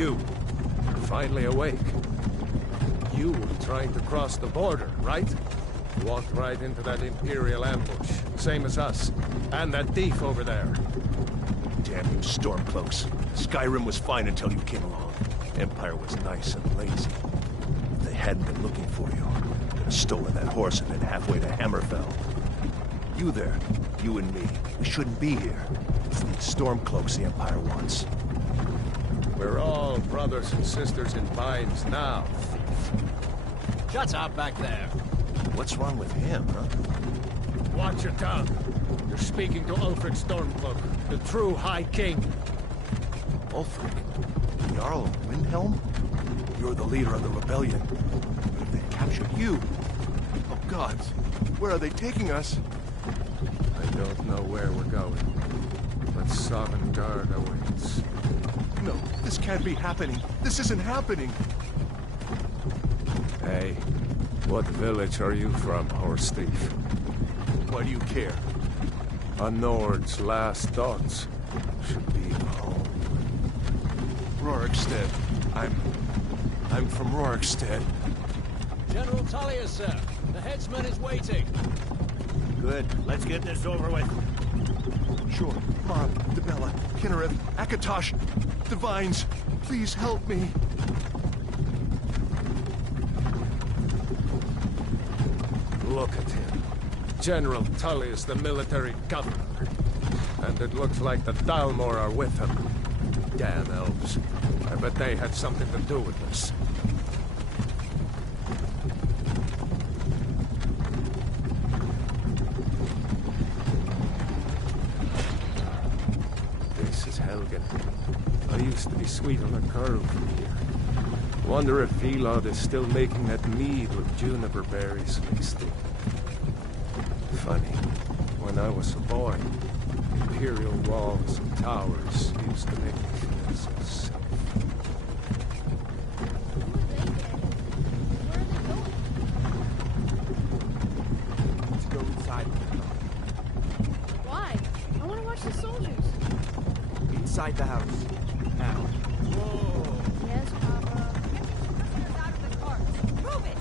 You, finally awake. You were trying to cross the border, right? Walked right into that Imperial ambush, same as us. And that thief over there. Damn you Stormcloaks. Skyrim was fine until you came along. Empire was nice and lazy. If they hadn't been looking for you, could have stolen that horse and been halfway to Hammerfell. You there, you and me, we shouldn't be here. It's these Stormcloaks the Empire wants. We're all brothers and sisters in binds now, thief. Shut up back there. What's wrong with him, huh? Watch your tongue. You're speaking to Ulfric Stormcloak, the true High King. Ulfric? Jarl of Windhelm? You're the leader of the rebellion. But if they captured you... Oh gods, where are they taking us? I don't know where we're going, but Sovngarde awaits. No, this can't be happening. This isn't happening. Hey, what village are you from, horse thief? Why do you care? A Nord's last thoughts should be home. Rorikstead. I'm from Rorikstead. General Tullius, sir. The headsman is waiting. Good. Let's get this over with. Sure. Mara, Debella, Kinnereth, Akatosh, Divines, please help me. Look at him. General Tullius, the military governor. And it looks like the Dalmor are with him. Damn elves. I bet they had something to do with this. This is Helgen. I used to be sweet on a curl from here. Wonder if Elod is still making that mead with juniper berries mixed in. Funny, when I was a boy, imperial walls and towers used to make me feel so safe. Let's go inside. Why? I want to watch the soldiers. Inside the house. Now. Whoa. Yes, Papa. Out of the cart. Move it!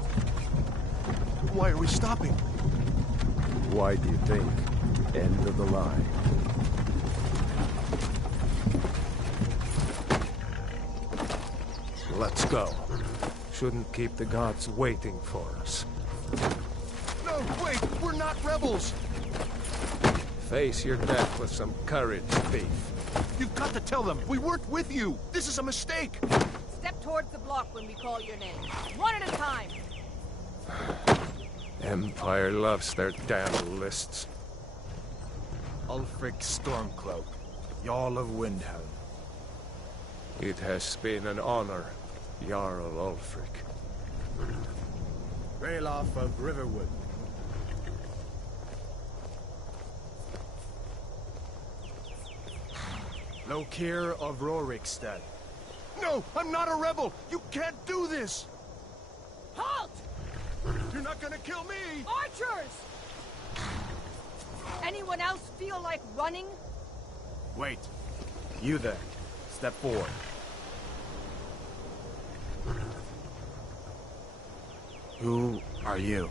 Why are we stopping? Why do you think? End of the line. Let's go. Shouldn't keep the gods waiting for us. No, wait! We're not rebels! Face your death with some courage, thief. You've got to tell them! We worked with you! This is a mistake! Step towards the block when we call your name. One at a time. Empire loves their damn lists. Ulfric Stormcloak, Jarl of Windhelm. It has been an honor, Jarl Ulfric. Ralof of Riverwood. Lokir of Rorikstead. No! I'm not a rebel! You can't do this! Halt! You're not gonna kill me! Archers! Anyone else feel like running? Wait. You there. Step forward. Who are you?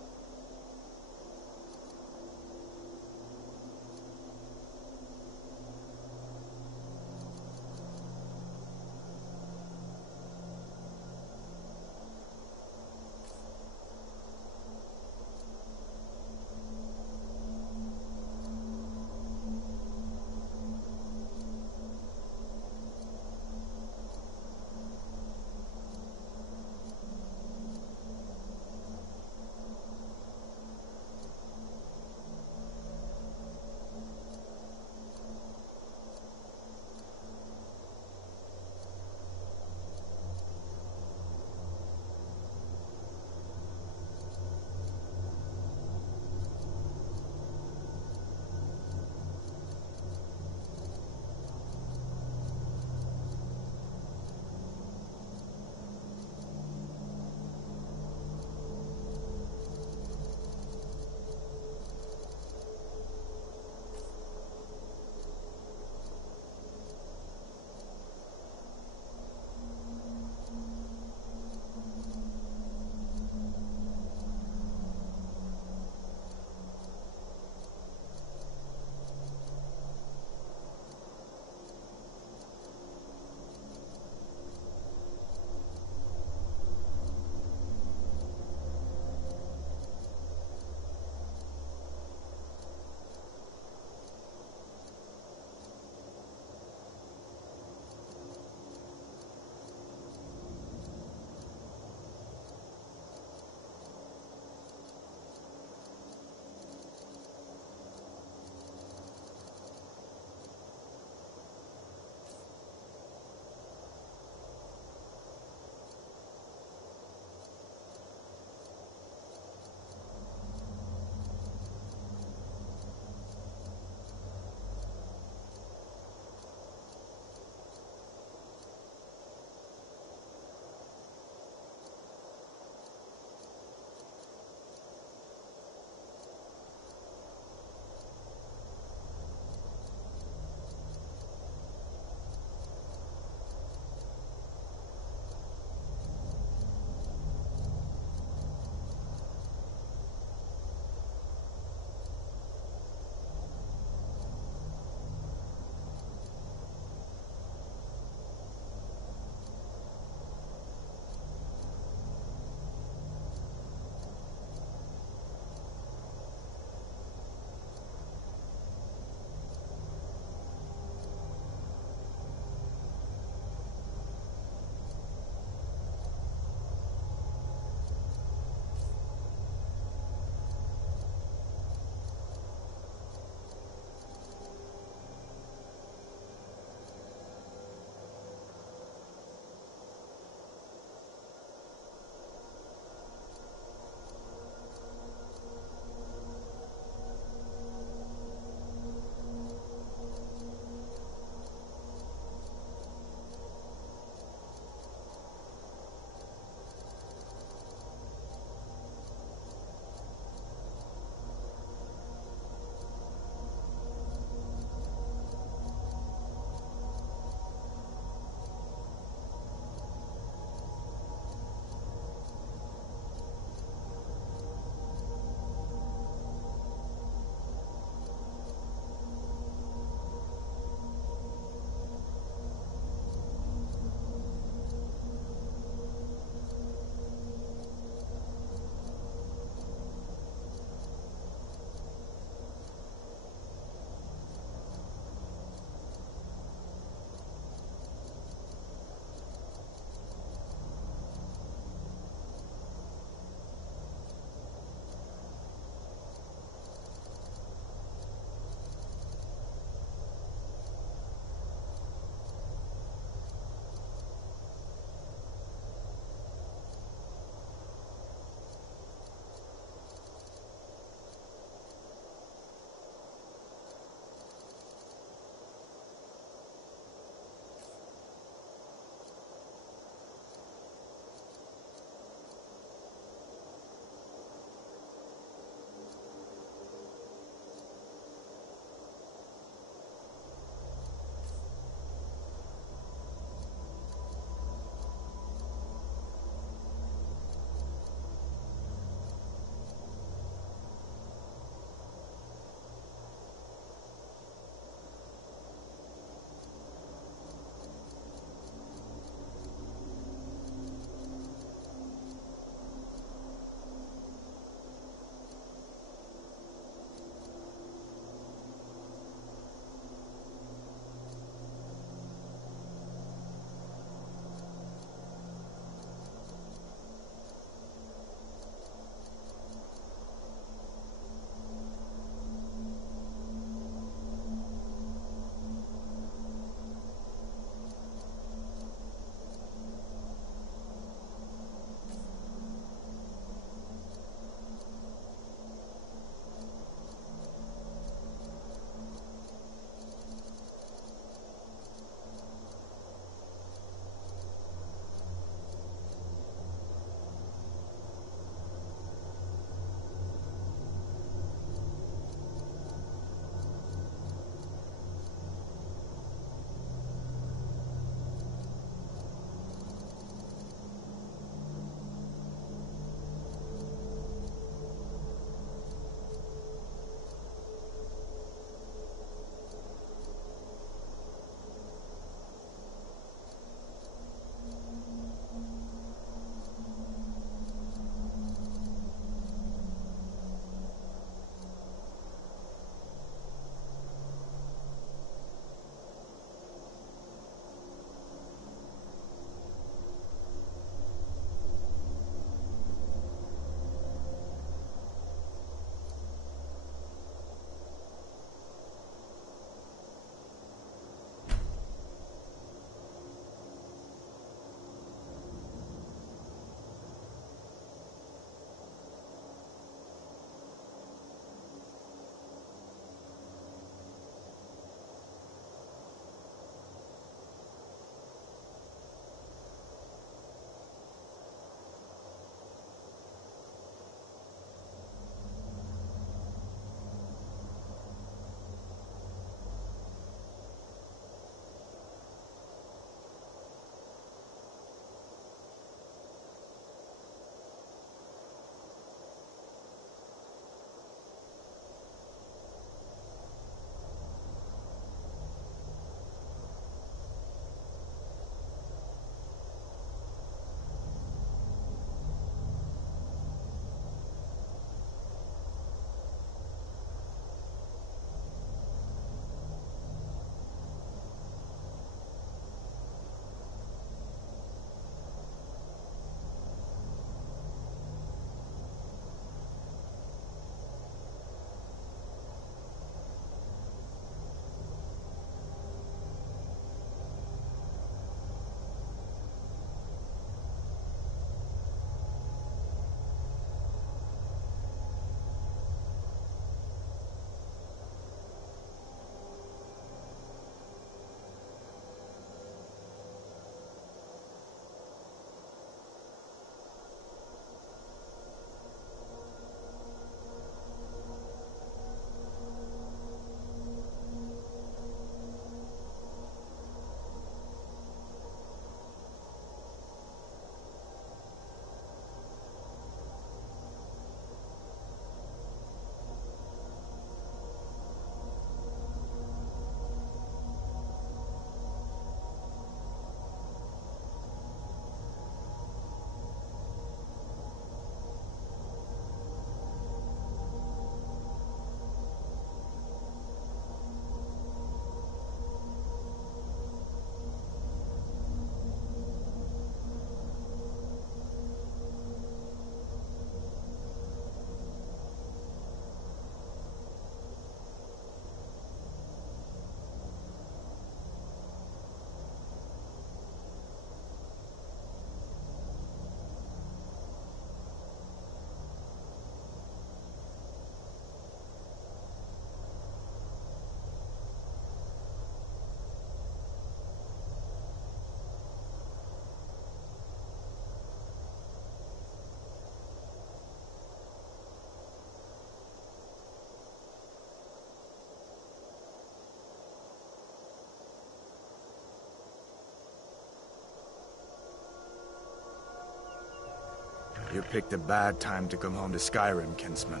You picked a bad time to come home to Skyrim, kinsman.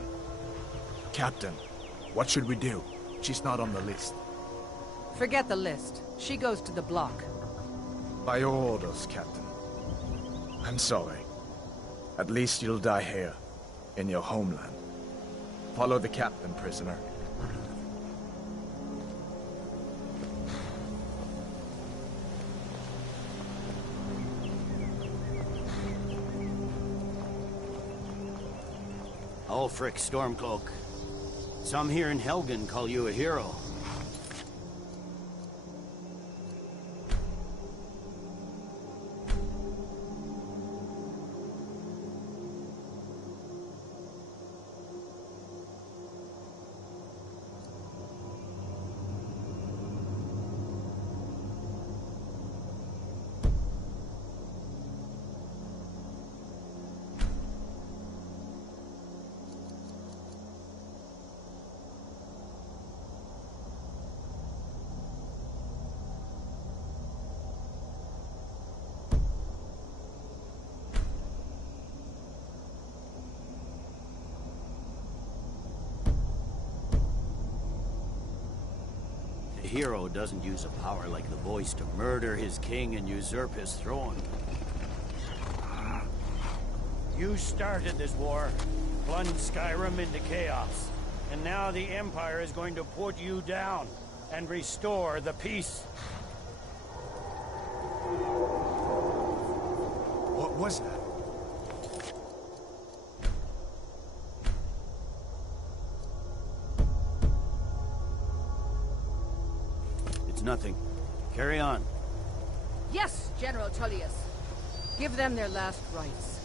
Captain, what should we do? She's not on the list. Forget the list. She goes to the block. By your orders, Captain. I'm sorry. At least you'll die here, in your homeland. Follow the captain, prisoner. Ulfric Stormcloak. Some here in Helgen call you a hero. A hero doesn't use a power like the voice to murder his king and usurp his throne. You started this war, plunged Skyrim into chaos, and now the Empire is going to put you down and restore the peace. What was that? It's nothing. Carry on. Yes, General Tullius. Give them their last rites.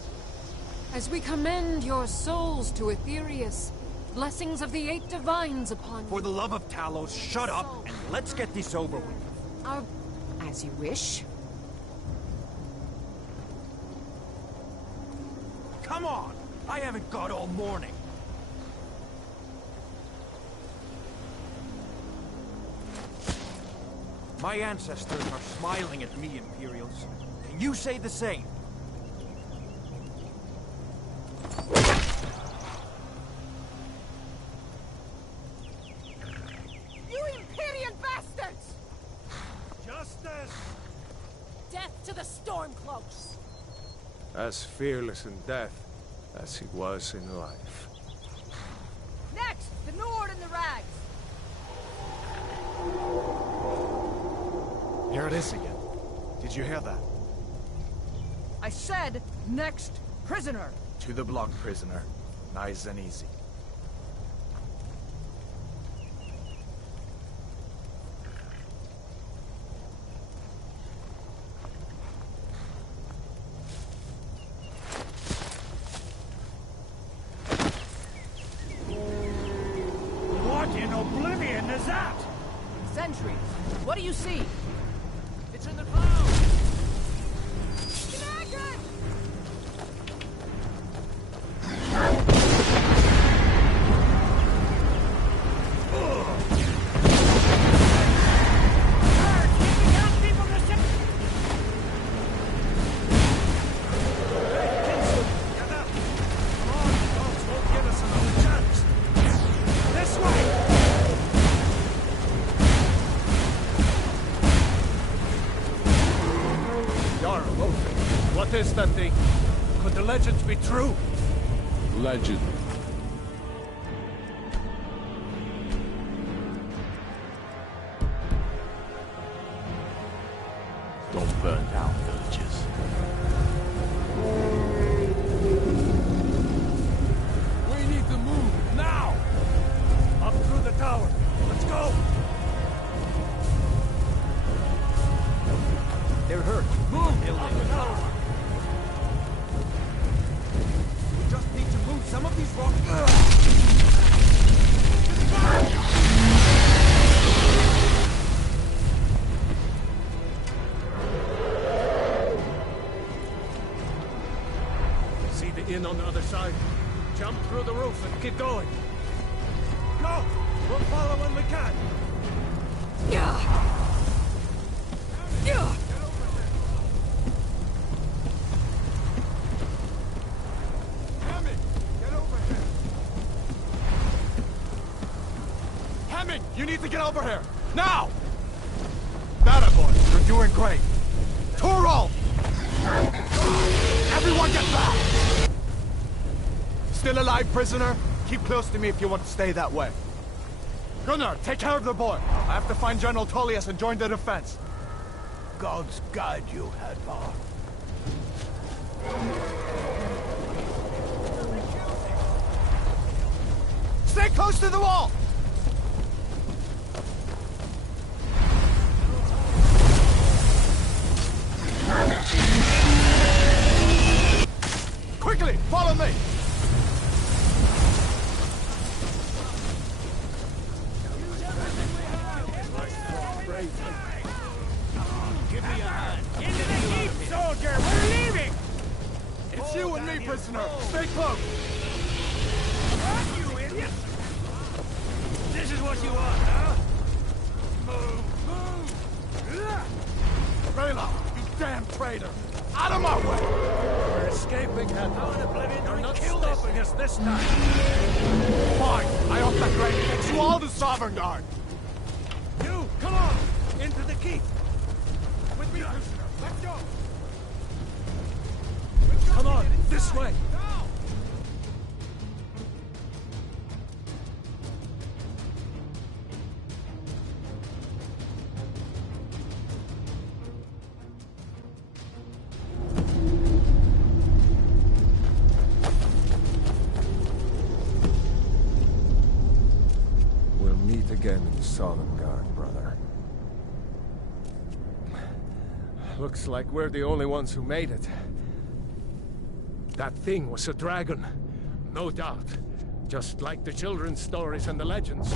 As we commend your souls to Aetherius, blessings of the 8 divines upon you. For the love of Talos, shut up and let's get this over with. As you wish. Come on! I haven't got all morning. My ancestors are smiling at me, Imperials. Can you say the same? You Imperial bastards! Justice! Death to the Stormcloaks! As fearless in death as he was in life. Next, the Nord and the Rags. Here it is again. Did you hear that? I said, next prisoner. To the block, prisoner. Nice and easy. What in oblivion is that? Sentries. What do you see? It's in the clouds! Dragon! What is that thing? Could the legends be true? Legend. Don't burn down villages. We need to move, now! Up through the tower. Let's go! They're hurt. Move! Up the tower! We just need to move some of these rocks. See the inn on the other side? Jump through the roof and keep going. Go! We'll follow when we can. You need to get over here! Now! That boy, you're doing great! Toro! Everyone get back! Still alive, prisoner? Keep close to me if you want to stay that way. Gunnar, take care of the boy. I have to find General Tullius and join the defense. Gods guide you, Hadvar. Stay close to the wall! Quickly, follow me! Give me a hand. Into the keep, soldier! We're leaving! It's you and me, prisoner! Stay close! You idiot! This is what you want, huh? Move! Rayla, you damn traitor! Out of my way! We're escaping, Hadvar. You're not stopping us this time. Fine, I hope that rain takes you all to Sovereign Guard! You, come on! Into the keep! With me, prisoner. Let's go! Come on, this way! We'll meet again in Sovngarde, brother. Looks like we're the only ones who made it. That thing was a dragon, no doubt. Just like the children's stories and the legends.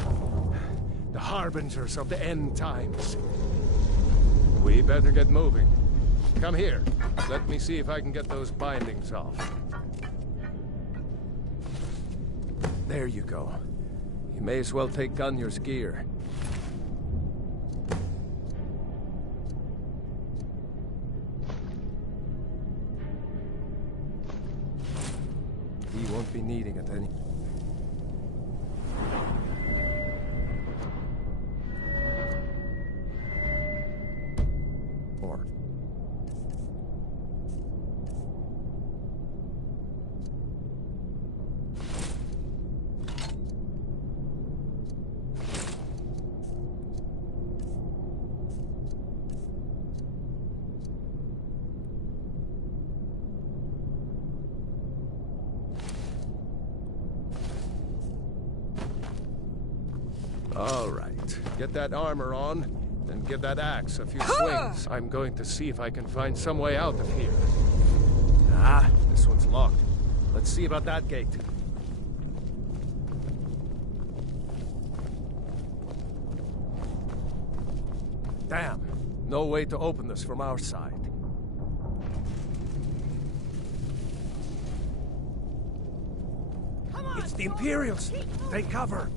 The harbingers of the end times. We better get moving. Come here. Let me see if I can get those bindings off. There you go. You may as well take Gunnar's gear. He won't be needing it any. Or. All right. Get that armor on, then give that axe a few swings. I'm going to see if I can find some way out of here. Ah, this one's locked. Let's see about that gate. Damn. No way to open this from our side. Come on! It's the Imperials! Take cover!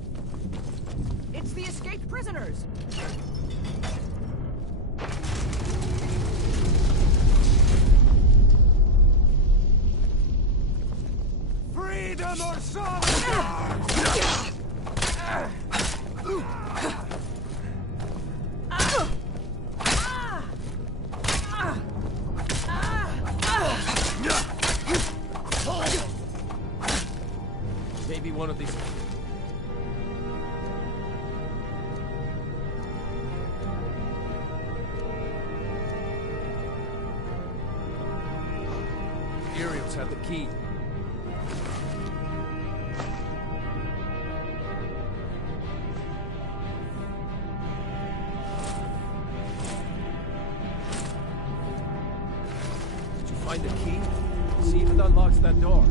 It's the escaped prisoners! Freedom or Sovngarde! Maybe one of these... Imperials have the key. Did you find the key? See if it unlocks that door.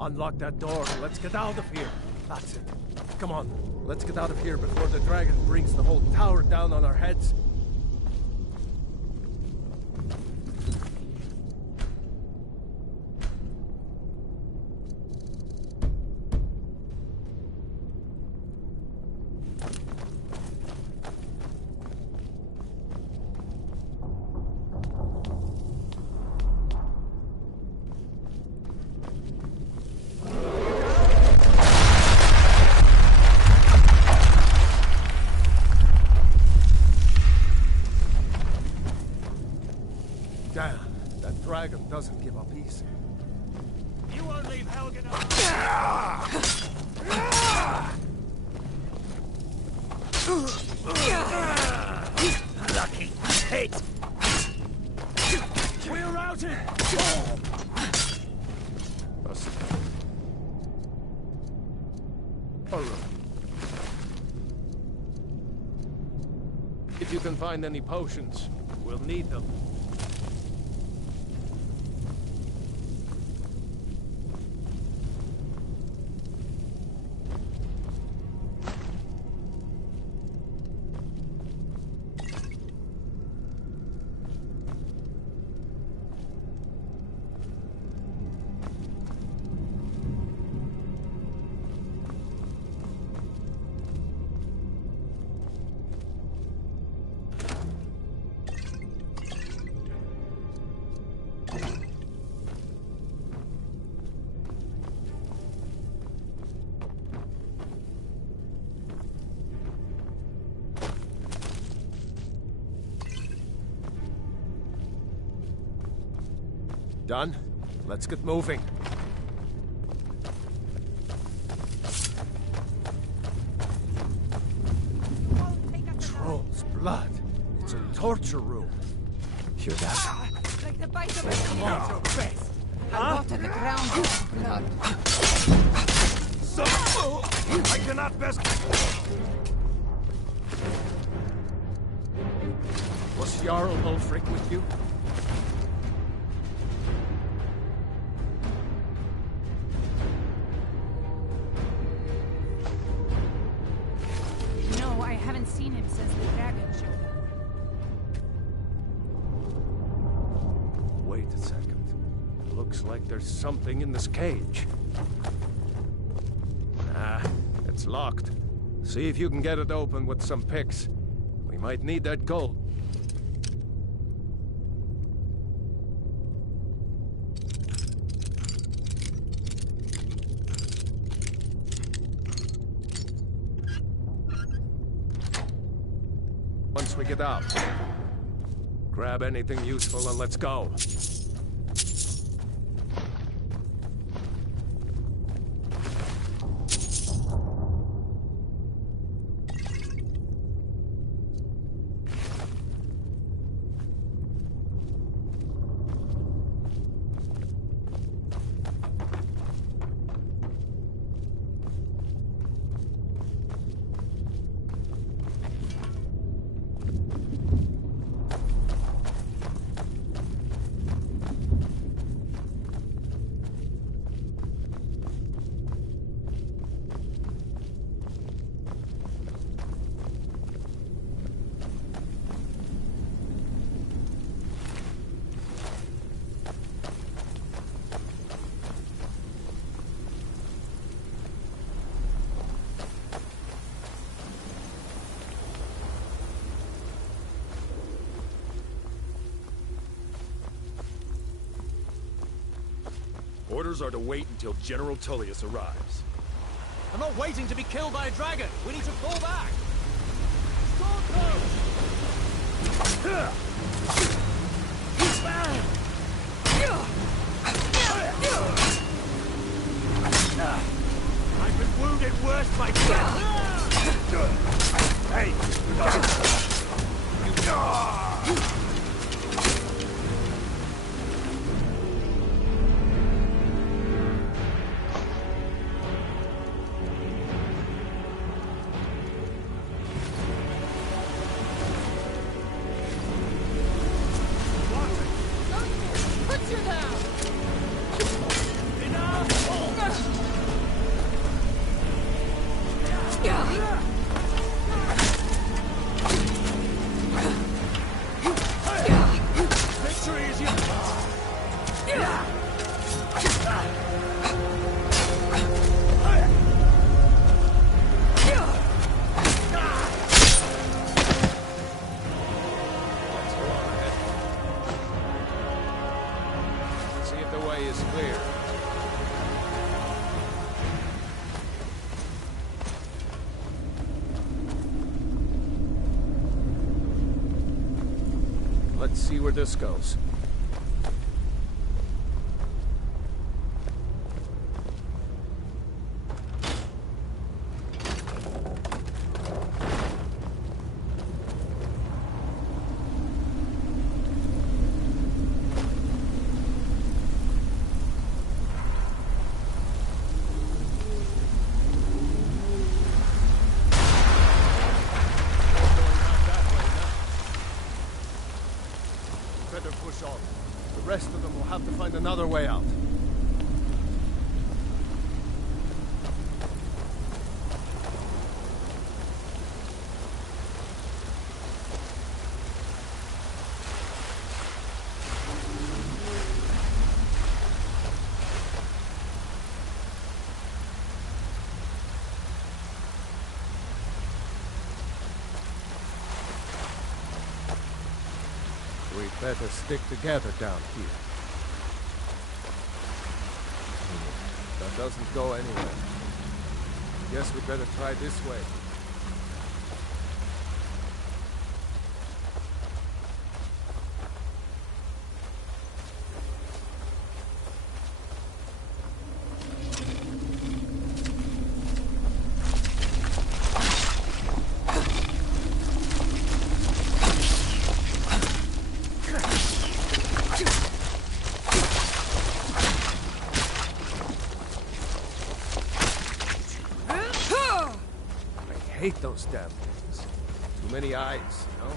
Unlock that door and let's get out of here. That's it. Come on, let's get out of here before the dragon brings the whole tower down on our heads. Damn, that dragon doesn't give up easy. You won't leave Helgen Lucky hit! We're routed! If you can find any potions, we'll need them. Done? Let's get moving. Troll's blood. It's a torture room. Hear that? Like the bite of a Come on. I water the ground with blood. I cannot best... Was Jarl Ulfric with you? No, I haven't seen him since the dragon showed up. Wait a second. Looks like there's something in this cage. Nah, it's locked. See if you can get it open with some picks. We might need that gold. Once we get out, grab anything useful and let's go. Orders are to wait until General Tullius arrives. I'm not waiting to be killed by a dragon. We need to fall back. I've been wounded worse, my friend! Hey! Let's see where this goes. The rest of them will have to find another way out. We'd better stick together down here. That doesn't go anywhere. Guess we'd better try this way. I hate those damn things. Too many eyes, you know?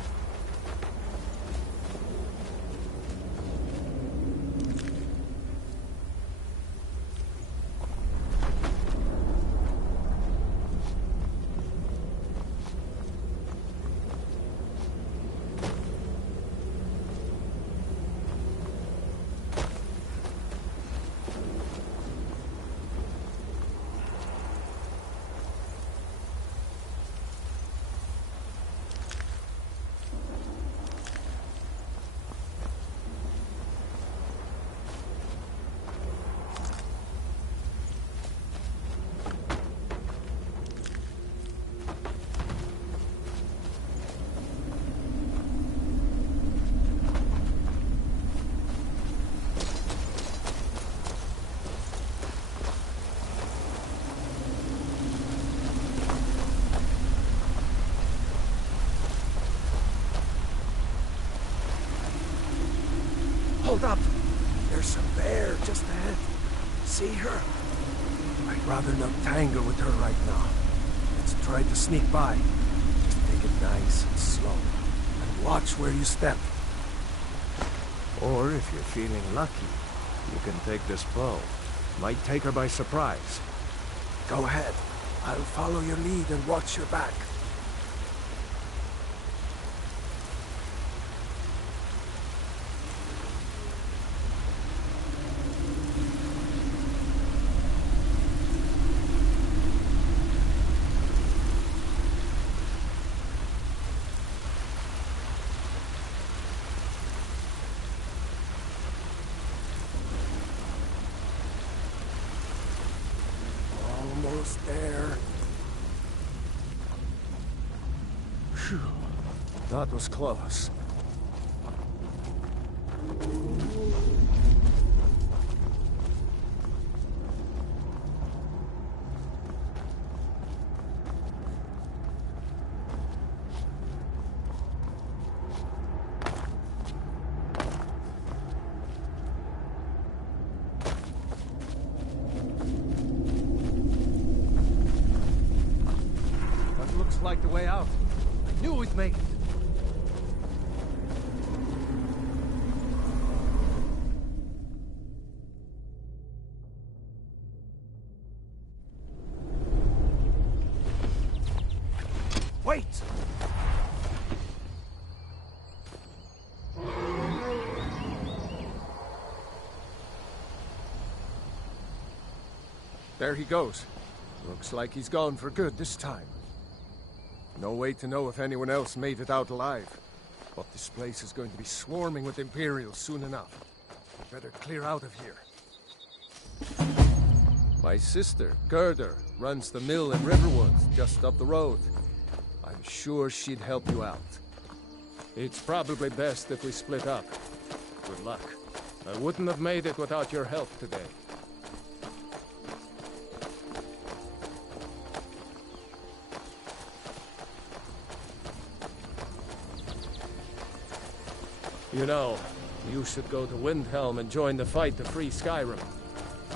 Hold up! There's a bear just ahead. See her? I'd rather not tangle with her right now. Let's try to sneak by. Just take it nice and slow. And watch where you step. Or if you're feeling lucky, you can take this bow. Might take her by surprise. Go ahead. I'll follow your lead and watch your back. Almost there. Phew. That was close. Like the way out. I knew we'd make it. Wait! There he goes. Looks like he's gone for good this time. No way to know if anyone else made it out alive. But this place is going to be swarming with Imperials soon enough. Better clear out of here. My sister, Gerda, runs the mill in Riverwood, just up the road. I'm sure she'd help you out. It's probably best if we split up. Good luck. I wouldn't have made it without your help today. You know, you should go to Windhelm and join the fight to free Skyrim.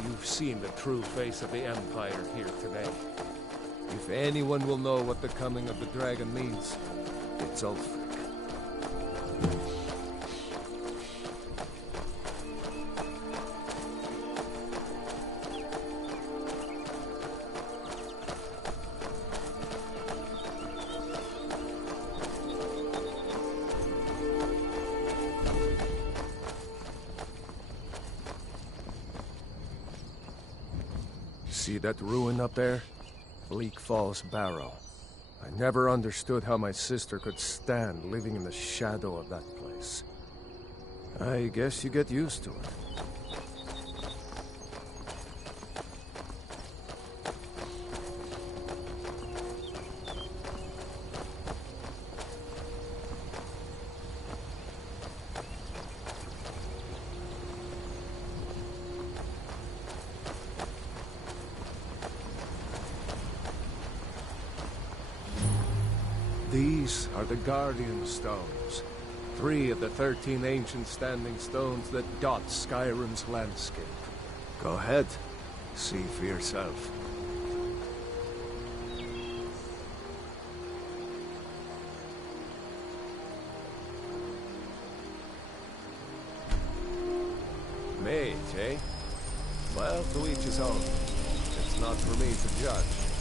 You've seen the true face of the Empire here today. If anyone will know what the coming of the dragon means, it's Ulfric. See that ruin up there? Bleak Falls Barrow. I never understood how my sister could stand living in the shadow of that place. I guess you get used to it. These are the Guardian Stones. 3 of the 13 ancient standing stones that dot Skyrim's landscape. Go ahead. See for yourself. Mage, eh? Well, to each his own. It's not for me to judge.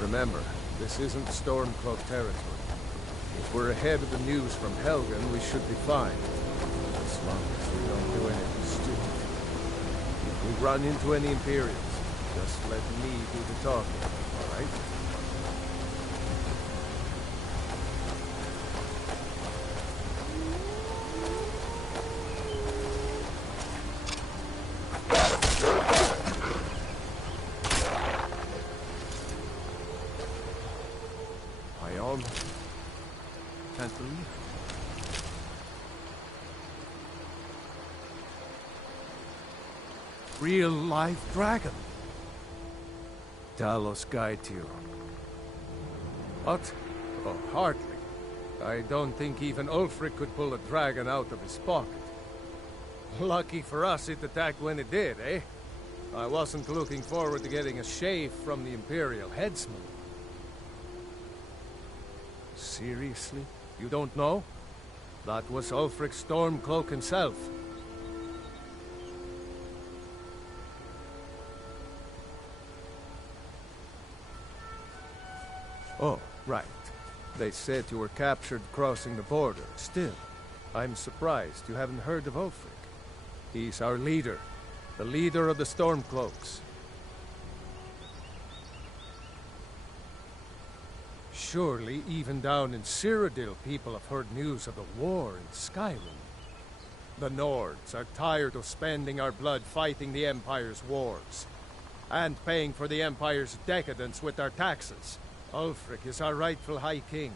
Remember, this isn't Stormcloak territory. If we're ahead of the news from Helgen, we should be fine. As long as we don't do anything stupid. If we run into any Imperials, just let me do the talking, alright? Can't believe it. Real live dragon. Talos guide you. What? Oh, hardly. I don't think even Ulfric could pull a dragon out of his pocket. Lucky for us it attacked when it did, eh? I wasn't looking forward to getting a shave from the Imperial headsman. Seriously? You don't know? That was Ulfric Stormcloak himself. Oh, right. They said you were captured crossing the border. Still, I'm surprised you haven't heard of Ulfric. He's our leader. The leader of the Stormcloaks. Surely, even down in Cyrodiil, people have heard news of the war in Skyrim. The Nords are tired of spending our blood fighting the Empire's wars, and paying for the Empire's decadence with our taxes. Ulfric is our rightful High King.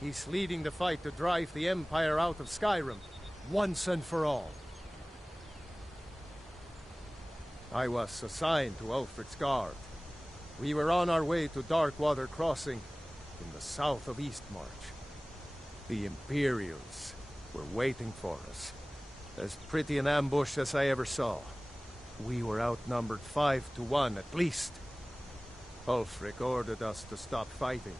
He's leading the fight to drive the Empire out of Skyrim, once and for all. I was assigned to Ulfric's guard. We were on our way to Darkwater Crossing, in the south of Eastmarch. The Imperials were waiting for us. As pretty an ambush as I ever saw. We were outnumbered 5 to 1 at least. Ulfric ordered us to stop fighting.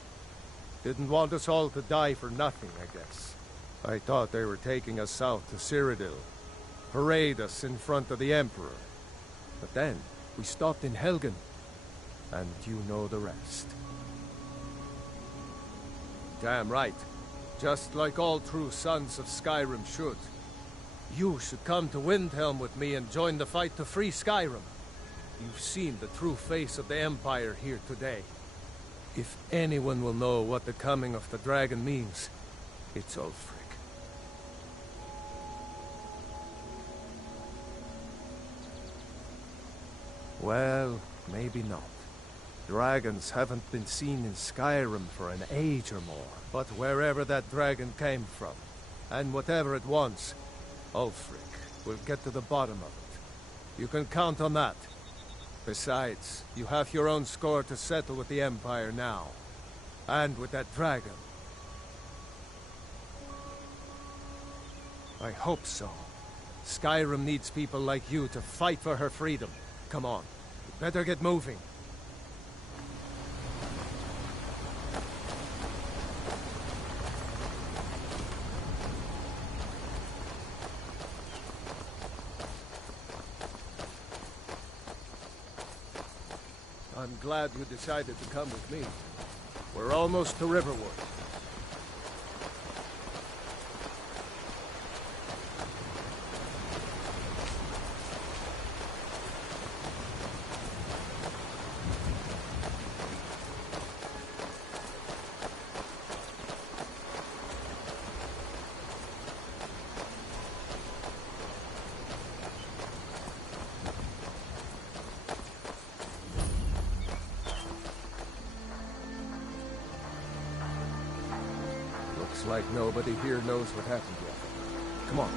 Didn't want us all to die for nothing, I guess. I thought they were taking us south to Cyrodiil. parade us in front of the Emperor. But then, we stopped in Helgen, and you know the rest. Damn right. Just like all true sons of Skyrim should. You should come to Windhelm with me and join the fight to free Skyrim. You've seen the true face of the Empire here today. If anyone will know what the coming of the dragon means, it's Ulfric. Well, maybe not. Dragons haven't been seen in Skyrim for an age or more. But wherever that dragon came from, and whatever it wants, Ulfric will get to the bottom of it. You can count on that. Besides, you have your own score to settle with the Empire now. And with that dragon. I hope so. Skyrim needs people like you to fight for her freedom. Come on, you better get moving. I'm glad you decided to come with me. We're almost to Riverwood. Looks like nobody here knows what happened yet. Come on.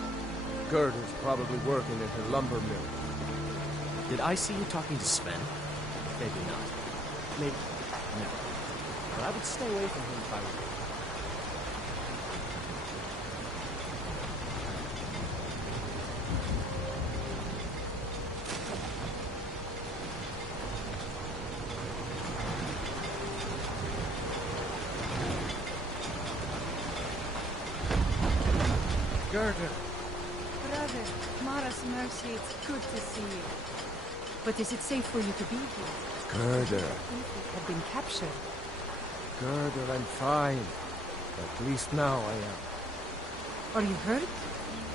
Gerda's probably working in her lumber mill. Did I see you talking to Sven? Maybe not. Maybe. No. But I would stay away from him if I were you. Gerda! Brother, Mara's mercy, it's good to see you. But is it safe for you to be here? Gerda! Ulfric had been captured. Gerda, I'm fine. At least now I am. Are you hurt?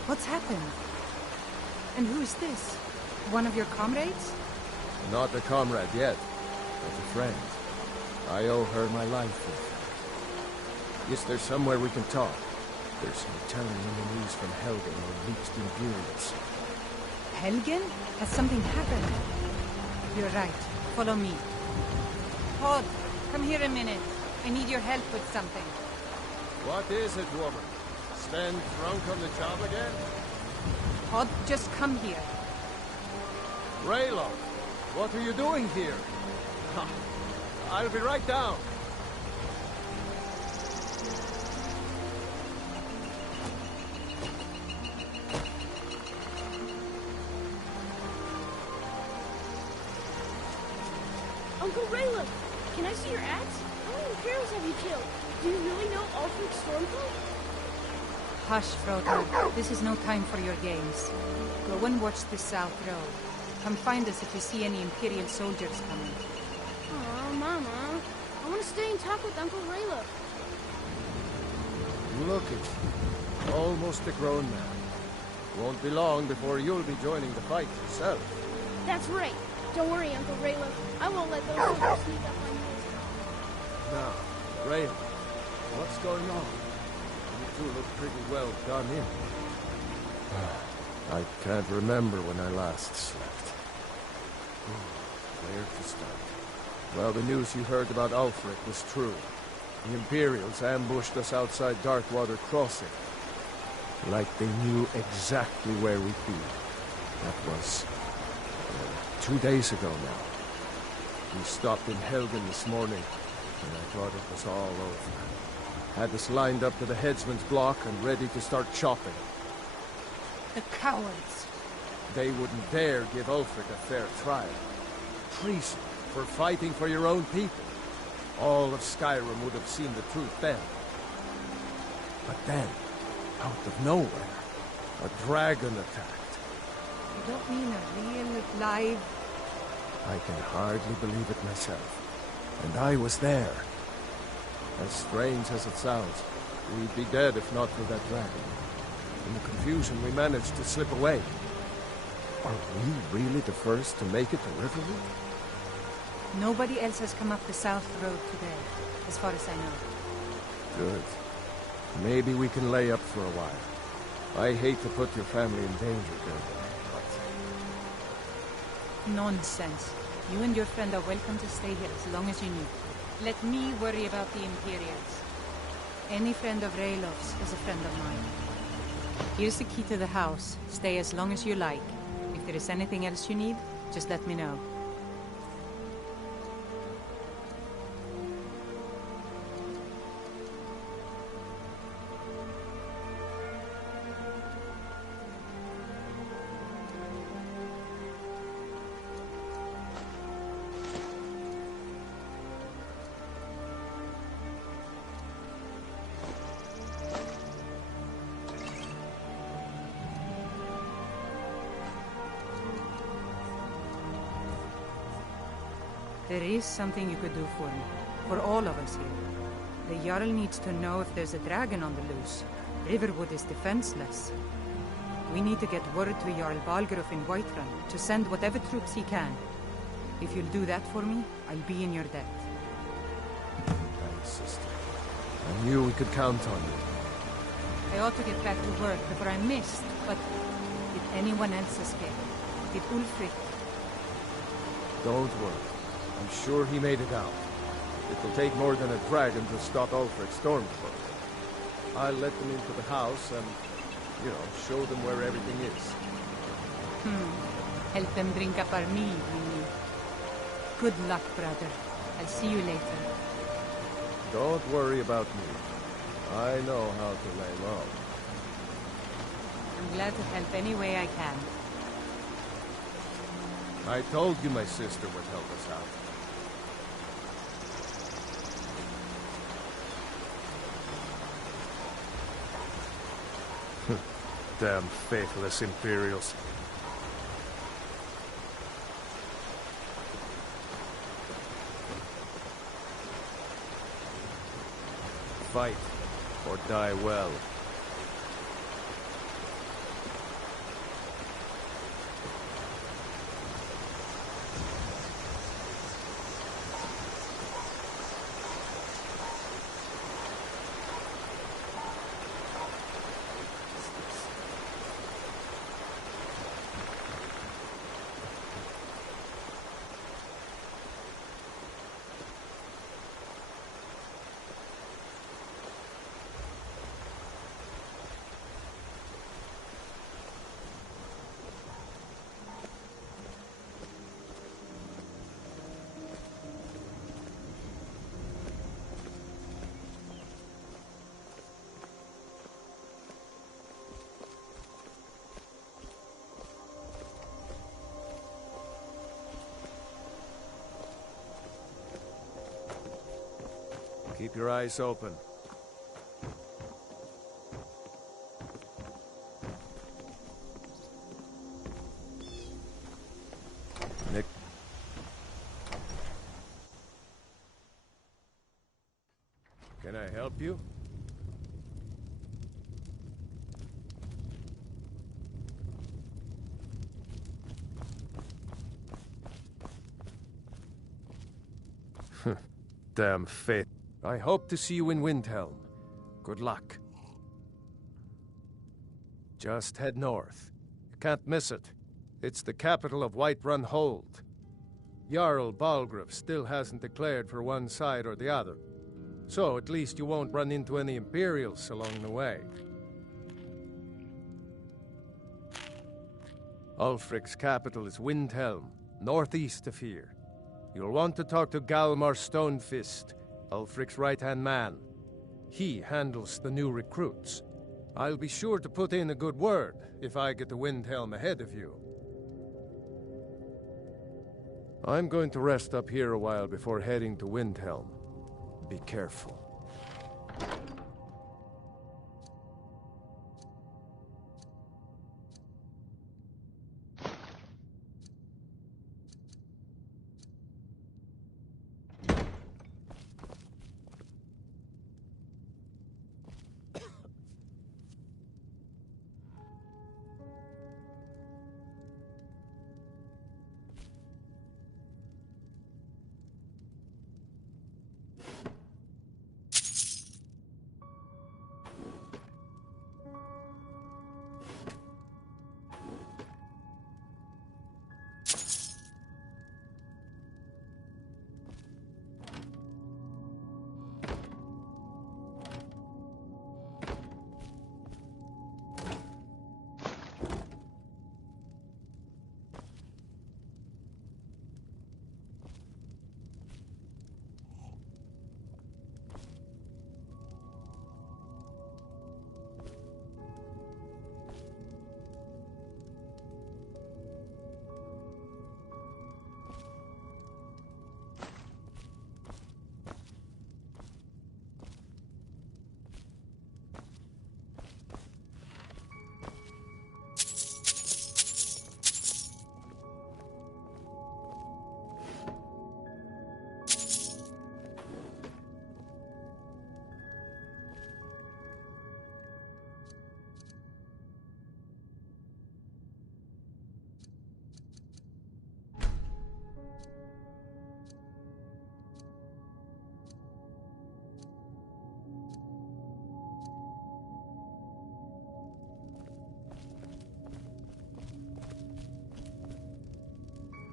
What's happened? And who is this? One of your comrades? Not a comrade yet, but a friend. I owe her my life, in fact. Is there somewhere we can talk? There's no telling when the news from Helgen will reach the Imperials. Helgen? Has something happened? You're right. Follow me. Todd, come here a minute. I need your help with something. What is it, woman? Sven drunk on the job again? Todd, just come here. Raylo, what are you doing here? I'll be right down. Uncle Raylo, can I see your axe? How many Imperials have you killed? Do you really know Ulfric Stormcloak? Hush, Frodo. This is no time for your games. Go and watch the South Road. Come find us if you see any Imperial soldiers coming. Aw, Mama. I want to stay and talk with Uncle Raylo. Look at you. Almost a grown man. Won't be long before you'll be joining the fight yourself. That's right. Don't worry, Uncle Raylo. I won't let those soldiers sneak up on you. Now, Raylo, what's going on? You two look pretty well done in. I can't remember when I last slept. Where to start? Well, the news you heard about Ulfric was true. The Imperials ambushed us outside Darkwater Crossing. Like they knew exactly where we'd be. That was 2 days ago now. We stopped in Helgen this morning, and I thought it was all over. Had us lined up to the headsman's block and ready to start chopping. The cowards. They wouldn't dare give Ulfric a fair trial. Treason for fighting for your own people. All of Skyrim would have seen the truth then. But then, out of nowhere, a dragon attacked. You don't mean a real, live... I can hardly believe it myself. And I was there. As strange as it sounds, we'd be dead if not for that dragon. In the confusion, we managed to slip away. Are we really the first to make it to Riverwood? Nobody else has come up the South Road today, as far as I know. Good. Maybe we can lay up for a while. I hate to put your family in danger, Gerda, but... Nonsense. You and your friend are welcome to stay here as long as you need. Let me worry about the Imperials. Any friend of Raylov's is a friend of mine. Here's the key to the house. Stay as long as you like. If there is anything else you need, just let me know. There is something you could do for me. For all of us here. The Jarl needs to know if there's a dragon on the loose. Riverwood is defenseless. We need to get word to Jarl Balgruuf in Whiterun to send whatever troops he can. If you'll do that for me, I'll be in your debt. Thanks, sister. I knew we could count on you. I ought to get back to work before I'm missed, but did anyone else escape? Did Ulfric? Don't worry. I'm sure he made it out. It will take more than a dragon to stop Ulfric's stormcloak. I'll let them into the house and, show them where everything is. Help them drink up our mead, you mean. Good luck, brother. I'll see you later. Don't worry about me. I know how to lay low. I'm glad to help any way I can. I told you my sister would help us out. Damn faithless Imperials. Fight, or die well. Keep your eyes open. Nick. Can I help you? Damn fate. I hope to see you in Windhelm. Good luck. Just head north. You can't miss it. It's the capital of Whiterun Hold. Jarl Balgruuf still hasn't declared for one side or the other. So at least you won't run into any Imperials along the way. Ulfric's capital is Windhelm, northeast of here. You'll want to talk to Galmar Stonefist, Ulfric's right-hand man. He handles the new recruits. I'll be sure to put in a good word if I get to Windhelm ahead of you. I'm going to rest up here a while before heading to Windhelm. Be careful.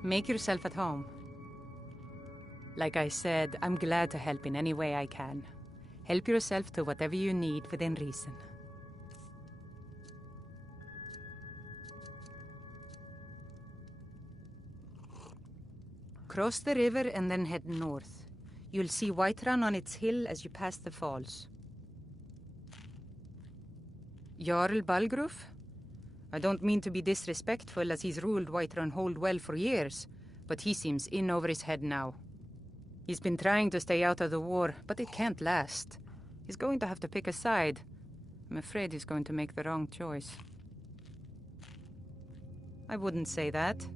Make yourself at home. Like I said, I'm glad to help in any way I can. Help yourself to whatever you need within reason. Cross the river and then head north. You'll see Whiterun on its hill as you pass the falls. Jarl Balgruf? I don't mean to be disrespectful, as he's ruled Whiterun Hold well for years, but he seems in over his head now. He's been trying to stay out of the war, but it can't last. He's going to have to pick a side. I'm afraid he's going to make the wrong choice. I wouldn't say that.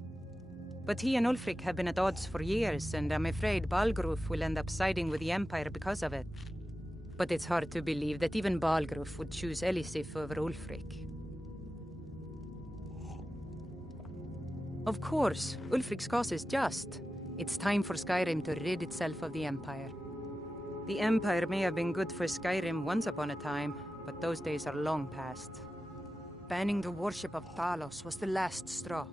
But he and Ulfric have been at odds for years, and I'm afraid Balgruf will end up siding with the Empire because of it. But it's hard to believe that even Balgruf would choose Elisif over Ulfric. Of course, Ulfric's cause is just. It's time for Skyrim to rid itself of the Empire. The Empire may have been good for Skyrim once upon a time, but those days are long past. Banning the worship of Talos was the last straw.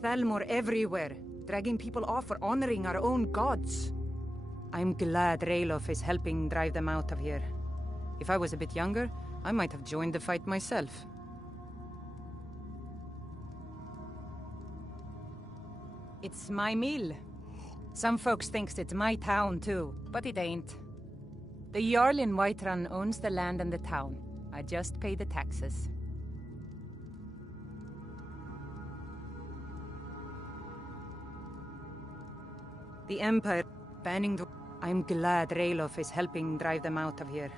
Thalmor everywhere, dragging people off for honoring our own gods. I'm glad Ralof is helping drive them out of here. If I was a bit younger, I might have joined the fight myself. It's my mill. Some folks thinks it's my town too, but it ain't. The Jarl in Whiterun owns the land and the town. I just pay the taxes. The Empire banning the... I'm glad Ralof is helping drive them out of here.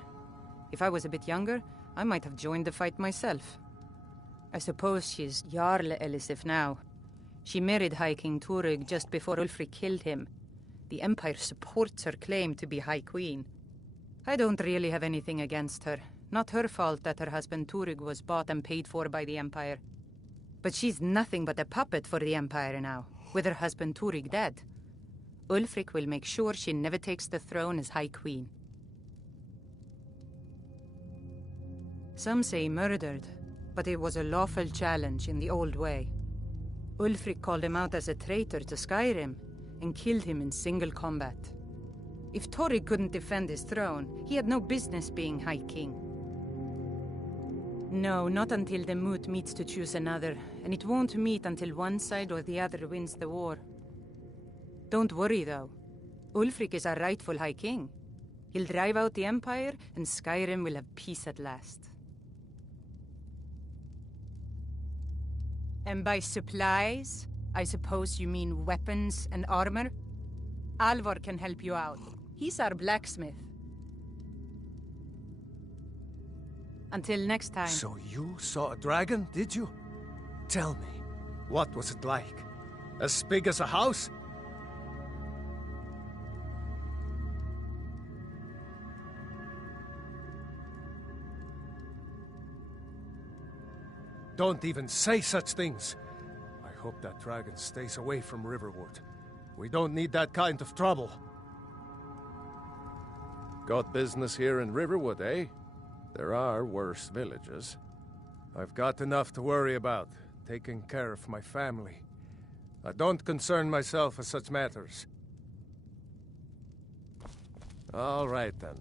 If I was a bit younger, I might have joined the fight myself. I suppose she's Jarl Elisif now. She married High King Turug just before Ulfric killed him. The Empire supports her claim to be High Queen. I don't really have anything against her. Not her fault that her husband Turug was bought and paid for by the Empire. But she's nothing but a puppet for the Empire now, with her husband Turug dead. Ulfric will make sure she never takes the throne as High Queen. Some say murdered, but it was a lawful challenge in the old way. Ulfric called him out as a traitor to Skyrim and killed him in single combat. If Turug couldn't defend his throne, he had no business being High King. No, not until the moot meets to choose another, and it won't meet until one side or the other wins the war. Don't worry, though. Ulfric is our rightful High King. He'll drive out the Empire, and Skyrim will have peace at last. And by supplies, I suppose you mean weapons and armor? Alvor can help you out. He's our blacksmith. Until next time. So you saw a dragon, did you? Tell me, what was it like? As big as a house? Don't even say such things. I hope that dragon stays away from Riverwood. We don't need that kind of trouble. Got business here in Riverwood, eh? There are worse villages. I've got enough to worry about, taking care of my family. I don't concern myself with such matters. All right, then.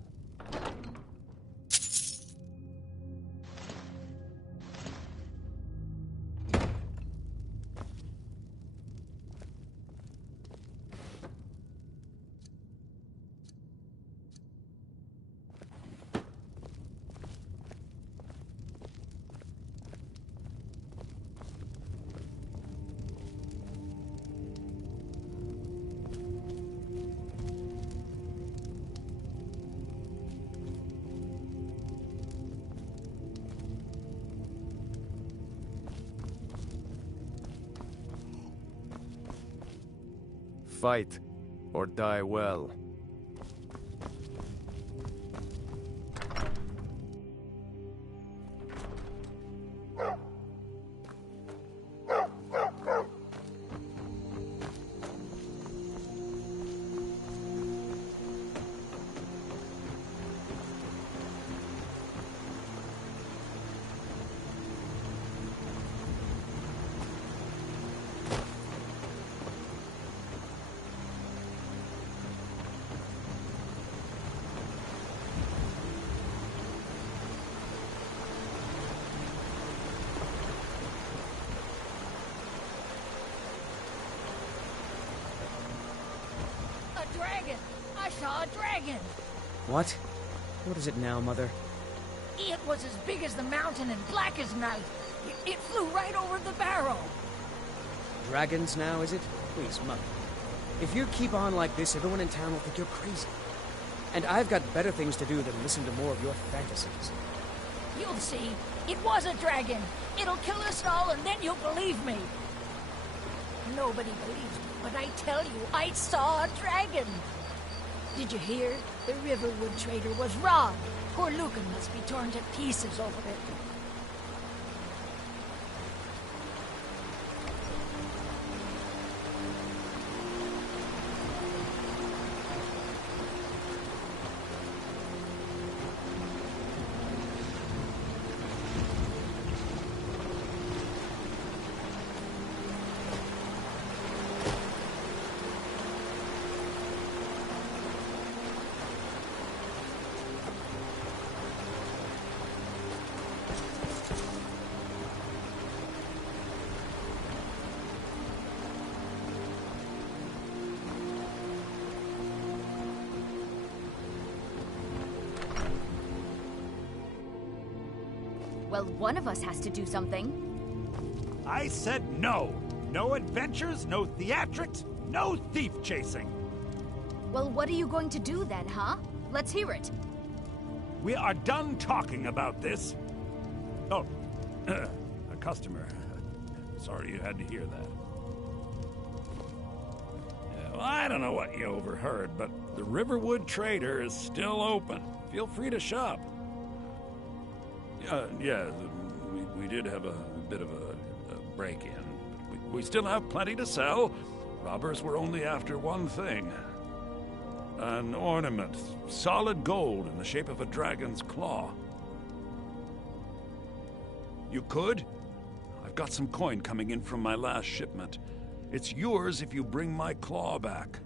Fight, or die well. dragon! I saw a dragon! What? What is it now, Mother? It was as big as the mountain and black as night. It flew right over the barrow. Dragons now, is it? Please, Mother. If you keep on like this, everyone in town will think you're crazy. And I've got better things to do than listen to more of your fantasies. You'll see. It was a dragon. It'll kill us all, and then you'll believe me. Nobody believes me, but I tell you, I saw a dragon. Did you hear? The Riverwood trader was robbed. Poor Lucan must be torn to pieces over it. Well, one of us has to do something. I said no. No adventures, no theatrics, no thief chasing. Well, what are you going to do then, huh? Let's hear it. We are done talking about this. Oh, a customer. Sorry you had to hear that. Yeah, well, I don't know what you overheard, but the Riverwood Trader is still open. Feel free to shop. Yeah, we did have a bit of a break-in. We still have plenty to sell. Robbers were only after one thing. An ornament, solid gold in the shape of a dragon's claw. You could? I've got some coin coming in from my last shipment. It's yours if you bring my claw back.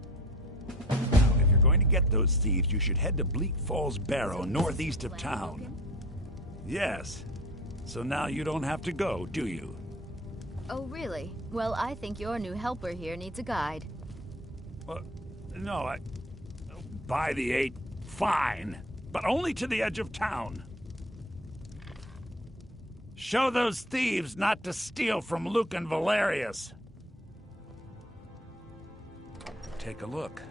Now, if you're going to get those thieves, you should head to Bleak Falls Barrow, northeast of town. Yes. So now you don't have to go, do you? Oh, really? Well, I think your new helper here needs a guide. No, By the 8, fine. But only to the edge of town. Show those thieves not to steal from Lucan Valerius. Take a look.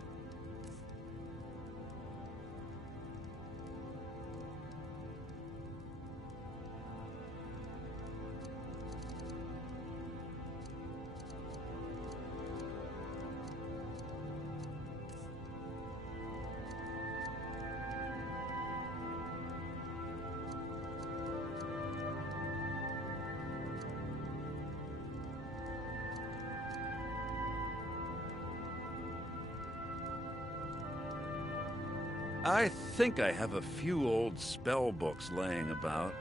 I think I have a few old spell books laying about.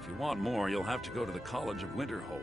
If you want more, you'll have to go to the College of Winterhold.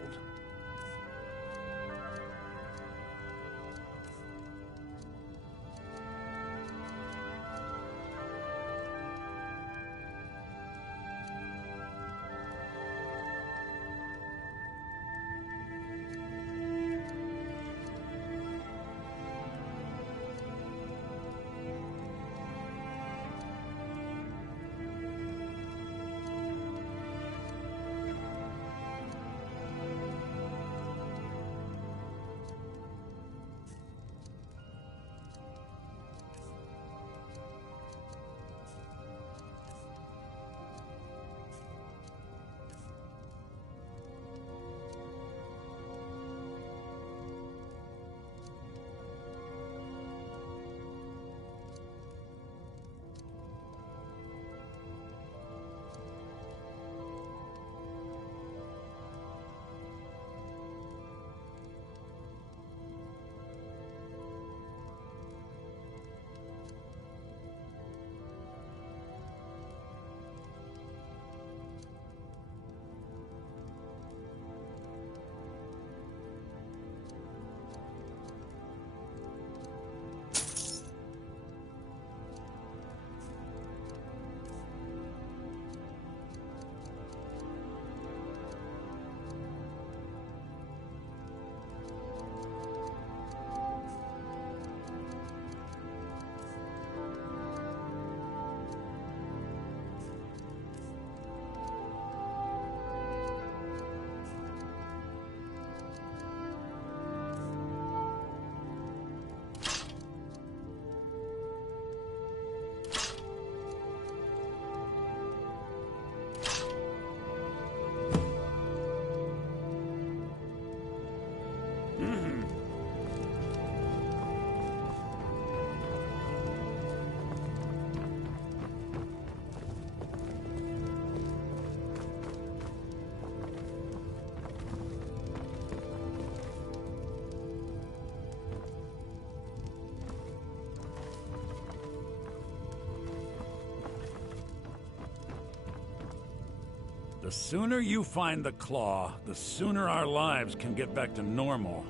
The sooner you find the claw, the sooner our lives can get back to normal.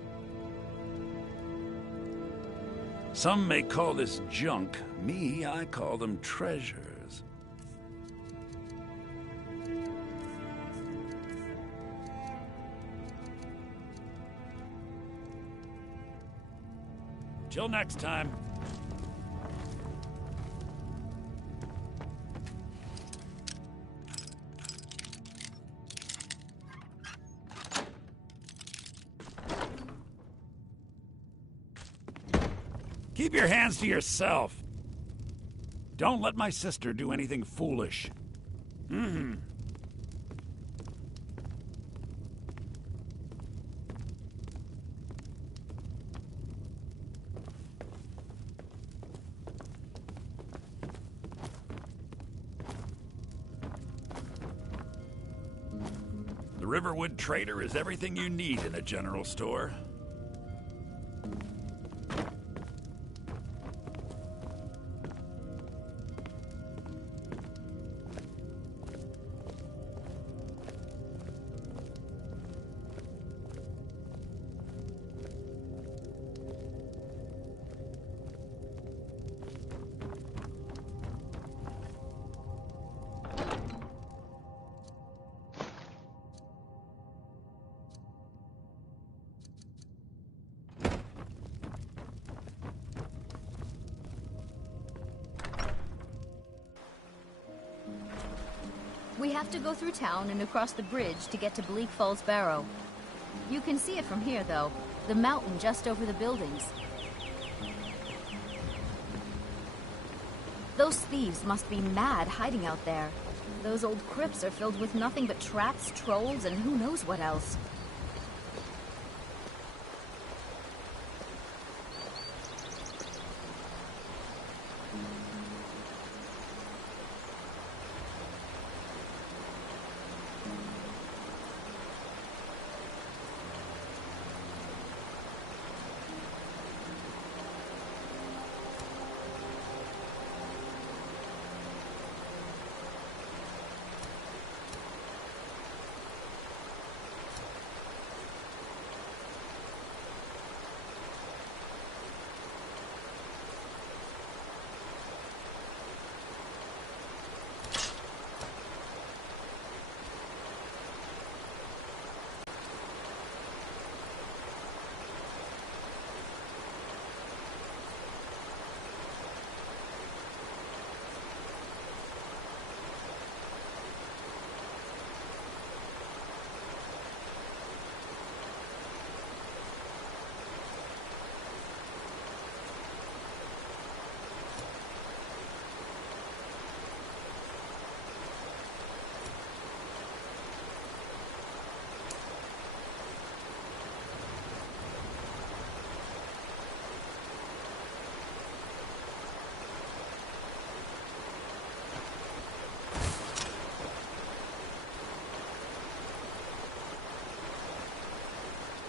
Some may call this junk. Me, I call them treasures. Till next time. Keep your hands to yourself. Don't let my sister do anything foolish. The Riverwood Trader is everything you need in a general store. We have to go through town and across the bridge to get to Bleak Falls Barrow. You can see it from here, though. The mountain just over the buildings. Those thieves must be mad hiding out there. Those old crypts are filled with nothing but traps, trolls, and who knows what else.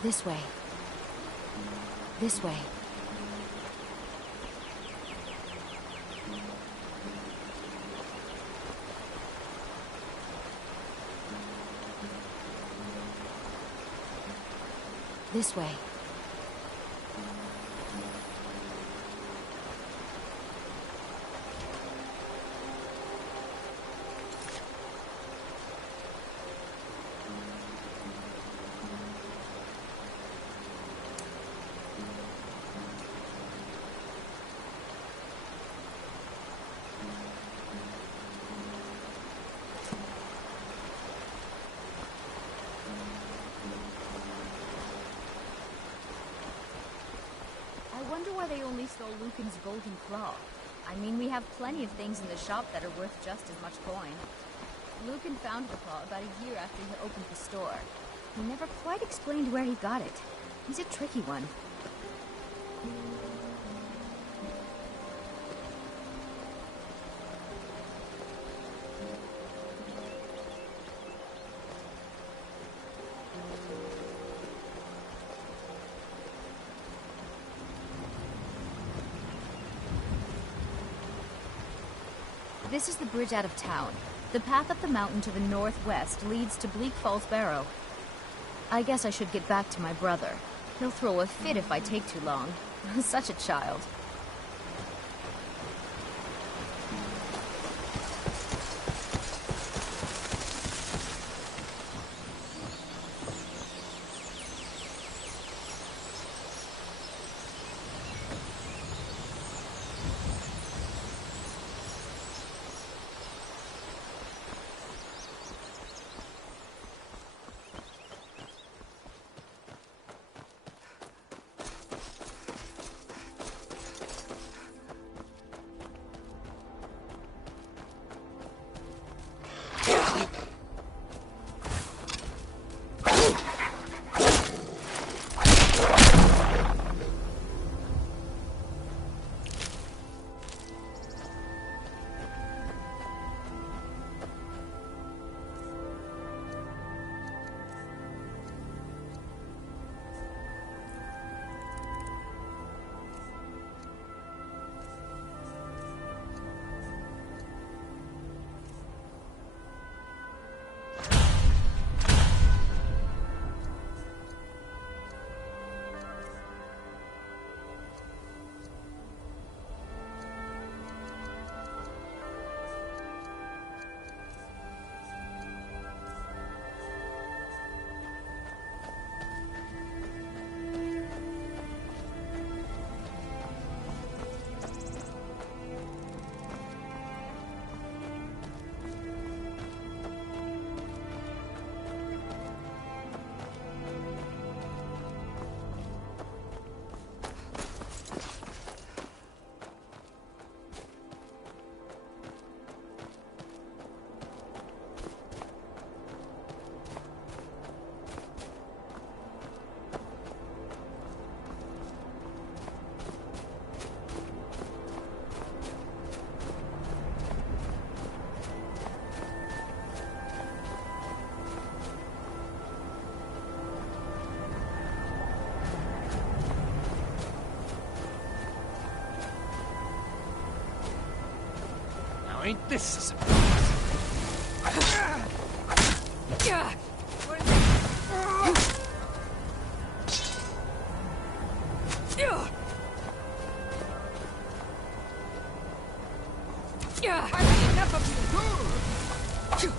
This way. This way. This way. I wonder why they only stole Lucan's golden claw. I mean, we have plenty of things in the shop that are worth just as much coin. Lucan found the claw about a year after he opened the store. He never quite explained where he got it. He's a tricky one. This is the bridge out of town. The path up the mountain to the northwest leads to Bleak Falls Barrow. I guess I should get back to my brother. He'll throw a fit if I take too long. Such a child. Ain't this a surprise? I've had enough of you!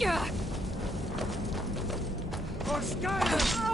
For Skyrim!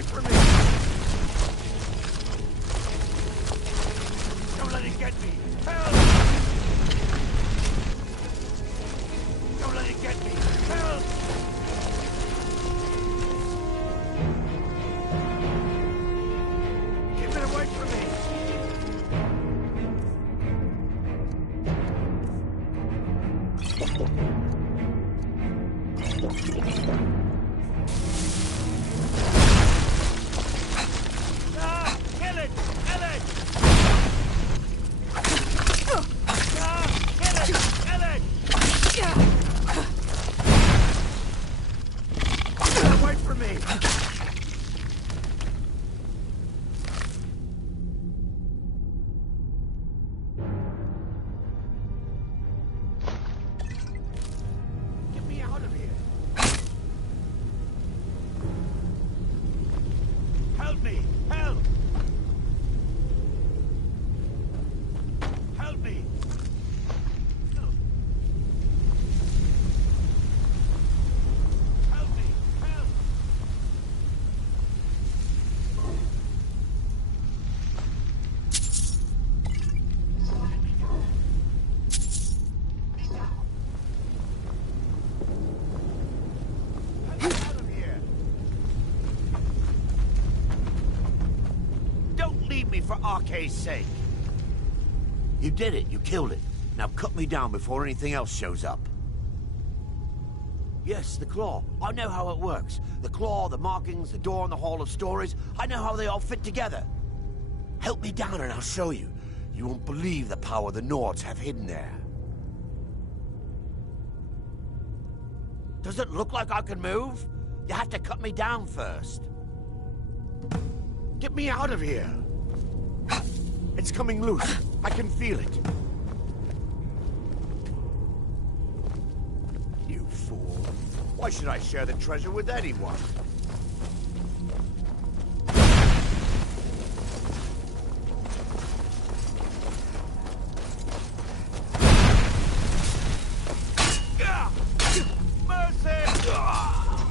away from me! Don't let it get me! Help! Don't let it get me! Help! Keep it away from me! Ah! Kill it! Kill it! Ah! Kill it! Kill it! Get away from me! Get me out of here! Help me! Help! Help me! Help me! Help! Get me out of here! Don't leave me for Arcade's sake! You did it. You killed it. Now cut me down before anything else shows up. Yes, the claw. I know how it works. The claw, the markings, the door in the Hall of Stories. I know how they all fit together. Help me down and I'll show you. You won't believe the power the Nords have hidden there. Does it look like I can move? You have to cut me down first. Get me out of here! It's coming loose. I can feel it. You fool. Why should I share the treasure with anyone? Ah! Mercy! Ah!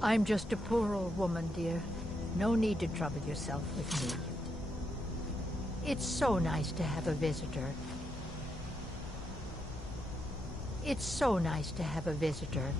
I'm just a poor old woman, dear. No need to trouble yourself with me. It's so nice to have a visitor. It's so nice to have a visitor.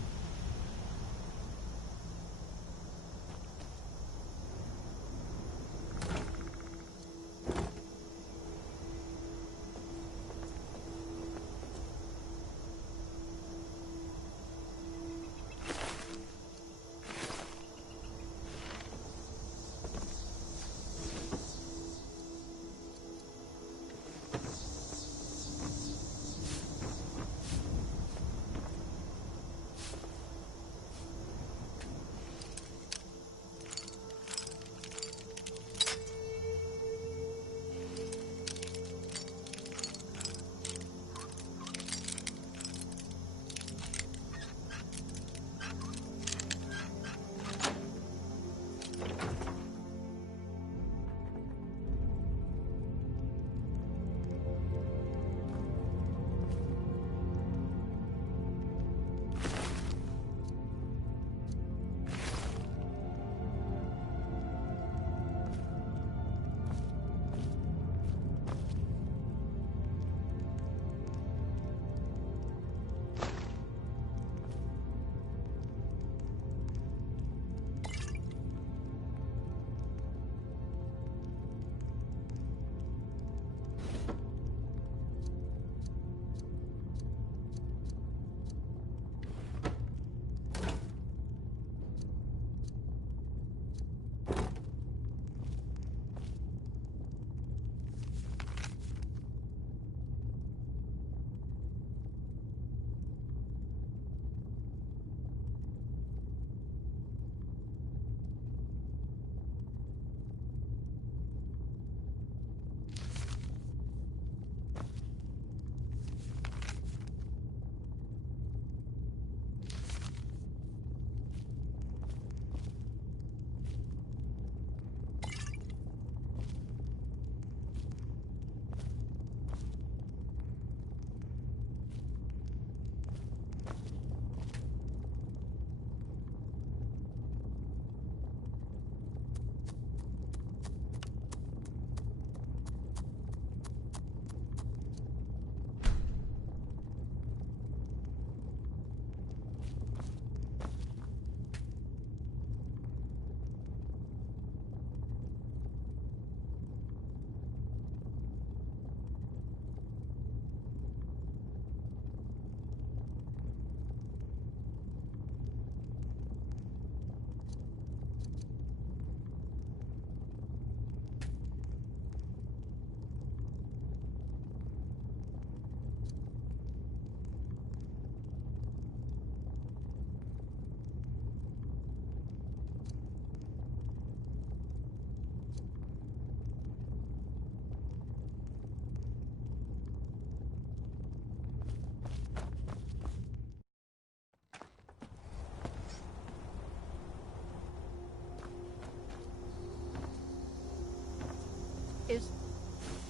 Is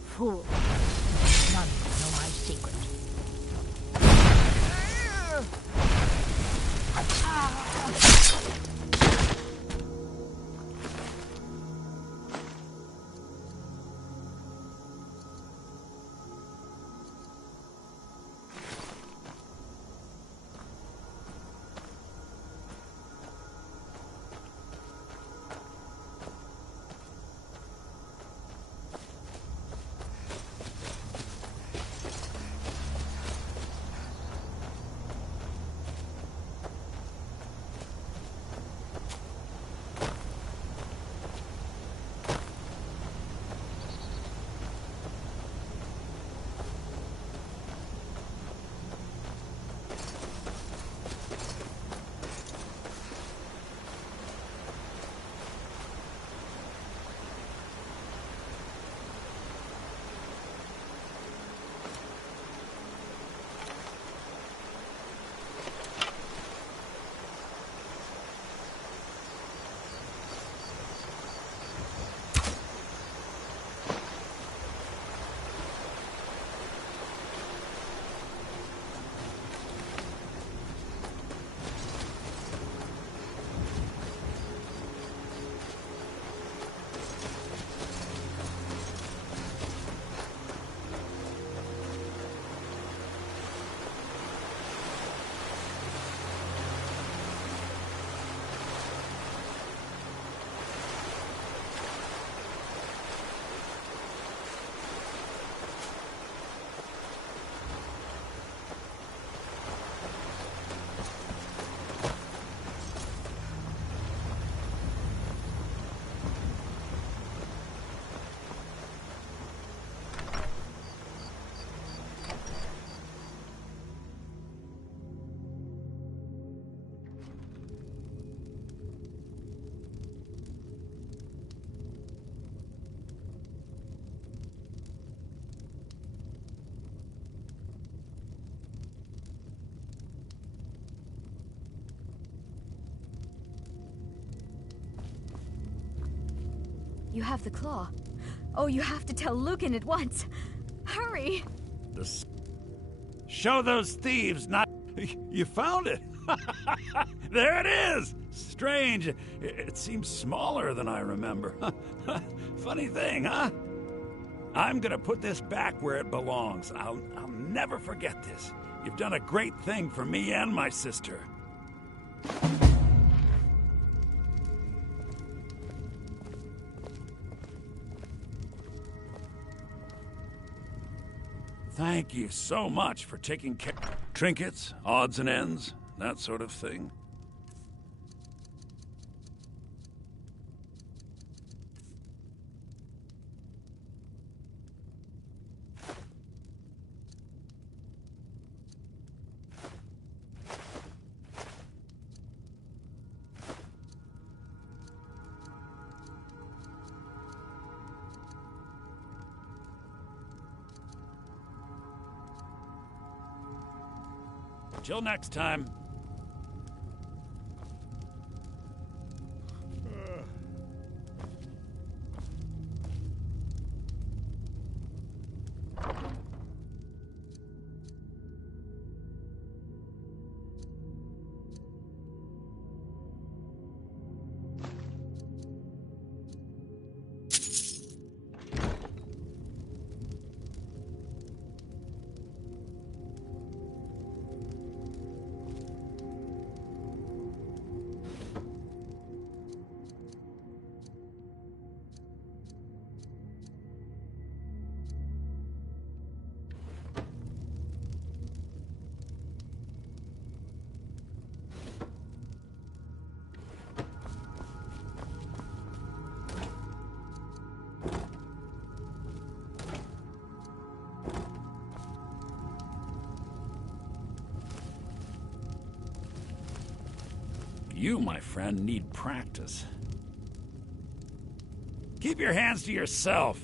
fool. None know my secret. You have the claw. Oh, you have to tell Lucan at once. Hurry! Show those thieves not... You found it! There it is! Strange. It seems smaller than I remember. Funny thing, huh? I'm gonna put this back where it belongs. I'll never forget this. You've done a great thing for me and my sister. Thank you so much for taking care... Trinkets, odds and ends, that sort of thing. Till next time. You, my friend, need practice. Keep your hands to yourself.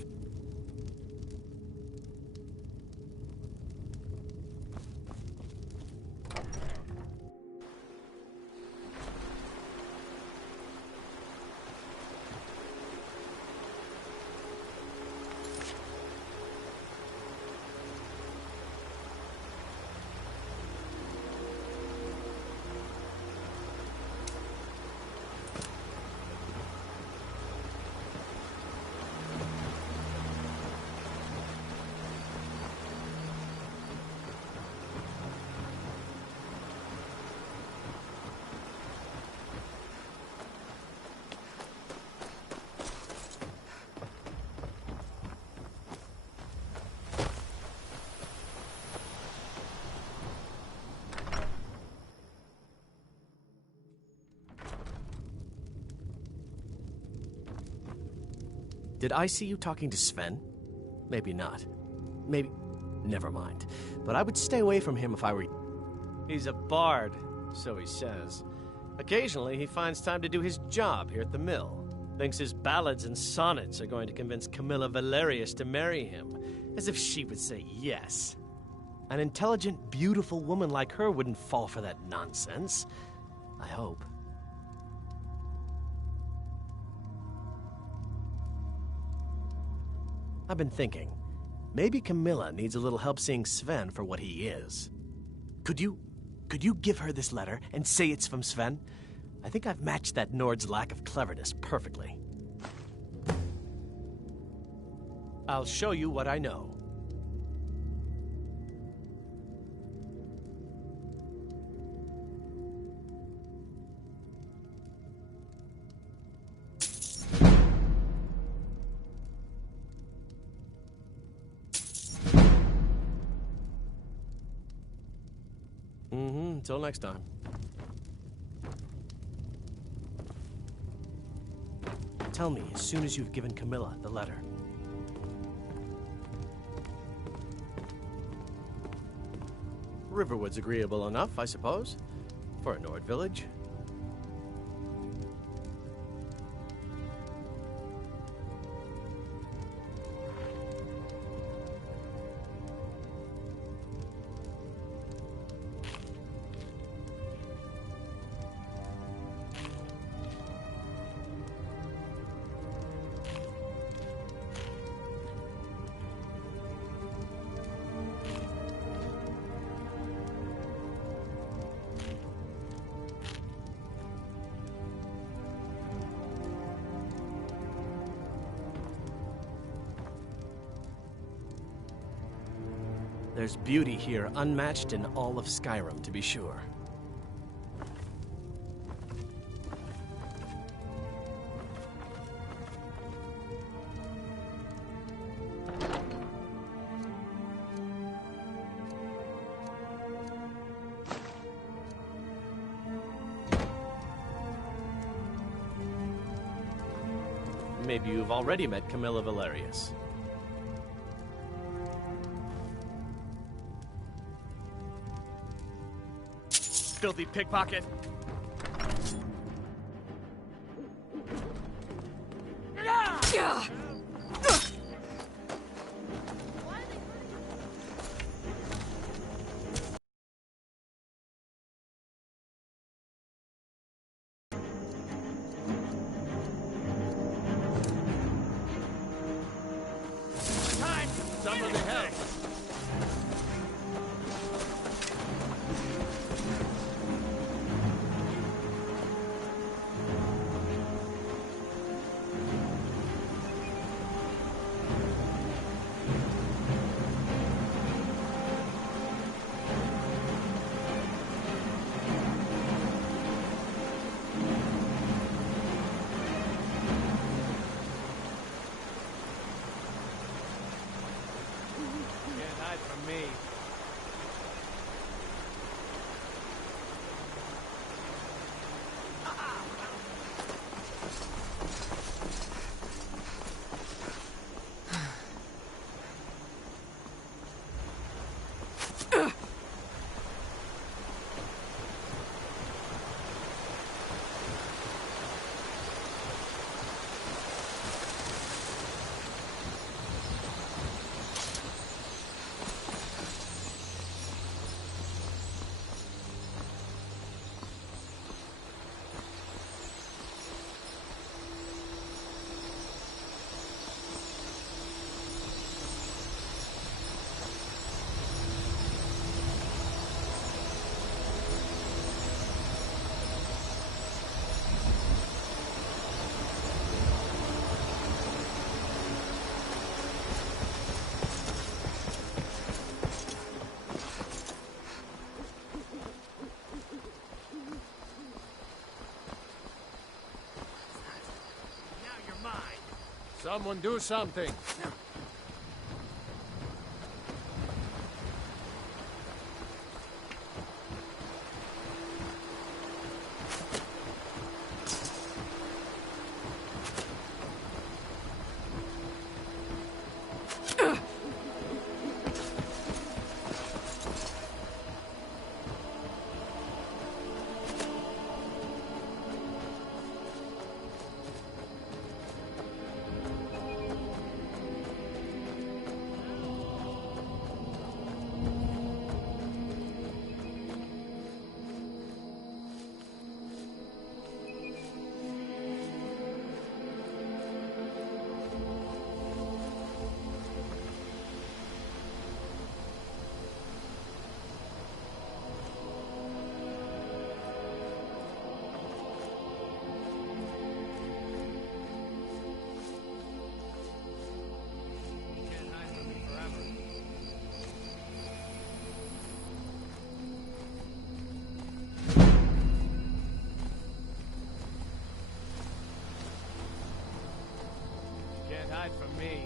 Did I see you talking to Sven? Maybe not. Maybe... Never mind. But I would stay away from him if I were... He's a bard, so he says. Occasionally, he finds time to do his job here at the mill. Thinks his ballads and sonnets are going to convince Camilla Valerius to marry him. As if she would say yes. An intelligent, beautiful woman like her wouldn't fall for that nonsense. I hope. I've been thinking, maybe Camilla needs a little help seeing Sven for what he is. Could you give her this letter and say it's from Sven? I think I've matched that Nord's lack of cleverness perfectly. I'll show you what I know. Until next time. Tell me as soon as you've given Camilla the letter. Riverwood's agreeable enough, I suppose, for a Nord village. There's beauty here unmatched in all of Skyrim, to be sure. Maybe you've already met Camilla Valerius. Filthy pickpocket! Somebody help! Can't hide from me. Someone do something! Can't hide from me.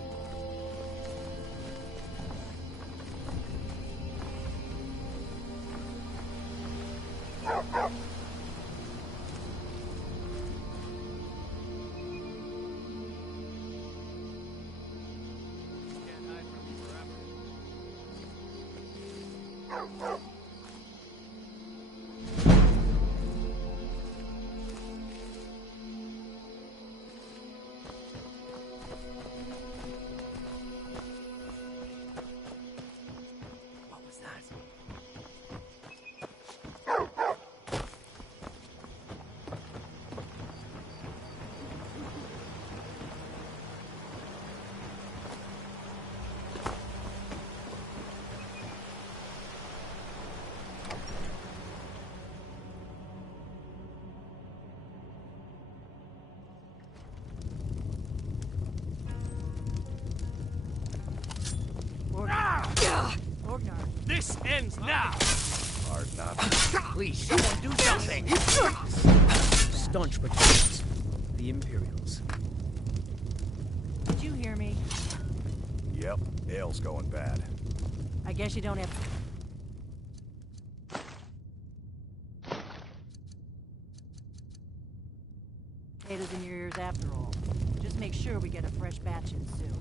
Can't hide from me forever. What was that? This ends now! Hard not. Please, someone do something! Staunch protectors. The Imperials. Did you hear me? Yep, Ale's going bad. I guess you don't have... potatoes in your ears after all. Just make sure we get a fresh batch in soon.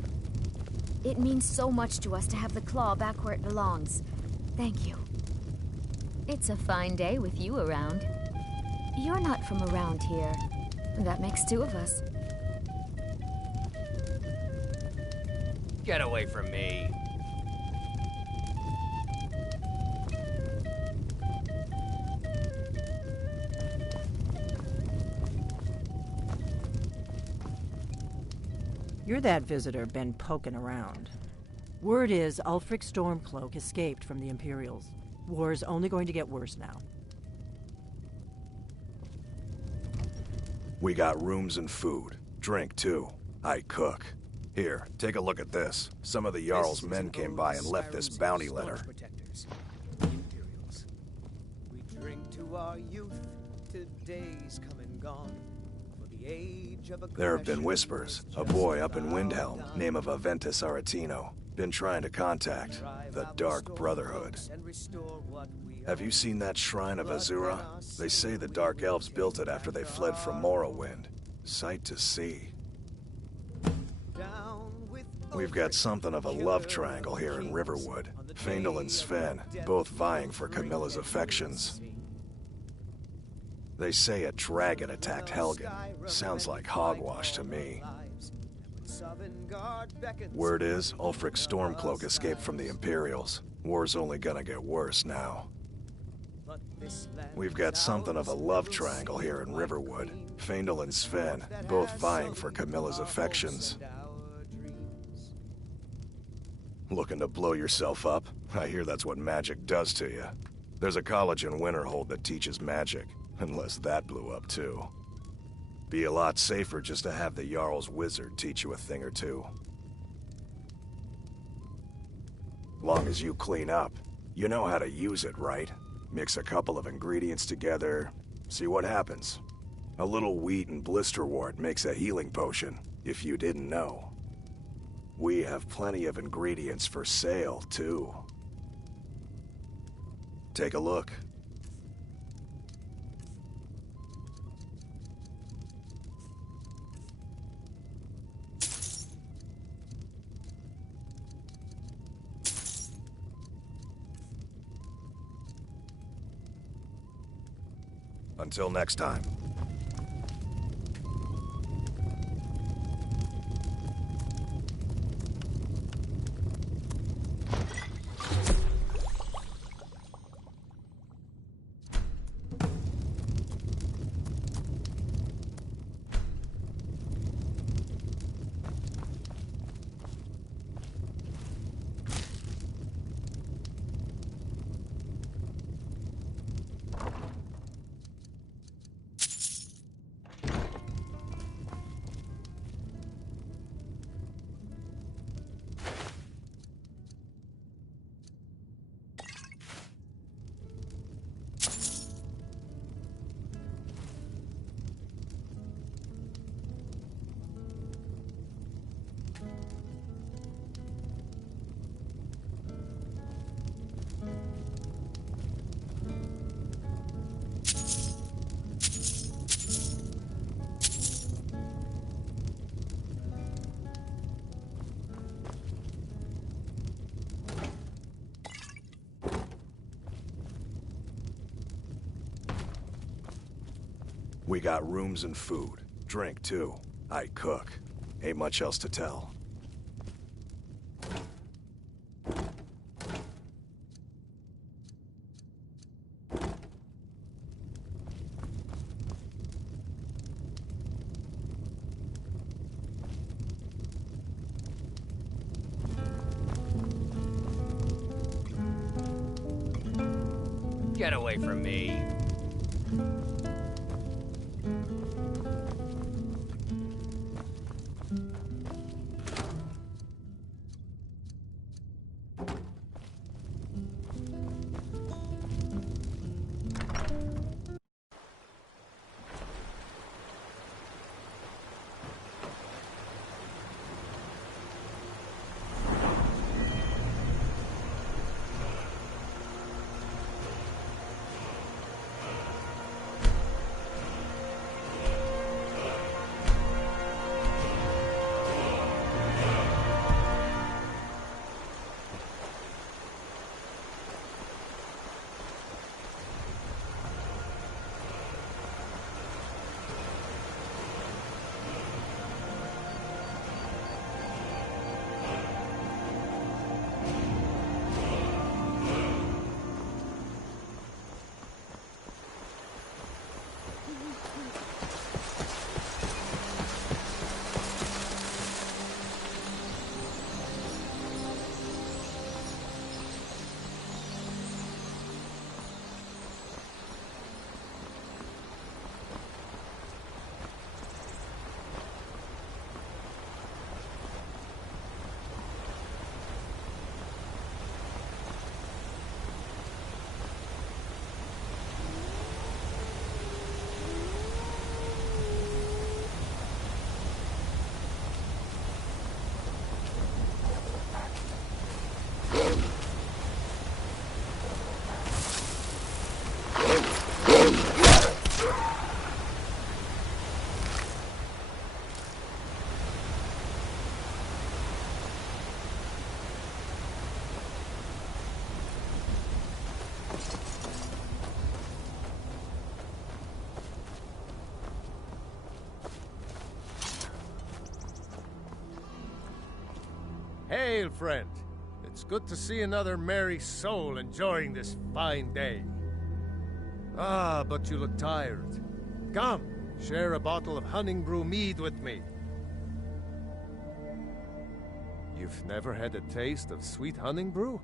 It means so much to us to have the claw back where it belongs. Thank you. It's a fine day with you around. You're not from around here. That makes two of us. Get away from me. You're that visitor been poking around. Word is Ulfric Stormcloak escaped from the Imperials. War's only going to get worse now. We got rooms and food. Drink, too. I cook. Here, take a look at this. Some of the Jarl's men came by and left this bounty letter. Imperials. We drink to our youth, to days come and gone. For the age of There have been whispers. A boy up in Windhelm, name of Aventus Aretino, been trying to contact the Dark Brotherhood. Have you seen that shrine of Azura? They say the Dark Elves built it after they fled from Morrowind. Sight to see. We've got something of a love triangle here in Riverwood. Faendal and Sven, both vying for Camilla's affections. They say a dragon attacked Helgen. Sounds like hogwash to me. Word is, Ulfric Stormcloak escaped from the Imperials. War's only gonna get worse now. We've got something of a love triangle here in Riverwood. Faendal and Sven, both vying for Camilla's affections. Looking to blow yourself up? I hear that's what magic does to you. There's a college in Winterhold that teaches magic, unless that blew up too. Be a lot safer just to have the Jarl's wizard teach you a thing or two. Long as you clean up, you know how to use it, right? Mix a couple of ingredients together, see what happens. A little wheat and blisterwort makes a healing potion, if you didn't know. We have plenty of ingredients for sale, too. Take a look. Until next time. We got rooms and food. Drink, too. I cook. Ain't much else to tell. Get away from me. Hail, friend. It's good to see another merry soul enjoying this fine day. Ah, but you look tired. Come, share a bottle of Hunting Brew mead with me. You've never had a taste of sweet Hunting Brew?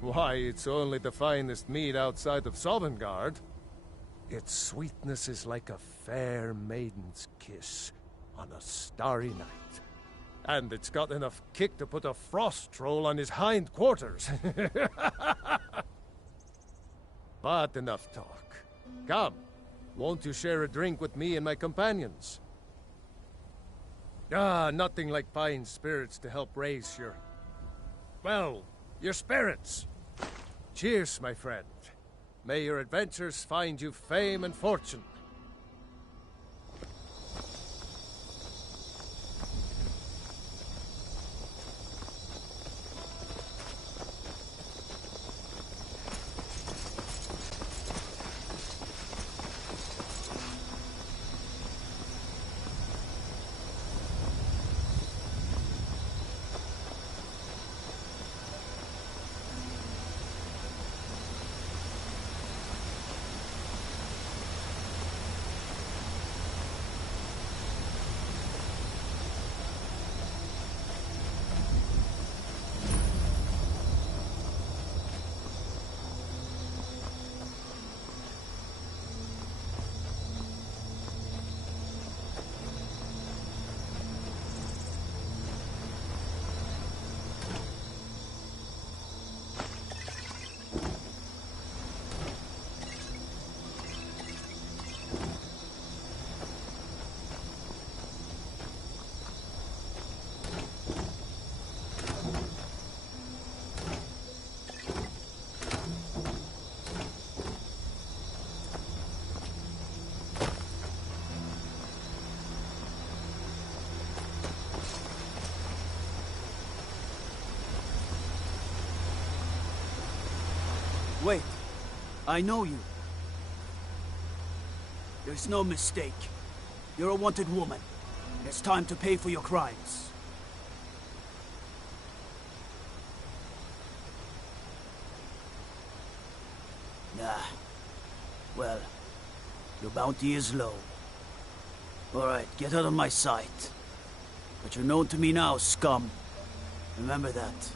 Why, it's only the finest mead outside of Sovngarde. Its sweetness is like a fair maiden's kiss on a starry night. And it's got enough kick to put a frost troll on his hind quarters. But enough talk. Come, won't you share a drink with me and my companions? Ah, nothing like fine spirits to help raise your... well, your spirits. Cheers, my friend. May your adventures find you fame and fortune. Wait, I know you. There's no mistake. You're a wanted woman. It's time to pay for your crimes. Nah. Well, your bounty is low. Alright, get out of my sight. But you're known to me now, scum. Remember that.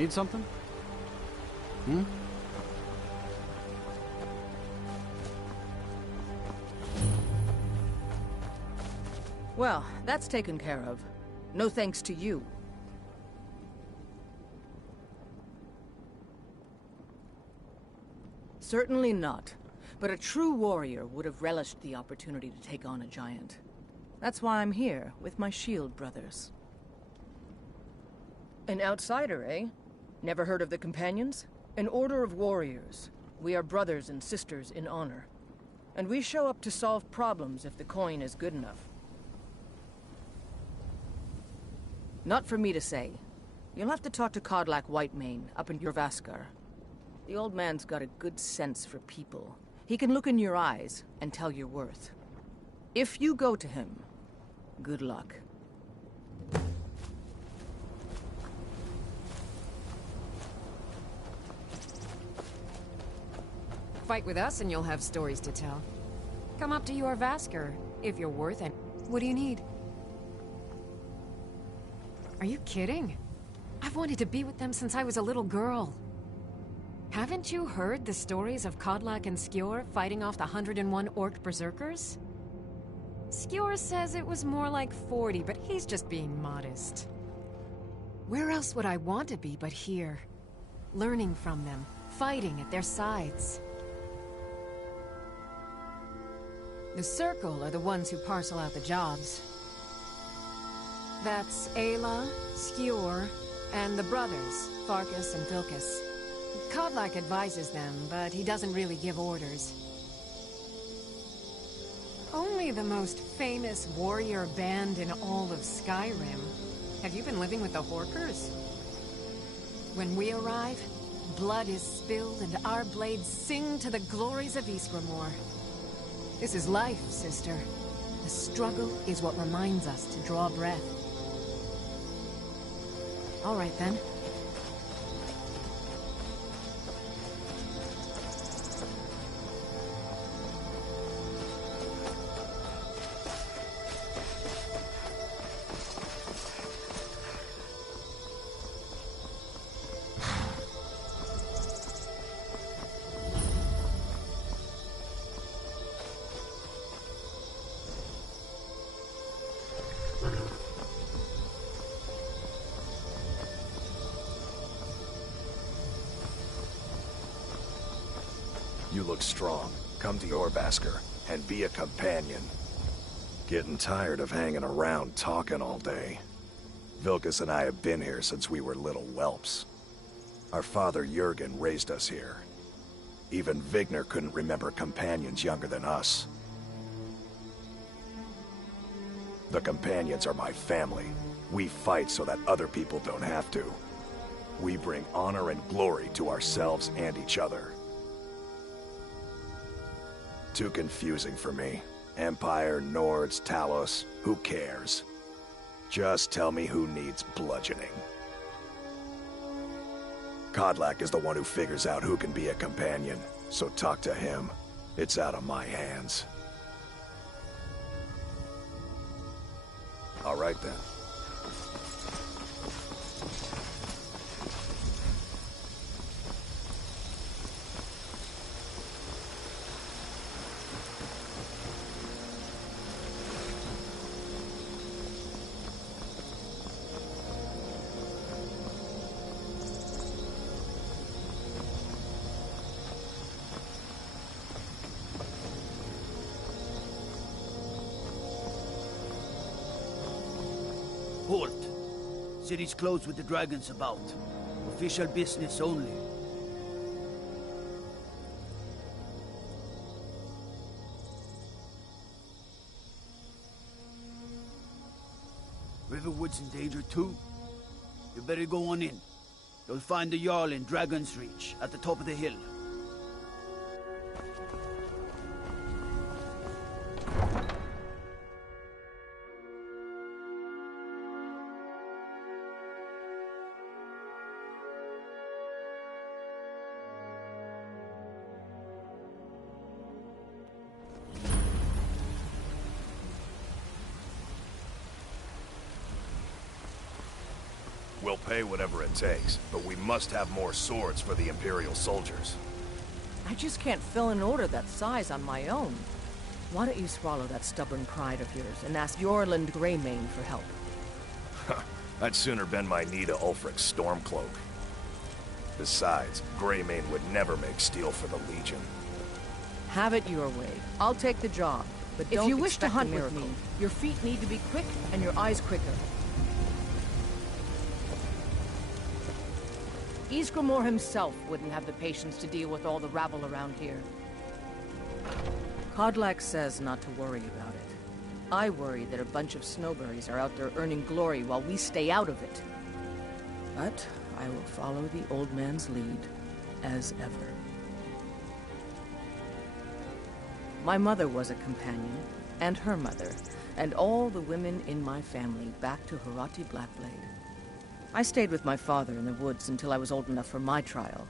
Need something? Hmm? Well, that's taken care of. No thanks to you. Certainly not. But a true warrior would have relished the opportunity to take on a giant. That's why I'm here, with my shield brothers. An outsider, eh? Never heard of the Companions? An order of warriors. We are brothers and sisters in honor. And we show up to solve problems if the coin is good enough. Not for me to say. You'll have to talk to Kodlak Whitemane up in Jorvaskar. The old man's got a good sense for people. He can look in your eyes and tell your worth. If you go to him, good luck. Fight with us and you'll have stories to tell. Come up to your Vasker, if you're worth it. What do you need? Are you kidding? I've wanted to be with them since I was a little girl. Haven't you heard the stories of Kodlak and Skjor fighting off the 101 Orc Berserkers? Skjor says it was more like 40, but he's just being modest. Where else would I want to be but here? Learning from them, fighting at their sides. The Circle are the ones who parcel out the jobs. That's Ayla, Skjor, and the brothers, Farkas and Vilkas. Kodlak advises them, but he doesn't really give orders. Only the most famous warrior band in all of Skyrim. Have you been living with the Horkers? When we arrive, blood is spilled and our blades sing to the glories of Ysgramor. This is life, sister. The struggle is what reminds us to draw breath. All right, then. You look strong. Come to your Vasker and be a companion. Getting tired of hanging around talking all day. Vilkas and I have been here since we were little whelps. Our father Jurgen raised us here. Even Vigner couldn't remember companions younger than us. The companions are my family. We fight so that other people don't have to. We bring honor and glory to ourselves and each other. Too confusing for me. Empire, Nords, Talos, who cares? Just tell me who needs bludgeoning. Kodlak is the one who figures out who can be a companion, so talk to him. It's out of my hands. All right then. Halt. City's closed with the dragons about. Official business only. Riverwood's in danger too. You better go on in. You'll find the Jarl in Dragon's Reach, at the top of the hill. We'll pay whatever it takes, but we must have more swords for the Imperial soldiers. I just can't fill an order that size on my own. Why don't you swallow that stubborn pride of yours and ask Yorland Greymane for help? I'd sooner bend my knee to Ulfric's Stormcloak. Besides, Greymane would never make steel for the Legion. Have it your way. I'll take the job, but if you wish to hunt with me, your feet need to be quick and your eyes quicker. Ysgramor himself wouldn't have the patience to deal with all the rabble around here. Kodlak says not to worry about it. I worry that a bunch of snowberries are out there earning glory while we stay out of it. But I will follow the old man's lead, as ever. My mother was a companion, and her mother, and all the women in my family back to Harati Blackblade. I stayed with my father in the woods until I was old enough for my trial.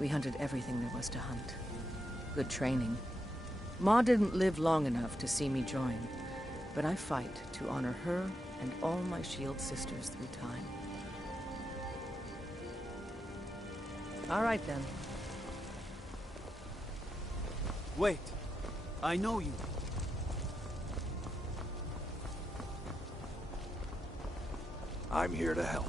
We hunted everything there was to hunt. Good training. Ma didn't live long enough to see me join, but I fight to honor her and all my shield sisters through time. All right, then. Wait. I know you. I'm here to help.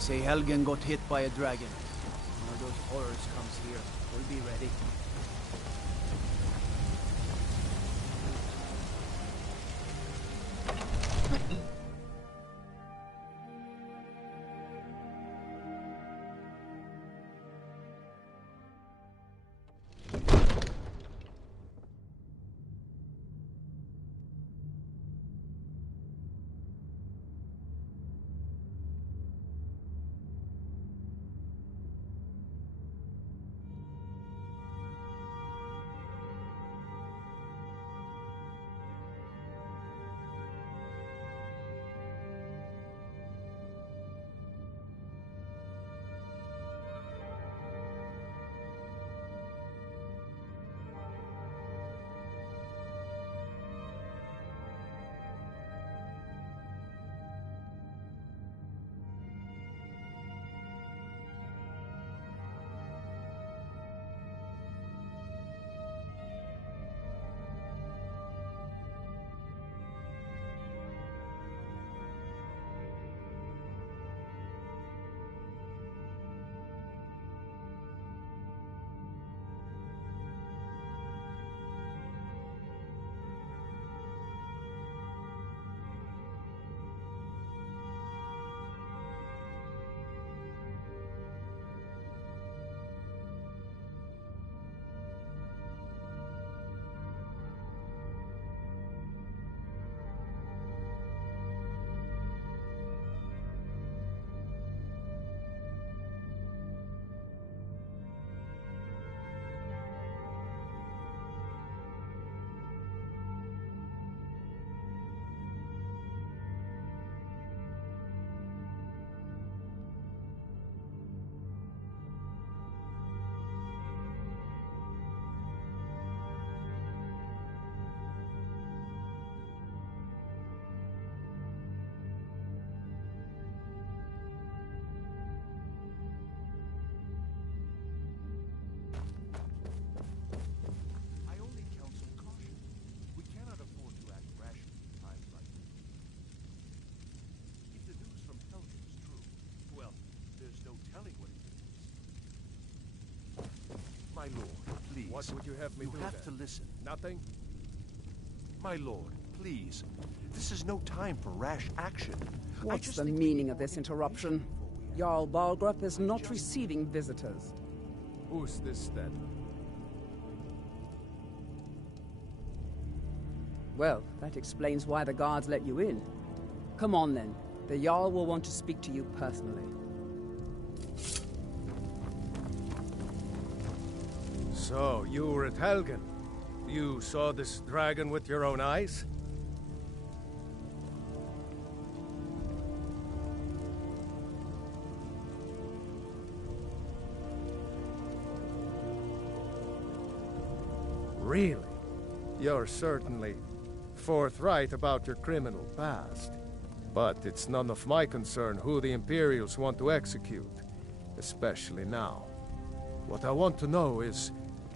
Say Helgen got hit by a dragon. One of those horrors comes here. We'll be ready. My lord, please. What would you have me do? You have to listen. Nothing? My lord, please. This is no time for rash action. What's the meaning of this interruption? Jarl Balgrup is not receiving visitors. Who's this, then? Well, that explains why the guards let you in. Come on, then. The Jarl will want to speak to you personally. So, you were at Helgen. You saw this dragon with your own eyes? Really? You're certainly forthright about your criminal past. But it's none of my concern who the Imperials want to execute, especially now. What I want to know is,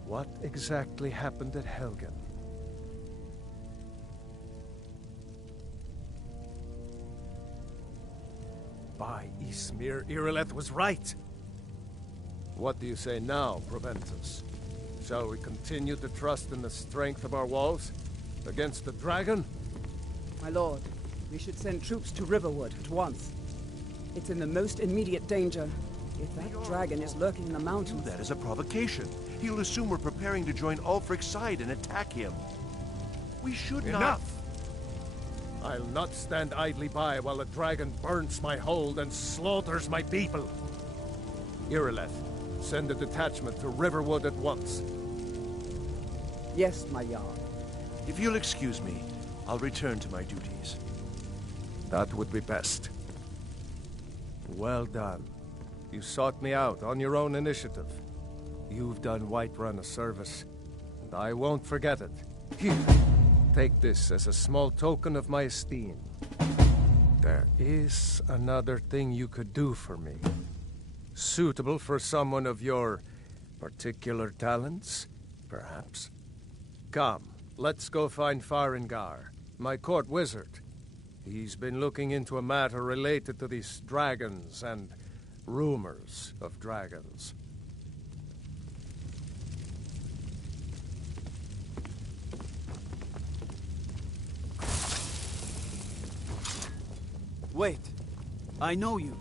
what exactly happened at Helgen? By Ysmir, Irileth was right! What do you say now, Proventus? Shall we continue to trust in the strength of our walls? Against the dragon? My lord, we should send troops to Riverwood at once. It's in the most immediate danger. If that dragon is lurking in the mountains... That is a provocation. He'll assume we're preparing to join Ulfric's side and attack him. We should not... Enough! I'll not stand idly by while the dragon burns my hold and slaughters my people. Irileth, send a detachment to Riverwood at once. Yes, my Jarl. If you'll excuse me, I'll return to my duties. That would be best. Well done. You sought me out on your own initiative. You've done Whiterun a service, and I won't forget it. Here, take this as a small token of my esteem. There is another thing you could do for me. Suitable for someone of your particular talents, perhaps. Come, let's go find Farengar, my court wizard. He's been looking into a matter related to these dragons and rumors of dragons. Wait. I know you.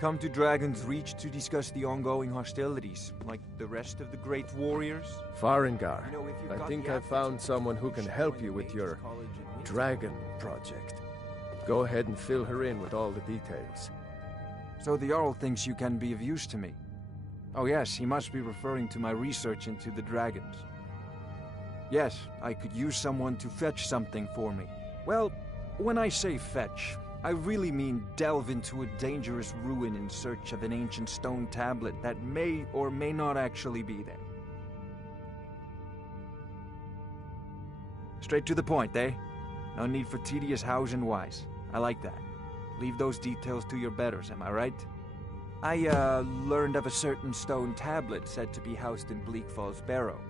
Come to Dragon's Reach to discuss the ongoing hostilities, like the rest of the great warriors? Farengar, I think I found someone who can help you with your dragon project. Go ahead and fill her in with all the details. So the Jarl thinks you can be of use to me. Oh yes, he must be referring to my research into the dragons. Yes, I could use someone to fetch something for me. Well, when I say fetch, I really mean delve into a dangerous ruin in search of an ancient stone tablet that may or may not actually be there. Straight to the point, eh? No need for tedious hows and whys. I like that. Leave those details to your betters, am I right? I, learned of a certain stone tablet said to be housed in Bleak Falls Barrow.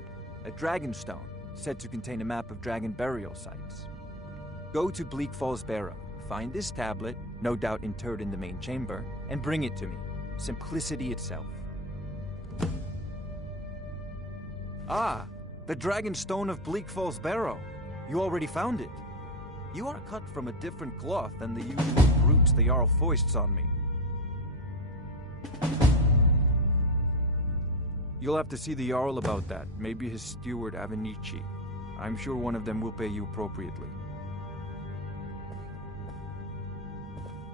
A dragon stone, said to contain a map of dragon burial sites. Go to Bleak Falls Barrow, find this tablet, no doubt interred in the main chamber, and bring it to me. Simplicity itself. Ah, the dragon stone of Bleak Falls Barrow. You already found it. You are cut from a different cloth than the usual brutes the Jarl foists on me. You'll have to see the Jarl about that, maybe his steward Avenici. I'm sure one of them will pay you appropriately.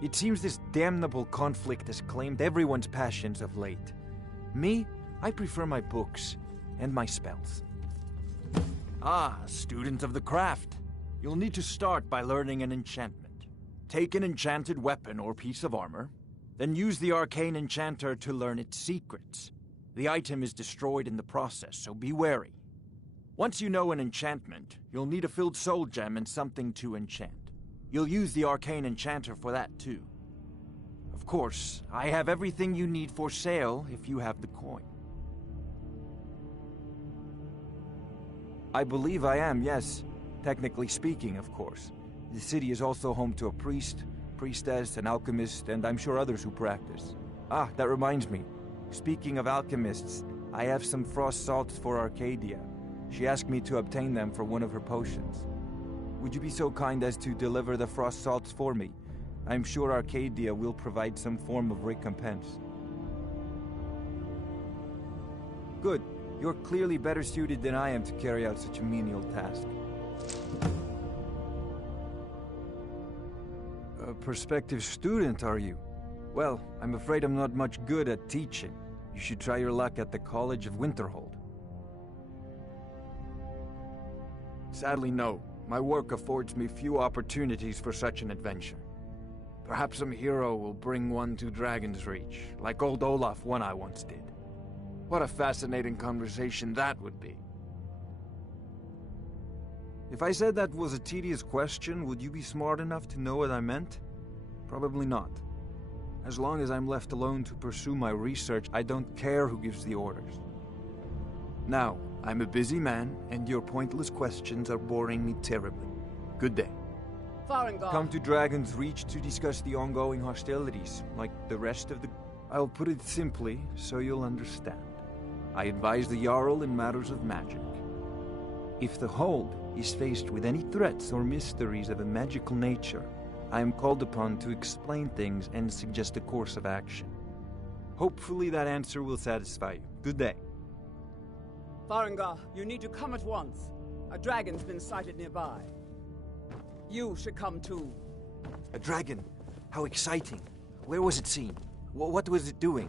It seems this damnable conflict has claimed everyone's passions of late. Me, I prefer my books and my spells. Ah, student of the craft. You'll need to start by learning an enchantment. Take an enchanted weapon or piece of armor, then use the arcane enchanter to learn its secrets. The item is destroyed in the process, so be wary. Once you know an enchantment, you'll need a filled soul gem and something to enchant. You'll use the arcane enchanter for that too. Of course, I have everything you need for sale if you have the coin. I believe I am, yes. Technically speaking, of course. The city is also home to a priest, priestess, an alchemist, and I'm sure others who practice. Ah, that reminds me. Speaking of alchemists, I have some frost salts for Arcadia. She asked me to obtain them for one of her potions. Would you be so kind as to deliver the frost salts for me? I'm sure Arcadia will provide some form of recompense. Good. You're clearly better suited than I am to carry out such a menial task. A prospective student, are you? Well, I'm afraid I'm not much good at teaching. You should try your luck at the College of Winterhold. Sadly, no. My work affords me few opportunities for such an adventure. Perhaps some hero will bring one to Dragon's Reach, like old Olaf one I once did. What a fascinating conversation that would be. If I said that was a tedious question, would you be smart enough to know what I meant? Probably not. As long as I'm left alone to pursue my research, I don't care who gives the orders. Now, I'm a busy man, and your pointless questions are boring me terribly. Good day. Farengar. Come to Dragon's Reach to discuss the ongoing hostilities, like the rest of the... I'll put it simply, so you'll understand. I advise the Jarl in matters of magic. If the Hold is faced with any threats or mysteries of a magical nature, I am called upon to explain things and suggest a course of action. Hopefully that answer will satisfy you. Good day. Farengar, you need to come at once. A dragon's been sighted nearby. You should come too. A dragon? How exciting. Where was it seen? What was it doing?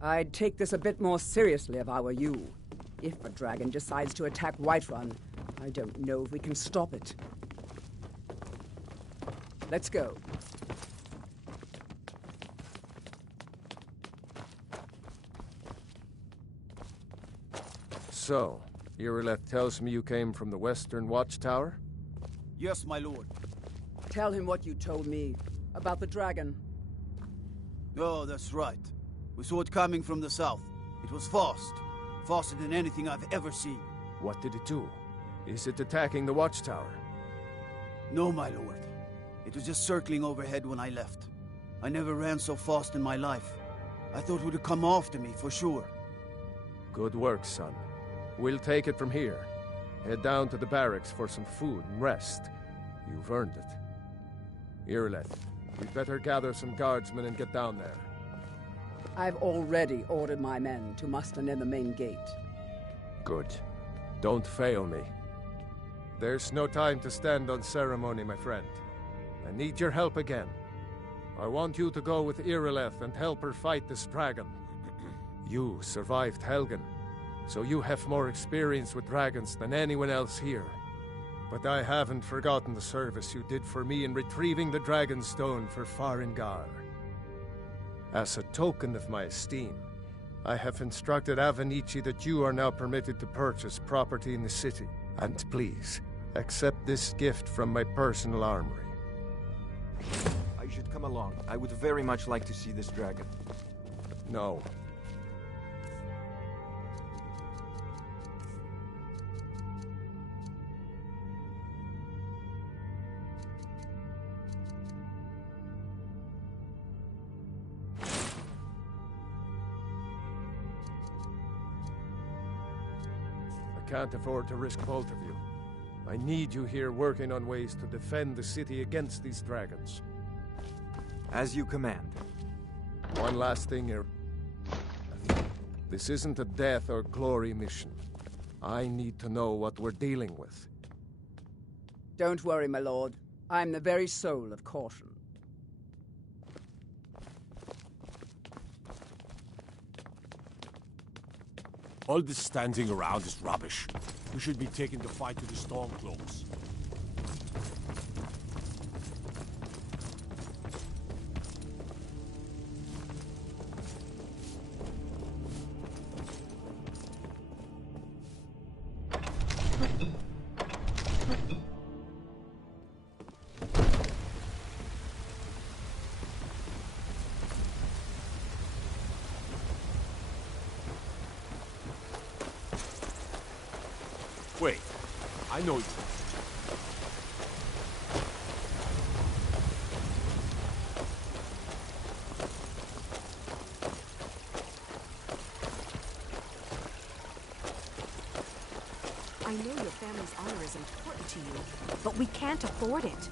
I'd take this a bit more seriously if I were you. If a dragon decides to attack Whiterun, I don't know if we can stop it. Let's go. So, Irileth tells me you came from the Western Watchtower? Yes, my lord. Tell him what you told me about the dragon. Oh, that's right. We saw it coming from the south. It was fast. Faster than anything I've ever seen. What did it do? Is it attacking the Watchtower? No, my lord. It was just circling overhead when I left. I never ran so fast in my life. I thought it would have come after me, for sure. Good work, son. We'll take it from here. Head down to the barracks for some food and rest. You've earned it. Irileth, we'd better gather some guardsmen and get down there. I've already ordered my men to muster near the main gate. Good. Don't fail me. There's no time to stand on ceremony, my friend. I need your help again. I want you to go with Irileth and help her fight this dragon. You survived Helgen, so you have more experience with dragons than anyone else here. But I haven't forgotten the service you did for me in retrieving the Dragon Stone for Farengar. As a token of my esteem, I have instructed Avenici that you are now permitted to purchase property in the city. And please, accept this gift from my personal armory. I should come along. I would very much like to see this dragon. No. I can't afford to risk both of you. I need you here working on ways to defend the city against these dragons. As you command. One last thing here. This isn't a death or glory mission. I need to know what we're dealing with. Don't worry, my lord. I'm the very soul of caution. All this standing around is rubbish. We should be taking the fight to the Stormcloaks. Wait, I know you. I know your family's honor is important to you, but we can't afford it.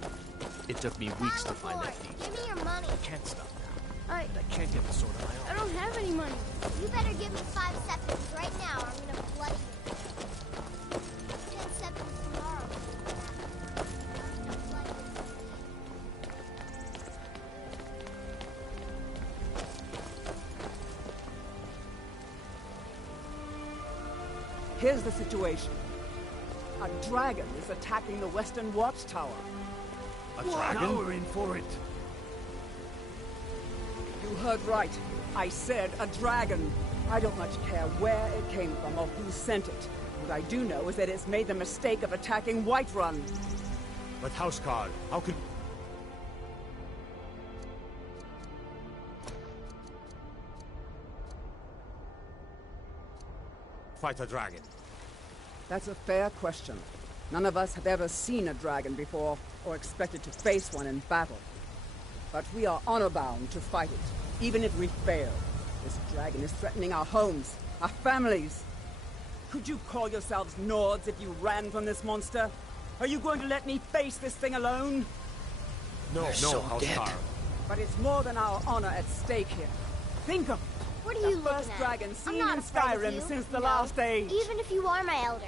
It took me weeks to find that thief. Give me your money. Can't stop now. I can't get the sword on my own. I don't have any money. You better give me 5 seconds right now, or I'm gonna bloody you. 10 seconds tomorrow. Here's the situation. A dragon is attacking the western watchtower. A dragon? Now we're in for it. You heard right. I said a dragon. I don't much care where it came from or who sent it. What I do know is that it's made the mistake of attacking Whiterun. But Housecarl, how could... fight a dragon? That's a fair question. None of us have ever seen a dragon before, or expected to face one in battle. But we are honor-bound to fight it, even if we fail. This dragon is threatening our homes, our families. Could you call yourselves Nords if you ran from this monster? Are you going to let me face this thing alone? No, Housecarl. But it's more than our honor at stake here. Think of it. What are you the first looking at? dragon seen I'm not in afraid of Skyrim you. since the No, last age. Even if you are my elder.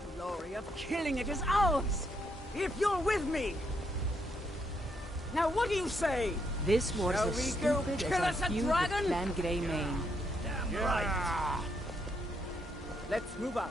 The glory of killing it is ours, if you're with me. Now what do you say? This war's Shall as we go stupid kill as us our a feud dragon? with Clan Greymane. Damn right. Let's move out.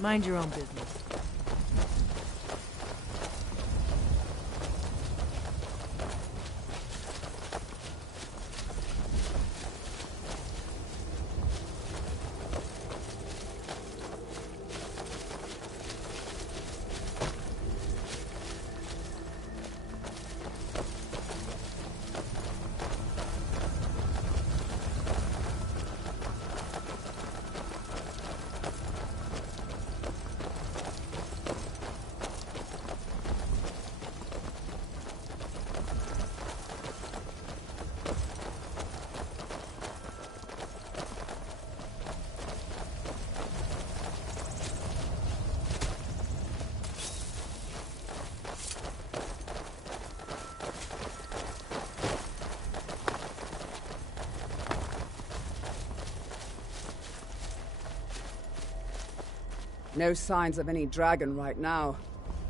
Mind your own business. No signs of any dragon right now,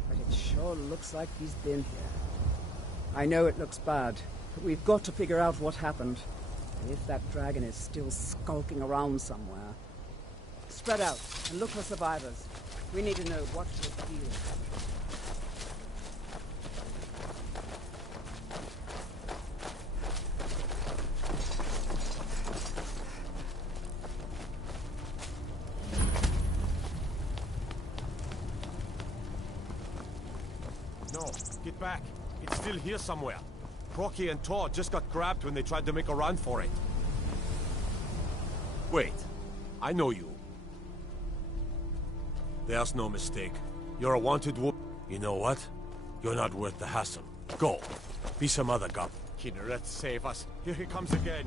but it sure looks like he's been here. I know it looks bad, but we've got to figure out what happened. And if that dragon is still skulking around somewhere. Spread out and look for survivors. We need to know what to do. No, get back. It's still here somewhere. Crocky and Todd just got grabbed when they tried to make a run for it. Wait, I know you. There's no mistake. You're a wanted woman. You know what? You're not worth the hassle. Go. Be some other guy. Kinneret, save us. Here he comes again.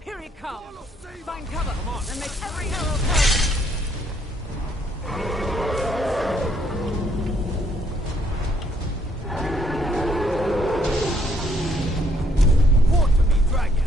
Here he comes! Find cover and make every arrow count! Report to me, dragon!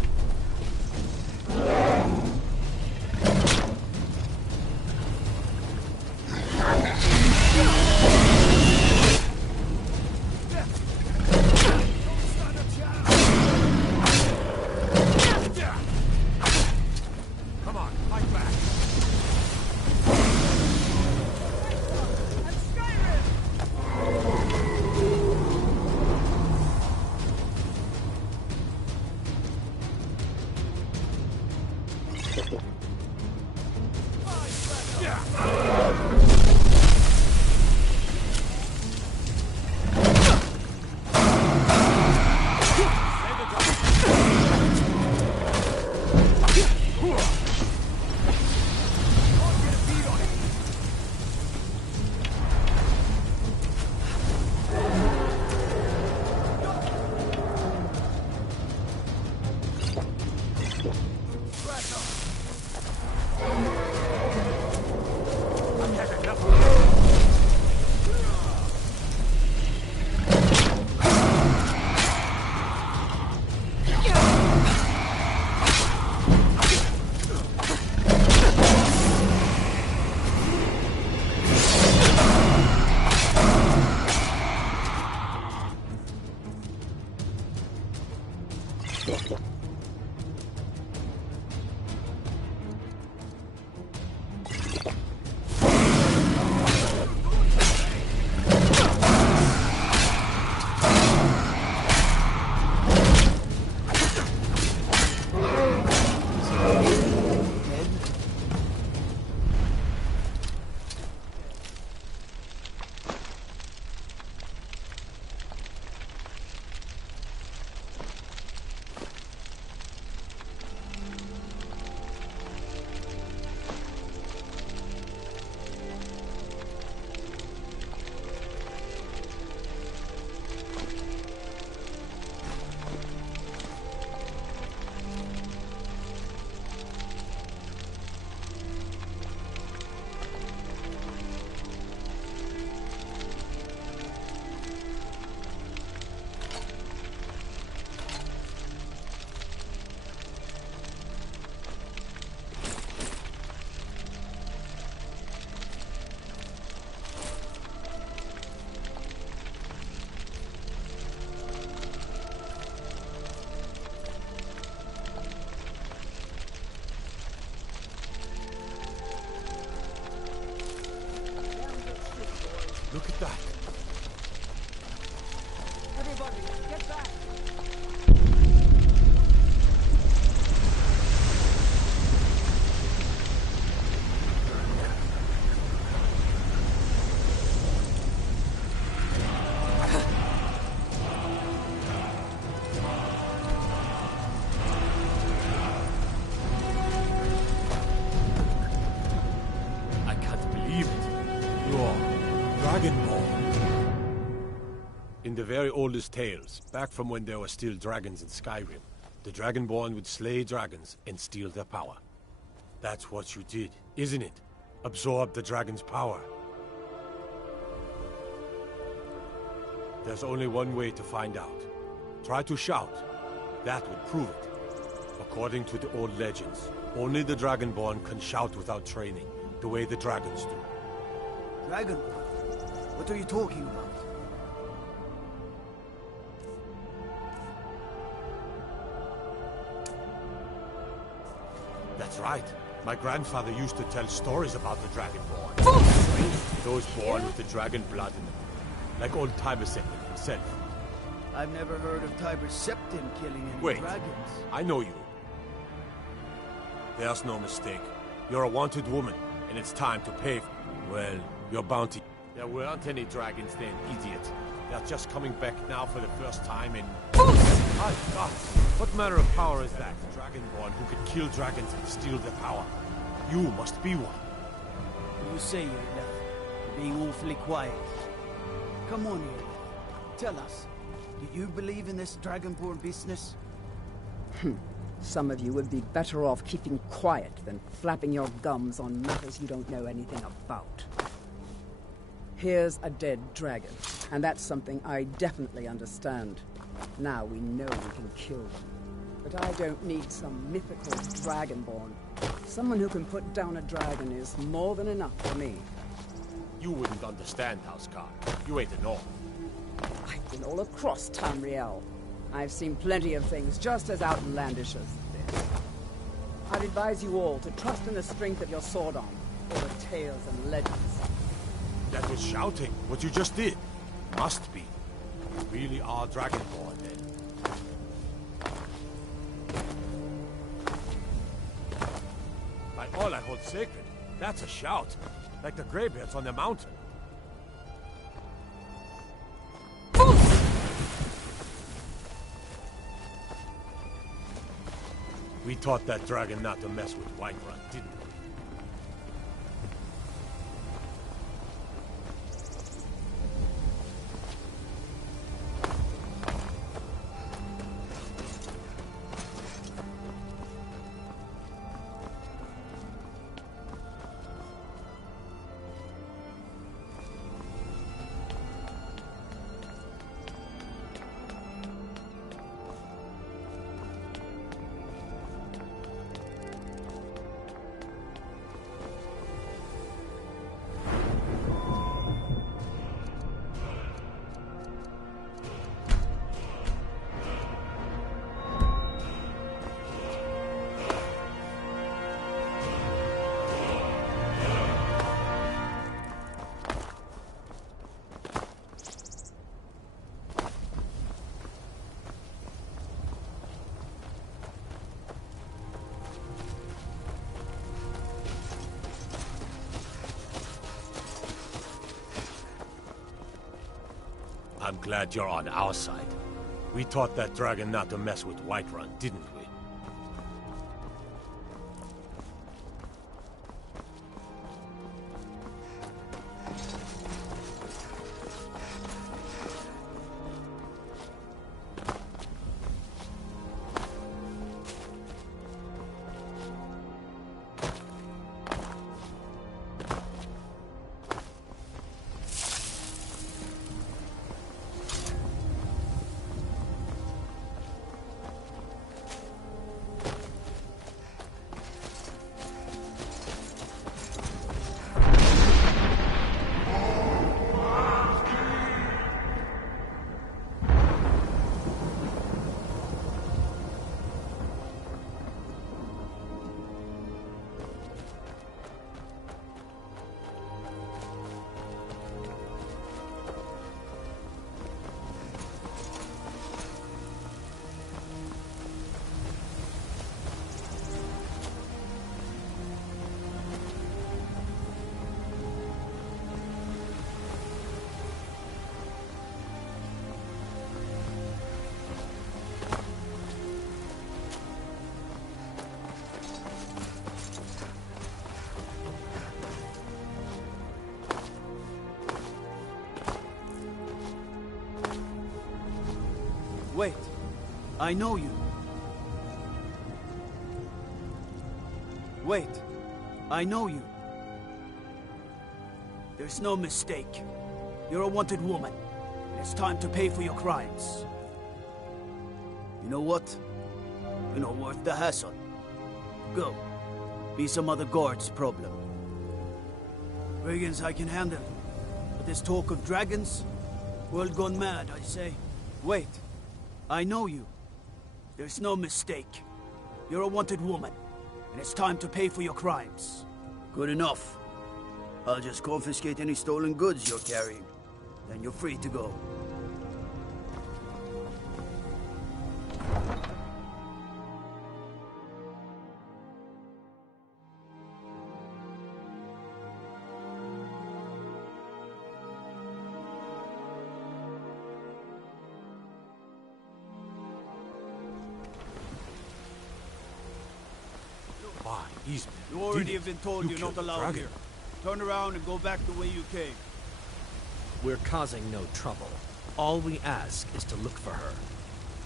Look at that. Everybody, get back! I can't believe it. You're Dragonborn. In the very oldest tales, back from when there were still dragons in Skyrim, the Dragonborn would slay dragons and steal their power. That's what you did, isn't it? Absorb the dragon's power. There's only one way to find out. Try to shout. That would prove it. According to the old legends, only the Dragonborn can shout without training, the way the dragons do. Dragon? What are you talking about? That's right. My grandfather used to tell stories about the Dragonborn. Those born with the dragon blood in them. Like old Tiber Septim himself. I've never heard of Tiber Septim killing any Wait, dragons. I know you. There's no mistake. You're a wanted woman, and it's time to pay for, well, your bounty. There weren't any dragons then, idiot. They're just coming back now for the first time in... My God! What manner of power is that? A Dragonborn who could kill dragons and steal their power. You must be one. You say you're left. You're being awfully quiet. Come on here. Tell us. Do you believe in this Dragonborn business? Some of you would be better off keeping quiet than flapping your gums on matters you don't know anything about. Here's a dead dragon, and that's something I definitely understand. Now we know we can kill them. But I don't need some mythical Dragonborn. Someone who can put down a dragon is more than enough for me. You wouldn't understand, Houseguard. You ain't a North. I've been all across Tamriel. I've seen plenty of things just as outlandish as this. I'd advise you all to trust in the strength of your sword arm over tales and legends. That was shouting, what you just did. Must be. You really are Dragonborn, then. All I hold sacred. That's a shout. Like the greybeards on the mountain. We taught that dragon not to mess with Whiterun, didn't we? I'm glad you're on our side. We taught that dragon not to mess with Whiterun, didn't we? Wait. I know you. Wait. I know you. There's no mistake. You're a wanted woman. And it's time to pay for your crimes. You know what? You're not worth the hassle. Go. Be some other guard's problem. Brigands I can handle. But this talk of dragons? World gone mad, I say. Wait. I know you. There's no mistake. You're a wanted woman, and it's time to pay for your crimes. Good enough. I'll just confiscate any stolen goods you're carrying. Then you're free to go. You already have been told you're not allowed here. Turn around and go back the way you came. We're causing no trouble. All we ask is to look for her.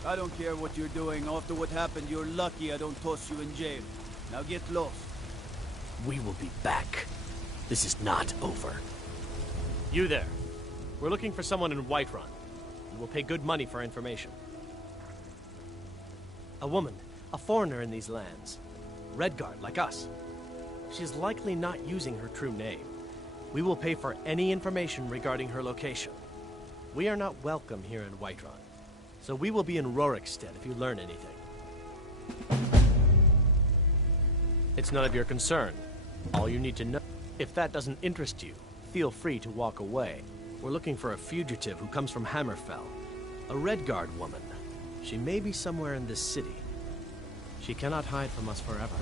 I don't care what you're doing. After what happened, you're lucky I don't toss you in jail. Now get lost. We will be back. This is not over. You there. We're looking for someone in Whiterun. We will pay good money for information. A woman, a foreigner in these lands. Redguard, like us. She's likely not using her true name. We will pay for any information regarding her location. We are not welcome here in Whiterun, so we will be in Rorikstead if you learn anything. It's none of your concern. All you need to know. If that doesn't interest you, feel free to walk away. We're looking for a fugitive who comes from Hammerfell. A Redguard woman. She may be somewhere in this city. She cannot hide from us forever.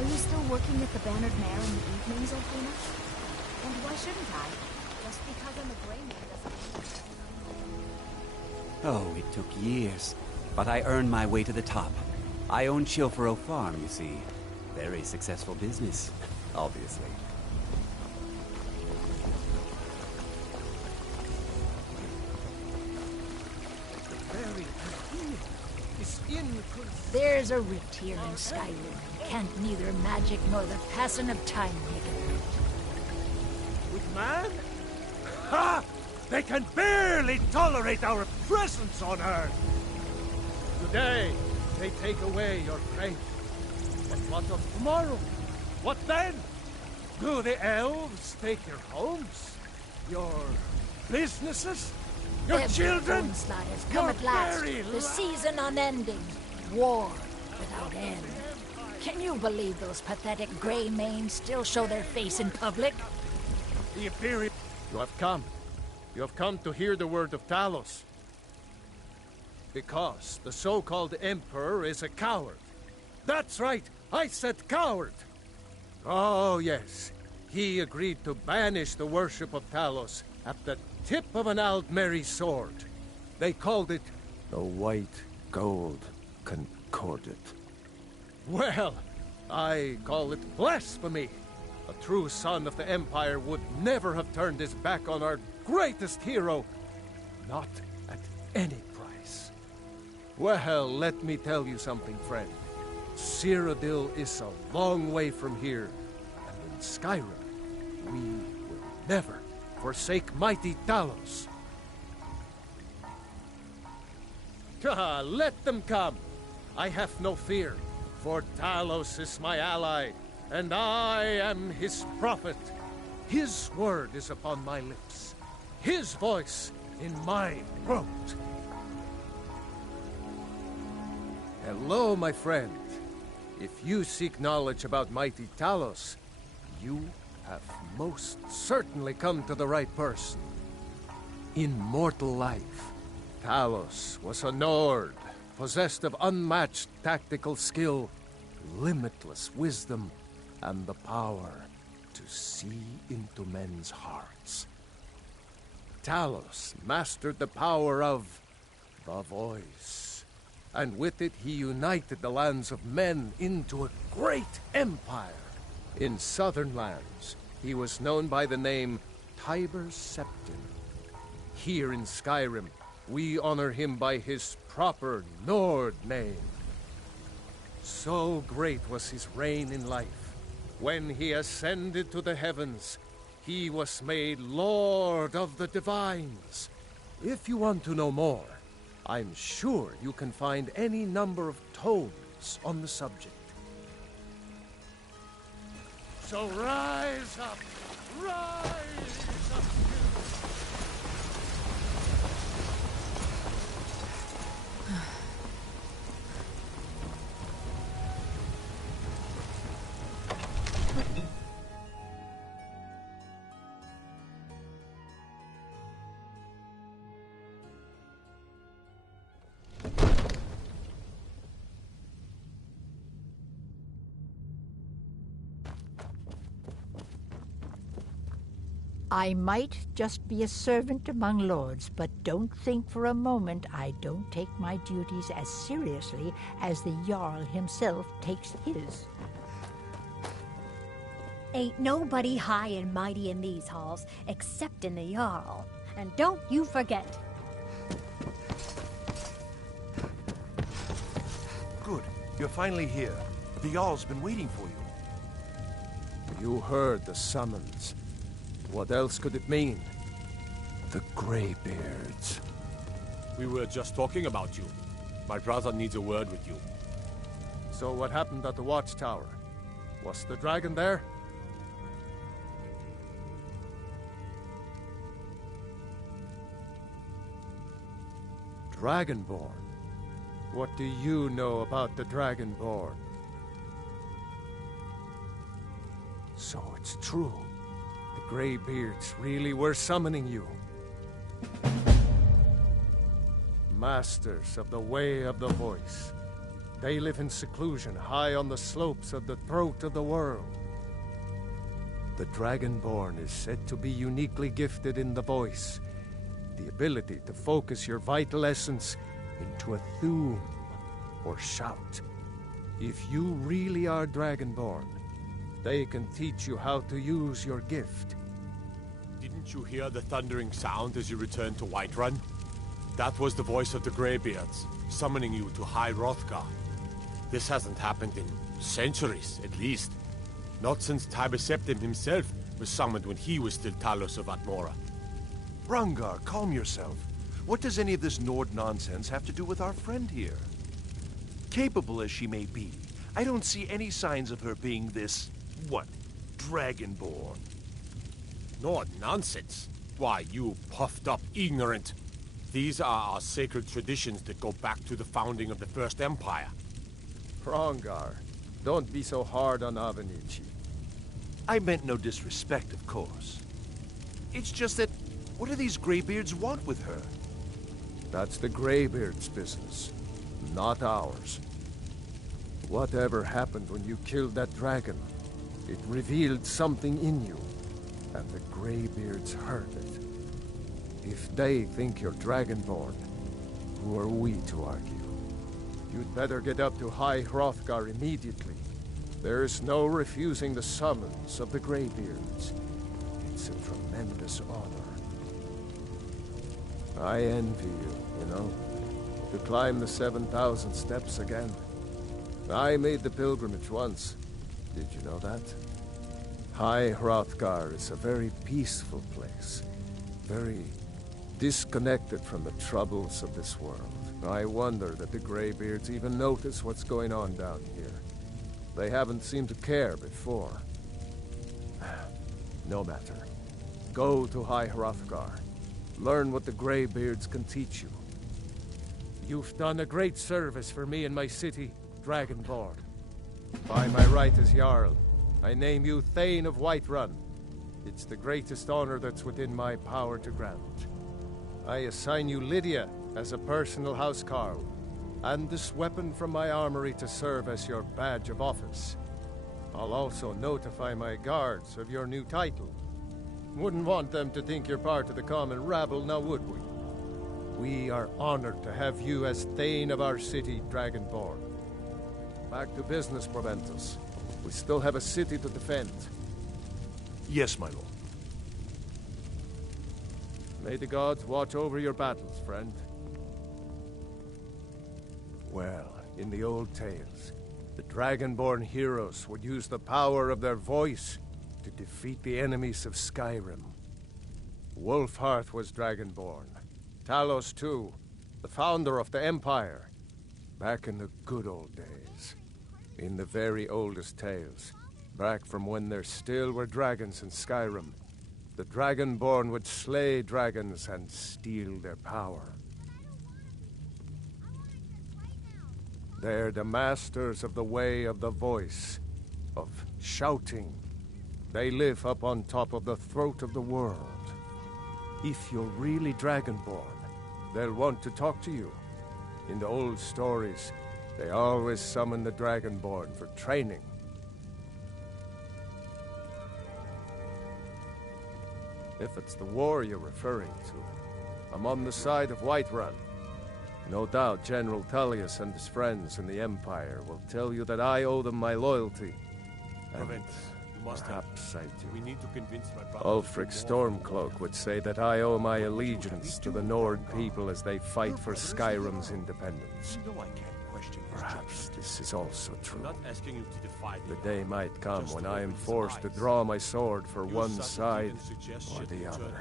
Are you still working with the Bannered Mare in the evenings, Elfina? And why shouldn't I? Just because I'm a Grey Mare doesn't mean... Oh, it took years, but I earned my way to the top. I own Chilfaro Farm, you see. Very successful business, obviously. There's a rift here in Skyrim. Can't neither magic nor the passing of time make it right. With man? Ha! They can barely tolerate our presence on Earth! Today, they take away your faith. But what of tomorrow? What then? Do the elves take your homes? Your businesses? Your children? Onslaught has come at last. The season unending. War without end. Can you believe those pathetic Grey Manes still show their face in public? The Imperial... You have come. You have come to hear the word of Talos. Because the so-called Emperor is a coward. That's right, I said coward! Oh, yes. He agreed to banish the worship of Talos at the tip of an Aldmeri sword. They called it the White Gold Concordat. Well, I call it blasphemy. A true son of the Empire would never have turned his back on our greatest hero. Not at any price. Well, let me tell you something, friend. Cyrodiil is a long way from here. And in Skyrim, we will never forsake mighty Talos. Ah, let them come. I have no fear, for Talos is my ally, and I am his prophet. His word is upon my lips, his voice in my throat. Hello, my friend. If you seek knowledge about mighty Talos, you have most certainly come to the right person. In mortal life, Talos was a Nord, possessed of unmatched tactical skill, limitless wisdom, and the power to see into men's hearts. Talos mastered the power of the voice, and with it he united the lands of men into a great empire. In southern lands, he was known by the name Tiber Septim. Here in Skyrim, we honor him by his proper Nord name. So great was his reign in life. When he ascended to the heavens, he was made Lord of the Divines. If you want to know more, I'm sure you can find any number of tomes on the subject. So rise up! Rise up! I might just be a servant among lords, but don't think for a moment I don't take my duties as seriously as the Jarl himself takes his. Ain't nobody high and mighty in these halls, except in the Jarl. And don't you forget. Good. You're finally here. The Jarl's been waiting for you. You heard the summons. What else could it mean? The Greybeards. We were just talking about you. My brother needs a word with you. So what happened at the watchtower? Was the dragon there? Dragonborn? What do you know about the Dragonborn? So it's true. The Greybeards really were summoning you. Masters of the Way of the Voice. They live in seclusion high on the slopes of the throat of the world. The Dragonborn is said to be uniquely gifted in the voice, the ability to focus your vital essence into a thum or shout. If you really are Dragonborn, they can teach you how to use your gift. Didn't you hear the thundering sound as you returned to Whiterun? That was the voice of the Greybeards, summoning you to High Hrothgar. This hasn't happened in centuries, at least. Not since Tiber Septim himself was summoned when he was still Talos of Atmora. Hrongar, calm yourself. What does any of this Nord nonsense have to do with our friend here? Capable as she may be, I don't see any signs of her being this, Dragonborn. Nord nonsense? Why, you puffed up ignorant. These are our sacred traditions that go back to the founding of the First Empire. Hrongar, don't be so hard on Avenici. I meant no disrespect, of course. It's just that, what do these Greybeards want with her? That's the Greybeards' business, not ours. Whatever happened when you killed that dragon, it revealed something in you, and the Greybeards heard it. If they think you're Dragonborn, who are we to argue? You'd better get up to High Hrothgar immediately. There's no refusing the summons of the Greybeards. It's a tremendous honor. I envy you, to climb the 7,000 steps again. I made the pilgrimage once. Did you know that? High Hrothgar is a very peaceful place. Very disconnected from the troubles of this world. I wonder that the Greybeards even notice what's going on down here. They haven't seemed to care before. No matter. Go to High Hrothgar. Learn what the Greybeards can teach you. You've done a great service for me and my city, Dragonborn. By my right as Jarl, I name you Thane of Whiterun. It's the greatest honor that's within my power to grant. I assign you Lydia as a personal housecarl, and this weapon from my armory to serve as your badge of office. I'll also notify my guards of your new title. Wouldn't want them to think you're part of the common rabble, now would we? We are honored to have you as Thane of our city, Dragonborn. Back to business, Proventus. We still have a city to defend. Yes, my lord. May the gods watch over your battles, friend. Well, in the old tales, the Dragonborn heroes would use the power of their voice to defeat the enemies of Skyrim. Wolfhearth was Dragonborn. Talos, too, the founder of the Empire. Back in the good old days. In the very oldest tales. Back from when there still were dragons in Skyrim. The Dragonborn would slay dragons and steal their power. They're the masters of the way of the voice, of shouting. They live up on top of the throat of the world. If you're really Dragonborn, they'll want to talk to you. In the old stories, they always summon the Dragonborn for training. If it's the war you're referring to, I'm on the side of Whiterun. No doubt General Tullius and his friends in the Empire will tell you that I owe them my loyalty. And perhaps I do. We need to convince my brother. Ulfric Stormcloak would say that I owe my allegiance to the Nord people as they fight for Skyrim's independence. You know I can't question his Perhaps this is also true. I'm not asking you to defy The day might come when I am forced to draw my sword for one side or the other.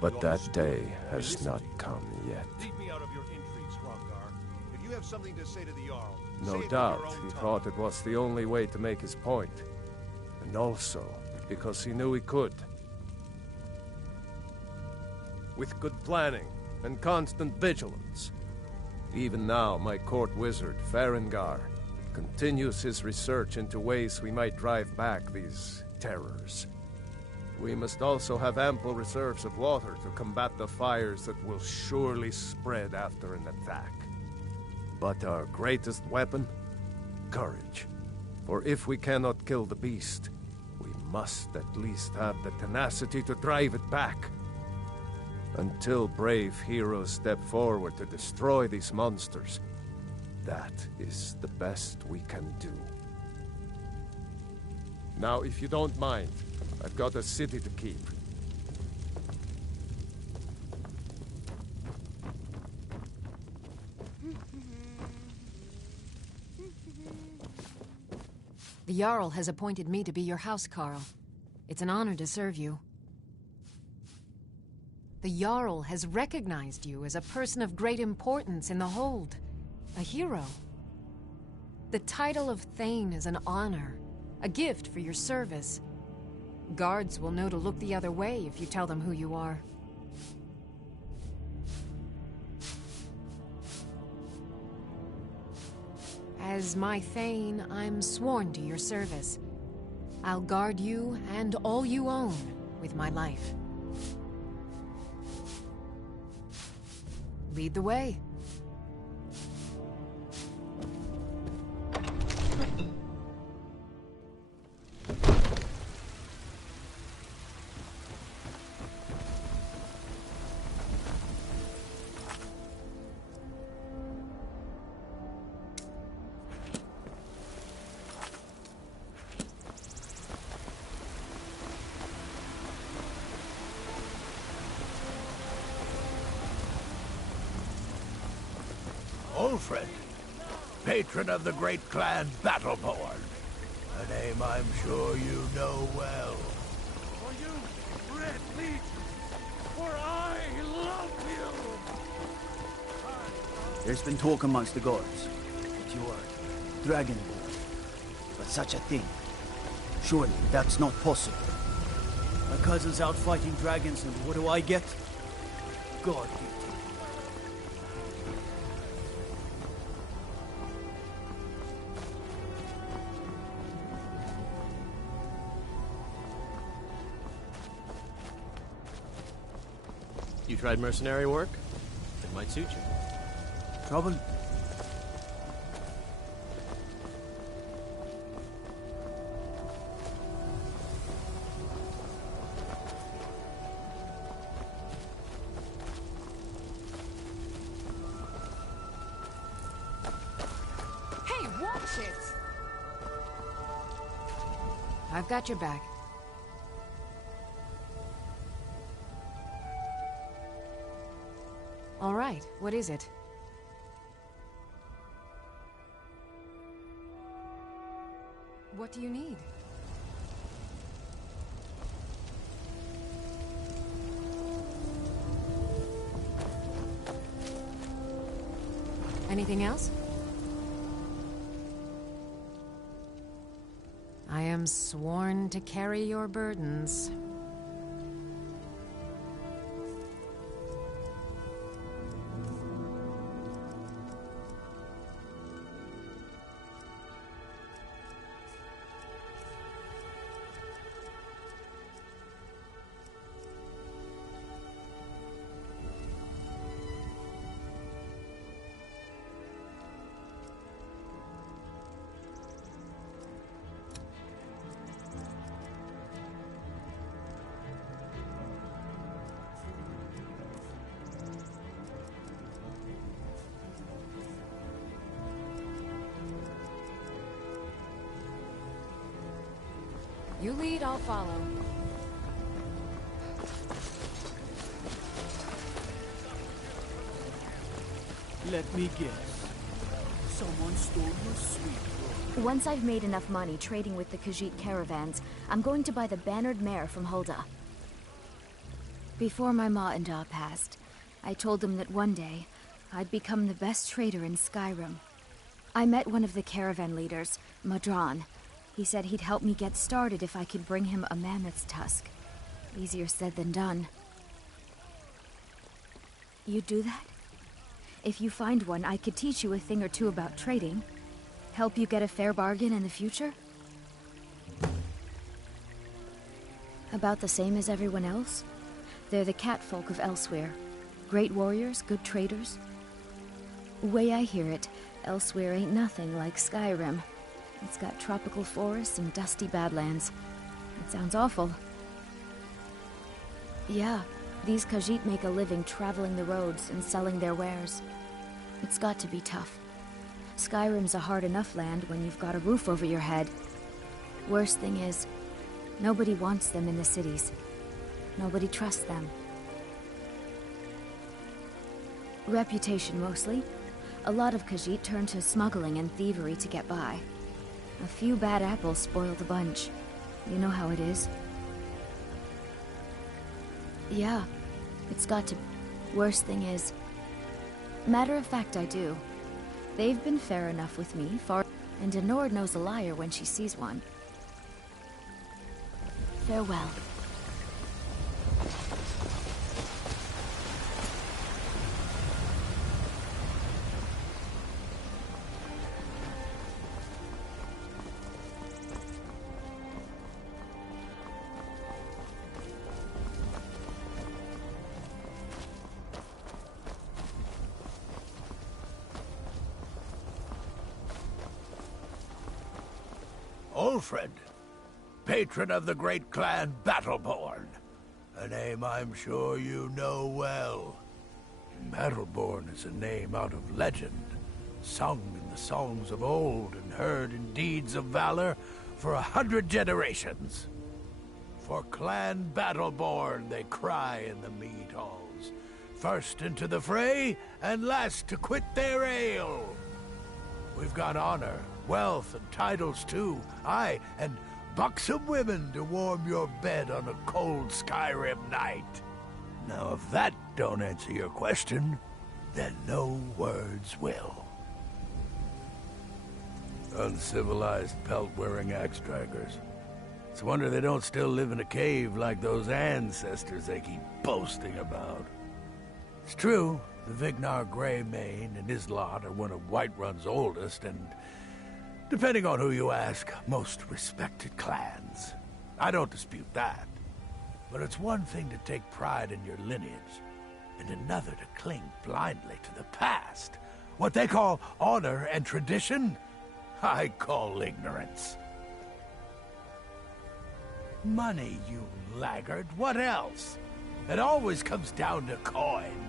But that day has not come yet. Leave me out of your intrigues, Hrongar. If you have something to say to the Jarl, No doubt he thought it was the only way to make his point. And also because he knew he could. With good planning and constant vigilance. Even now, my court wizard, Farengar, continues his research into ways we might drive back these terrors. We must also have ample reserves of water to combat the fires that will surely spread after an attack. But our greatest weapon? Courage. For if we cannot kill the beast, we must at least have the tenacity to drive it back. Until brave heroes step forward to destroy these monsters, that is the best we can do. Now, if you don't mind, I've got a city to keep. The Jarl has appointed me to be your housecarl. It's an honor to serve you. The Jarl has recognized you as a person of great importance in the Hold. A hero. The title of Thane is an honor, a gift for your service. Guards will know to look the other way if you tell them who you are. As my Thane, I'm sworn to your service. I'll guard you and all you own with my life. Lead the way. Ulfred, patron of the great clan Battleborn. A name I'm sure you know well. For you, Red Legion, for I love you! There's been talk amongst the guards that you are dragonborn. But such a thing, surely that's not possible. My cousin's out fighting dragons, and what do I get? God duty. You tried mercenary work? It might suit you. Trouble? Hey, watch it! I've got your back. All right, what is it? What do you need? Anything else? I am sworn to carry your burdens. You lead, I'll follow. Let me guess. Someone stole your sweet. Once I've made enough money trading with the Khajiit caravans, I'm going to buy the bannered mare from Hulda. Before my ma and Da passed, I told them that one day, I'd become the best trader in Skyrim. I met one of the caravan leaders, Madran. He said he'd help me get started if I could bring him a mammoth's tusk. Easier said than done. You'd do that? If you find one, I could teach you a thing or two about trading. Help you get a fair bargain in the future? About the same as everyone else? They're the catfolk of elsewhere. Great warriors, good traders. The way I hear it, Elsewhere ain't nothing like Skyrim. It's got tropical forests and dusty badlands. It sounds awful. Yeah, these Khajiit make a living traveling the roads and selling their wares. It's got to be tough. Skyrim's a hard enough land when you've got a roof over your head. Worst thing is, nobody wants them in the cities. Nobody trusts them. Reputation mostly. A lot of Khajiit turn to smuggling and thievery to get by. A few bad apples spoil the bunch. You know how it is. Yeah, it's got to... Worst thing is... Matter of fact, I do. They've been fair enough with me, and a Nord knows a liar when she sees one. Farewell. Ulfred, patron of the great clan Battleborn. A name I'm sure you know well. Battleborn is a name out of legend, sung in the songs of old and heard in deeds of valor for 100 generations. For Clan Battleborn they cry in the mead halls, first into the fray and last to quit their ale. We've got honor, wealth, and titles too. Aye, and buxom women to warm your bed on a cold Skyrim night. Now, if that don't answer your question, then no words will. Uncivilized pelt-wearing axe-draggers. It's a wonder they don't still live in a cave like those ancestors they keep boasting about. It's true, the Vignar Greymane and his lot are one of Whiterun's oldest and, depending on who you ask, most respected clans. I don't dispute that. But it's one thing to take pride in your lineage, and another to cling blindly to the past. What they call honor and tradition, I call ignorance. Money, you laggard. What else? It always comes down to coin.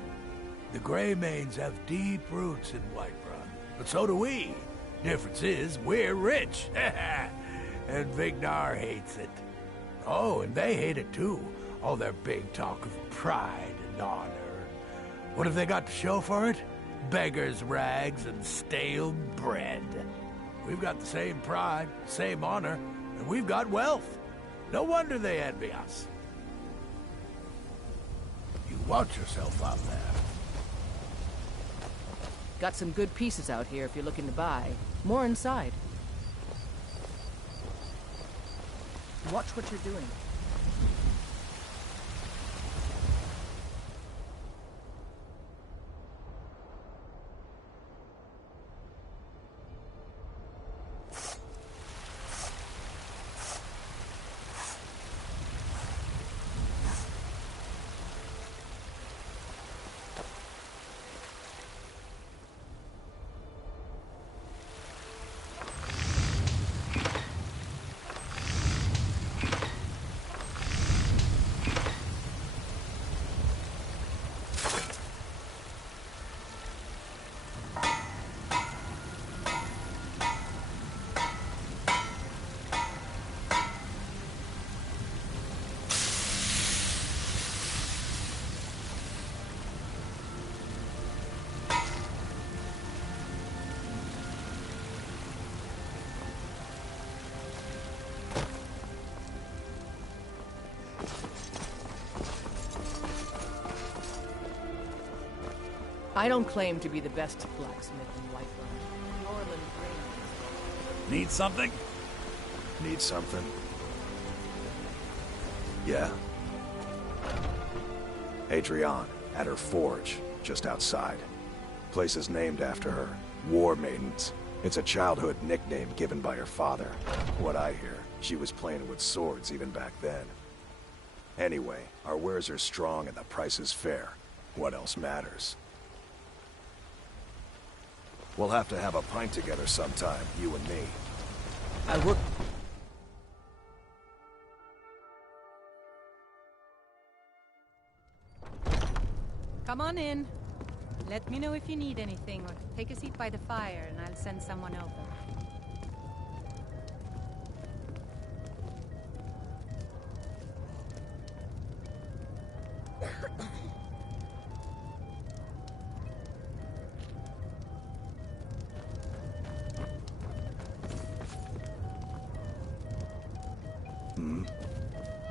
The Greymanes have deep roots in Whiterun, but so do we. Difference is, we're rich. And Vignar hates it. Oh, and they hate it too. All their big talk of pride and honor. What have they got to show for it? Beggars' rags and stale bread. We've got the same pride, same honor, and we've got wealth. No wonder they envy us. You watch yourself out there. Got some good pieces out here if you're looking to buy. More inside. Watch what you're doing. I don't claim to be the best blacksmith in Whiterun. Norland Grange. Need something? Need something? Yeah. Adrienne, at her forge, just outside. Place is named after her. War Maidens. It's a childhood nickname given by her father. What I hear, she was playing with swords even back then. Anyway, our wares are strong and the price is fair. What else matters? We'll have to have a pint together sometime, you and me. I would... Come on in. Let me know if you need anything, or take a seat by the fire and I'll send someone over.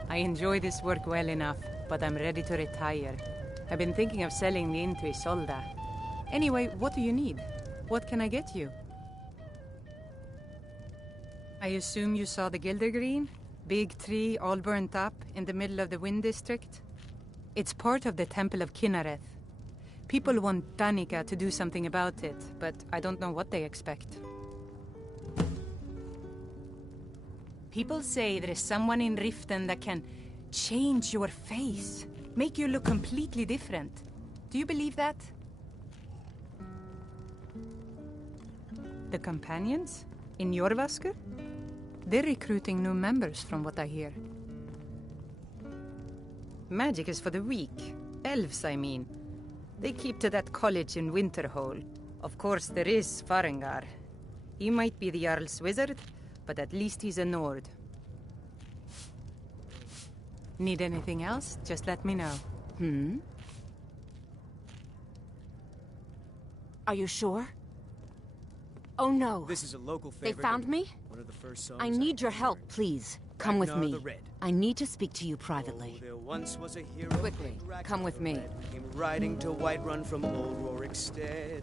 I enjoy this work well enough, but I'm ready to retire. I've been thinking of selling the inn to Isolda. Anyway, what do you need? What can I get you? I assume you saw the Gildergreen? Big tree, all burnt up, in the middle of the Wind District? It's part of the Temple of Kinnareth. People want Danica to do something about it, but I don't know what they expect. People say there is someone in Riften that can change your face, make you look completely different. Do you believe that? The companions? In Jorvaskr? They're recruiting new members from what I hear. Magic is for the weak. Elves, I mean. They keep to that college in Winterhold. Of course, there is Farengar. He might be the Jarl's wizard, but at least he's a Nord. Need anything else? Just let me know. Are you sure? Oh no. This is a local They favorite. found me? One of the first songs I need your help, please. Come with Ragnar me. the Red. I need to speak to you privately. There once was a hero. Quickly, come with me. Came riding to Whiterun from old Rorikstead.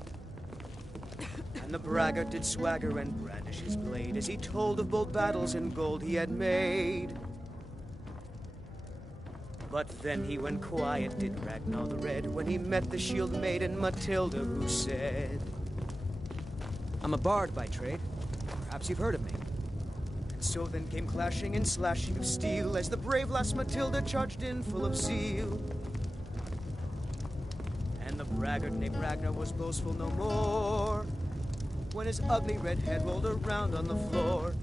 And the braggart did swagger and brandish his blade as he told of bold battles and gold he had made. But then he went quiet, did Ragnar the Red, when he met the shield maiden Matilda, who said, I'm a bard by trade. Perhaps you've heard of me. And so then came clashing and slashing of steel as the brave lass Matilda charged in full of zeal. And the braggart named Ragnar was boastful no more when his ugly red head rolled around on the floor.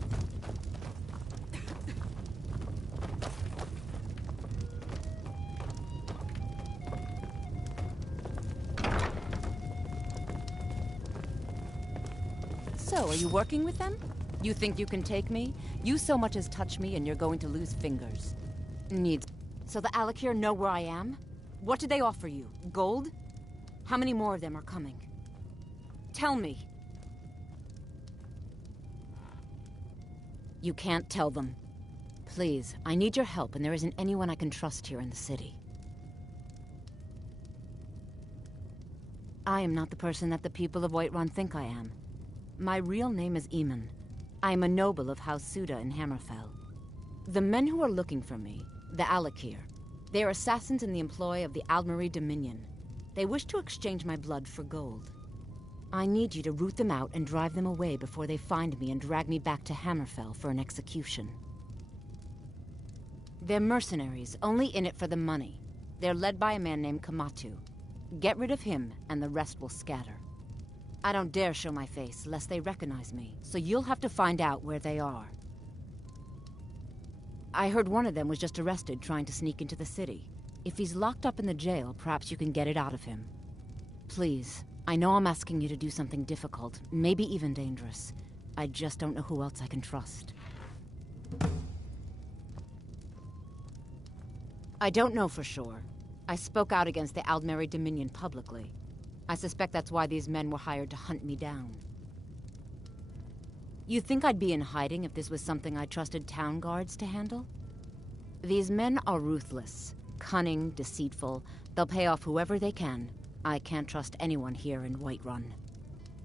So, are you working with them? You think you can take me? You so much as touch me and you're going to lose fingers. Needs. So the Alakir know where I am? What did they offer you? Gold? How many more of them are coming? Tell me. You can't tell them. Please, I need your help and there isn't anyone I can trust here in the city. I am not the person that the people of Whiterun think I am. My real name is Eamon. I am a noble of House Suda in Hammerfell. The men who are looking for me, the Alakir, they are assassins in the employ of the Aldmeri Dominion. They wish to exchange my blood for gold. I need you to root them out and drive them away before they find me and drag me back to Hammerfell for an execution. They're mercenaries, only in it for the money. They're led by a man named Kamatu. Get rid of him, and the rest will scatter. I don't dare show my face, lest they recognize me, so you'll have to find out where they are. I heard one of them was just arrested trying to sneak into the city. If he's locked up in the jail, perhaps you can get it out of him. Please, I know I'm asking you to do something difficult, maybe even dangerous. I just don't know who else I can trust. I don't know for sure. I spoke out against the Aldmeri Dominion publicly. I suspect that's why these men were hired to hunt me down. You think I'd be in hiding if this was something I trusted town guards to handle? These men are ruthless, cunning, deceitful. They'll pay off whoever they can. I can't trust anyone here in Whiterun.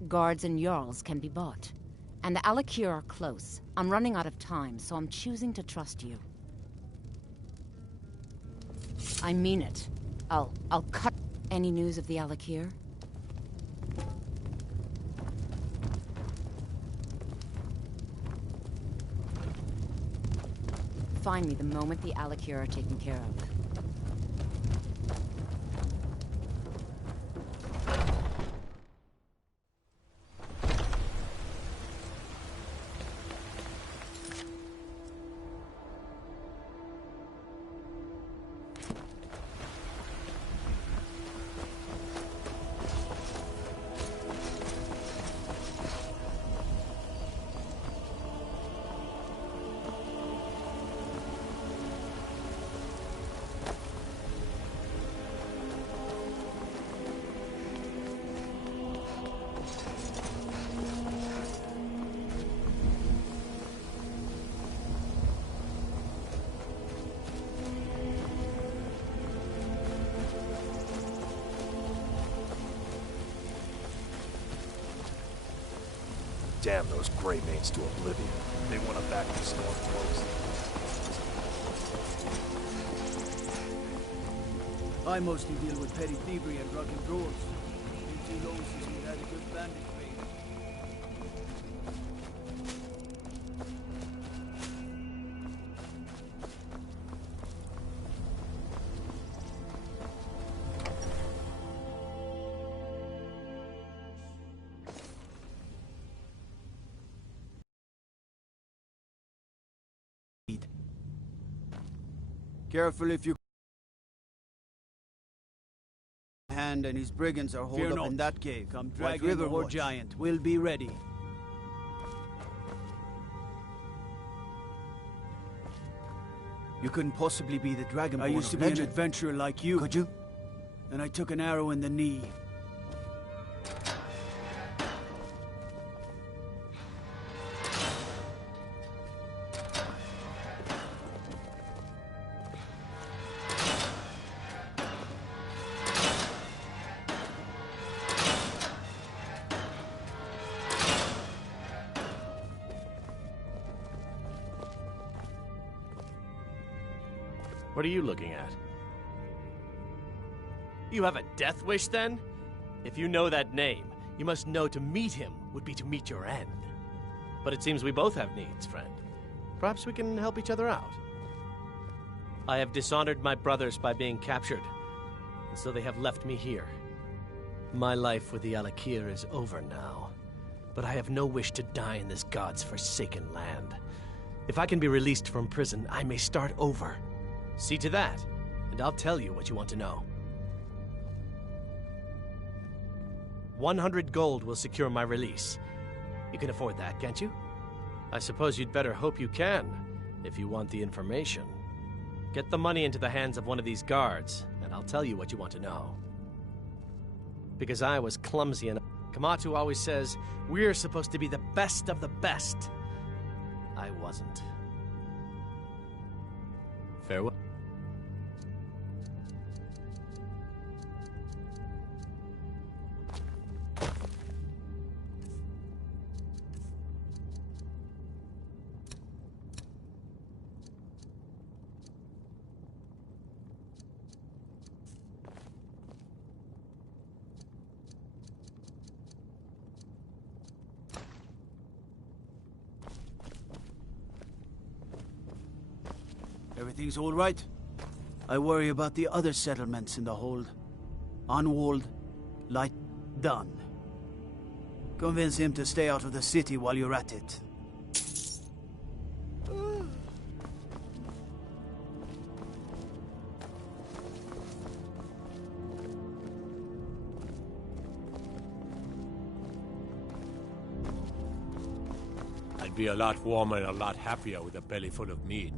Guards and Jarls can be bought. And the Alakir are close. I'm running out of time, so I'm choosing to trust you. I mean it. I'll cut any news of the Alakir. Find me the moment the Alakir are taken care of. damn those gray mains to oblivion. They want to back the storm close. I mostly deal with petty thievery and drunken drolls. Been too long since we had a good bandit raid. Careful if you hand and his brigands are holed up in that cave. Come White River or Giant, we'll be ready. You couldn't possibly be the Dragonborn. I used to be an adventurer like you. Could you? And I took an arrow in the knee. What are you looking at? You have a death wish, then? If you know that name, you must know to meet him would be to meet your end. But it seems we both have needs, friend. Perhaps we can help each other out. I have dishonored my brothers by being captured, and so they have left me here. My life with the Alakir is over now, but I have no wish to die in this god's forsaken land. If I can be released from prison, I may start over. See to that, and I'll tell you what you want to know. 100 gold will secure my release. You can afford that, can't you? I suppose you'd better hope you can, if you want the information. Get the money into the hands of one of these guards, and I'll tell you what you want to know. Because I was clumsy enough. Kamatu always says, we're supposed to be the best of the best. I wasn't. Farewell. Everything's all right? I worry about the other settlements in the hold. Unwalled, light done. Convince him to stay out of the city while you're at it. I'd be a lot warmer and a lot happier with a belly full of meat.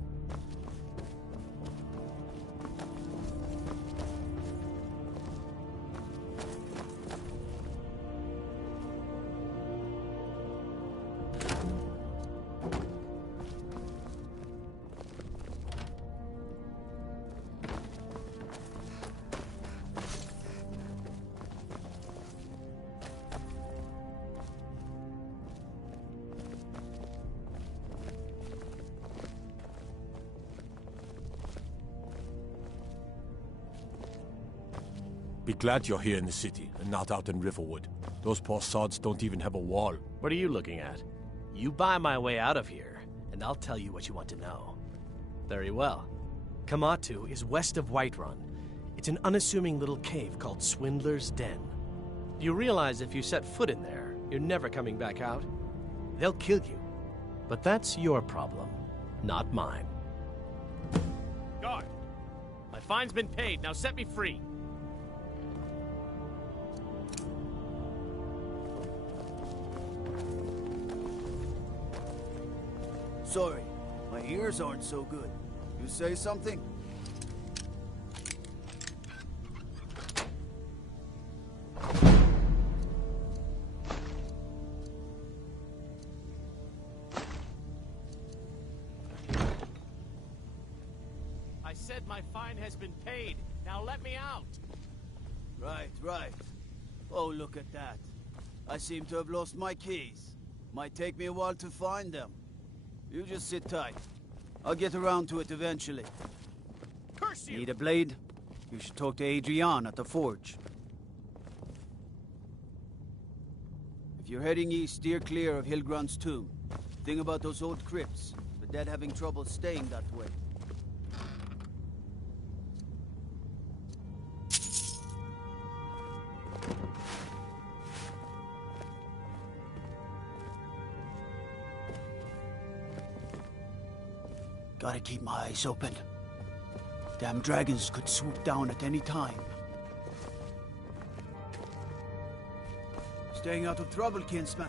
Be glad you're here in the city and not out in Riverwood. Those poor sods don't even have a wall. What are you looking at? You buy my way out of here, and I'll tell you what you want to know. Very well. Kamatu is west of Whiterun. It's an unassuming little cave called Swindler's Den. You realize if you set foot in there, you're never coming back out? They'll kill you. But that's your problem, not mine. Guard! My fine's been paid, now set me free! Sorry, my ears aren't so good. You say something? I said my fine has been paid. Now let me out. Right. Oh, look at that. I seem to have lost my keys. Might take me a while to find them. You just sit tight. I'll get around to it eventually. Curse you! Need a blade? You should talk to Adrian at the forge. If you're heading east, steer clear of Hilgrand's tomb. Thing about those old crypts, the dead having trouble staying that way. Gotta keep my eyes open. Damn dragons could swoop down at any time. Staying out of trouble, kinsman.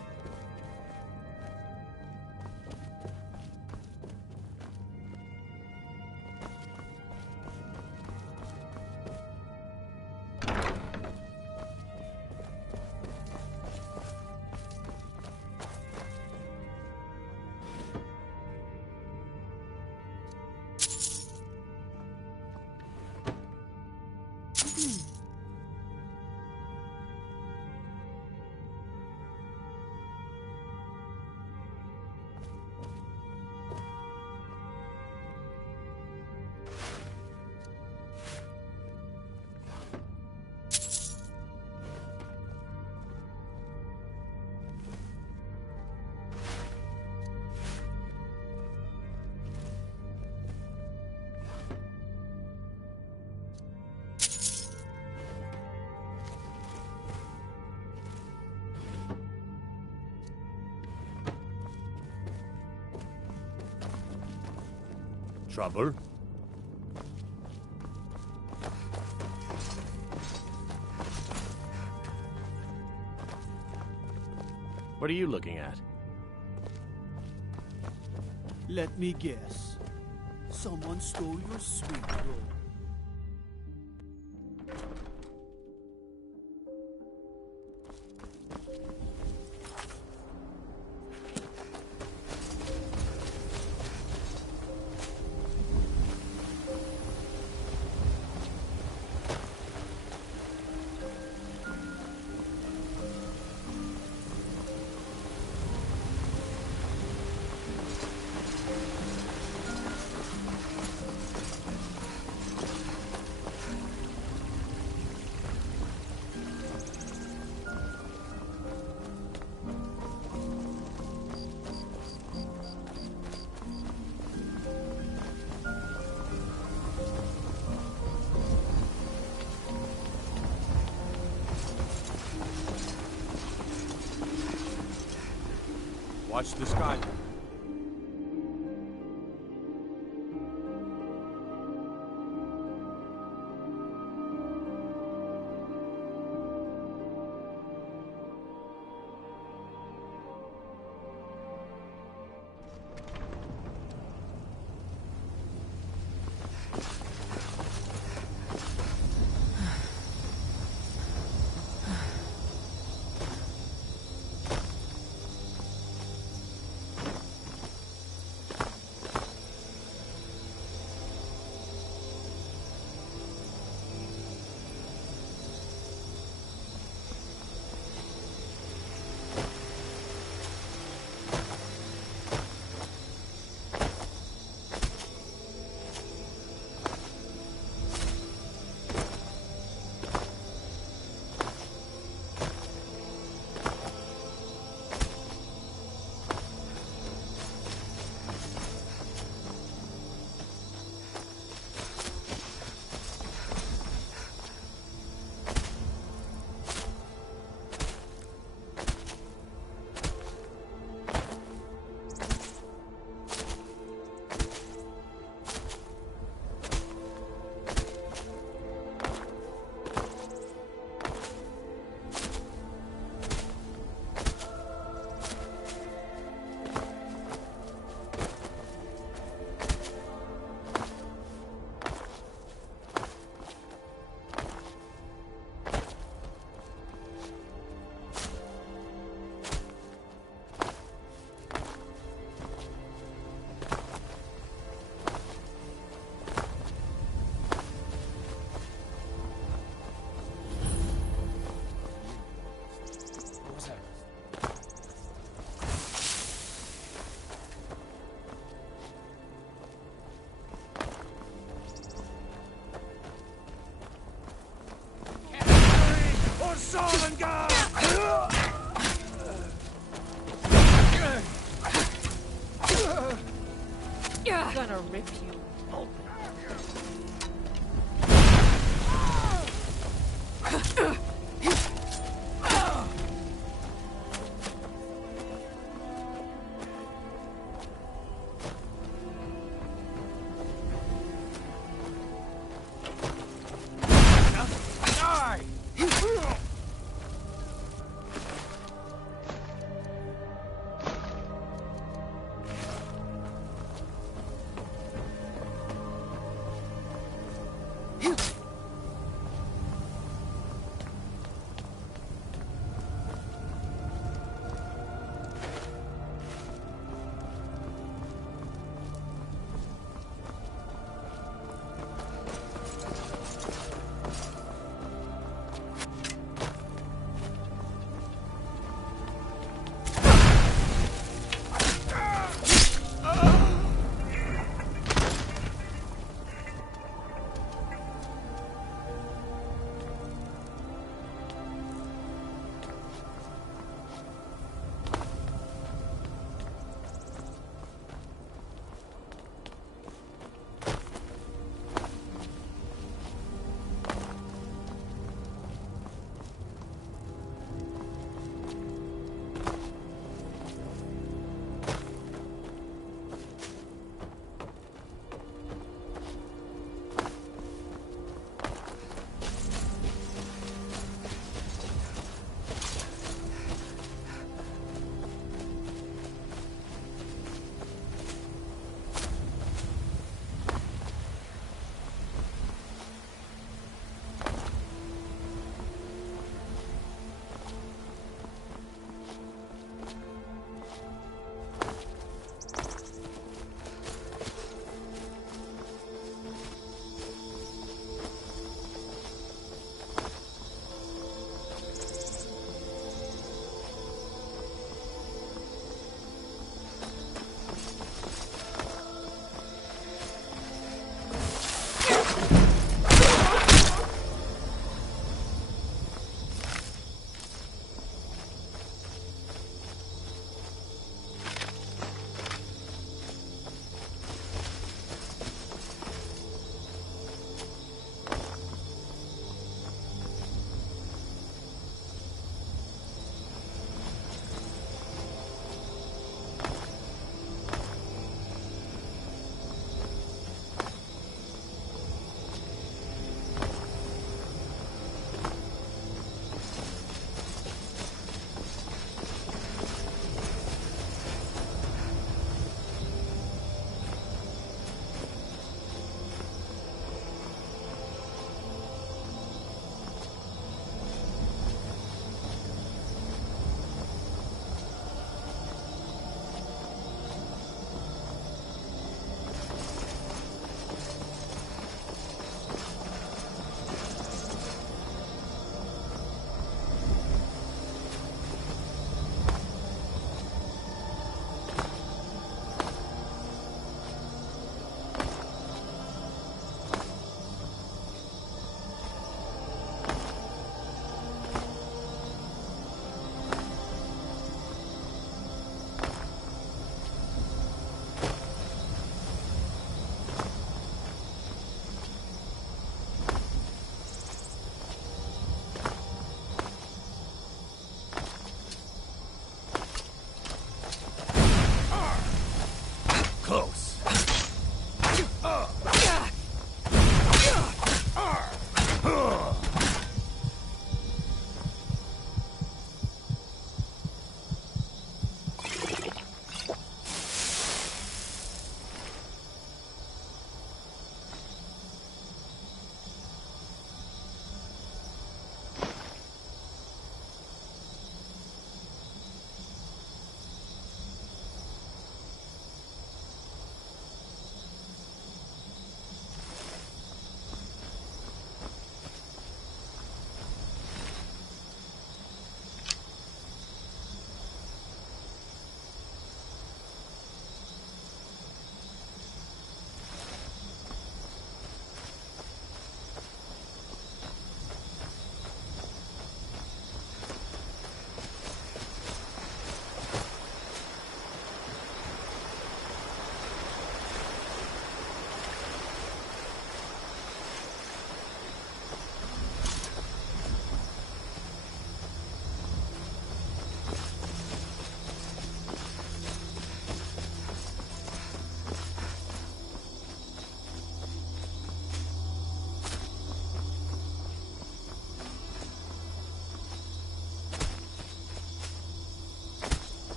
Trouble? What are you looking at? Let me guess. Someone stole your sweet roll. Watch the sky. I'm gonna rip you.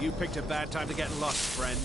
You picked a bad time to get lost, friend.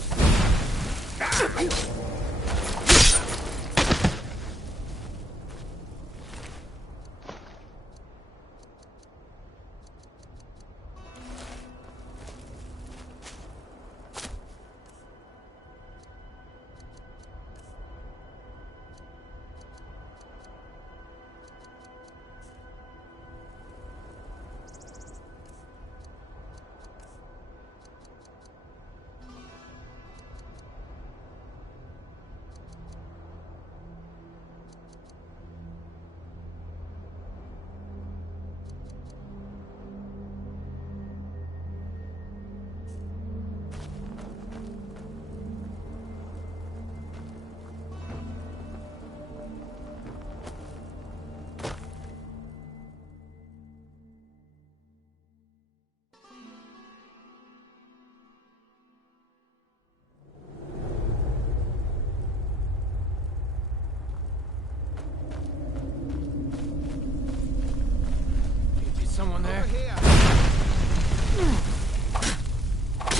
Someone there? Over here.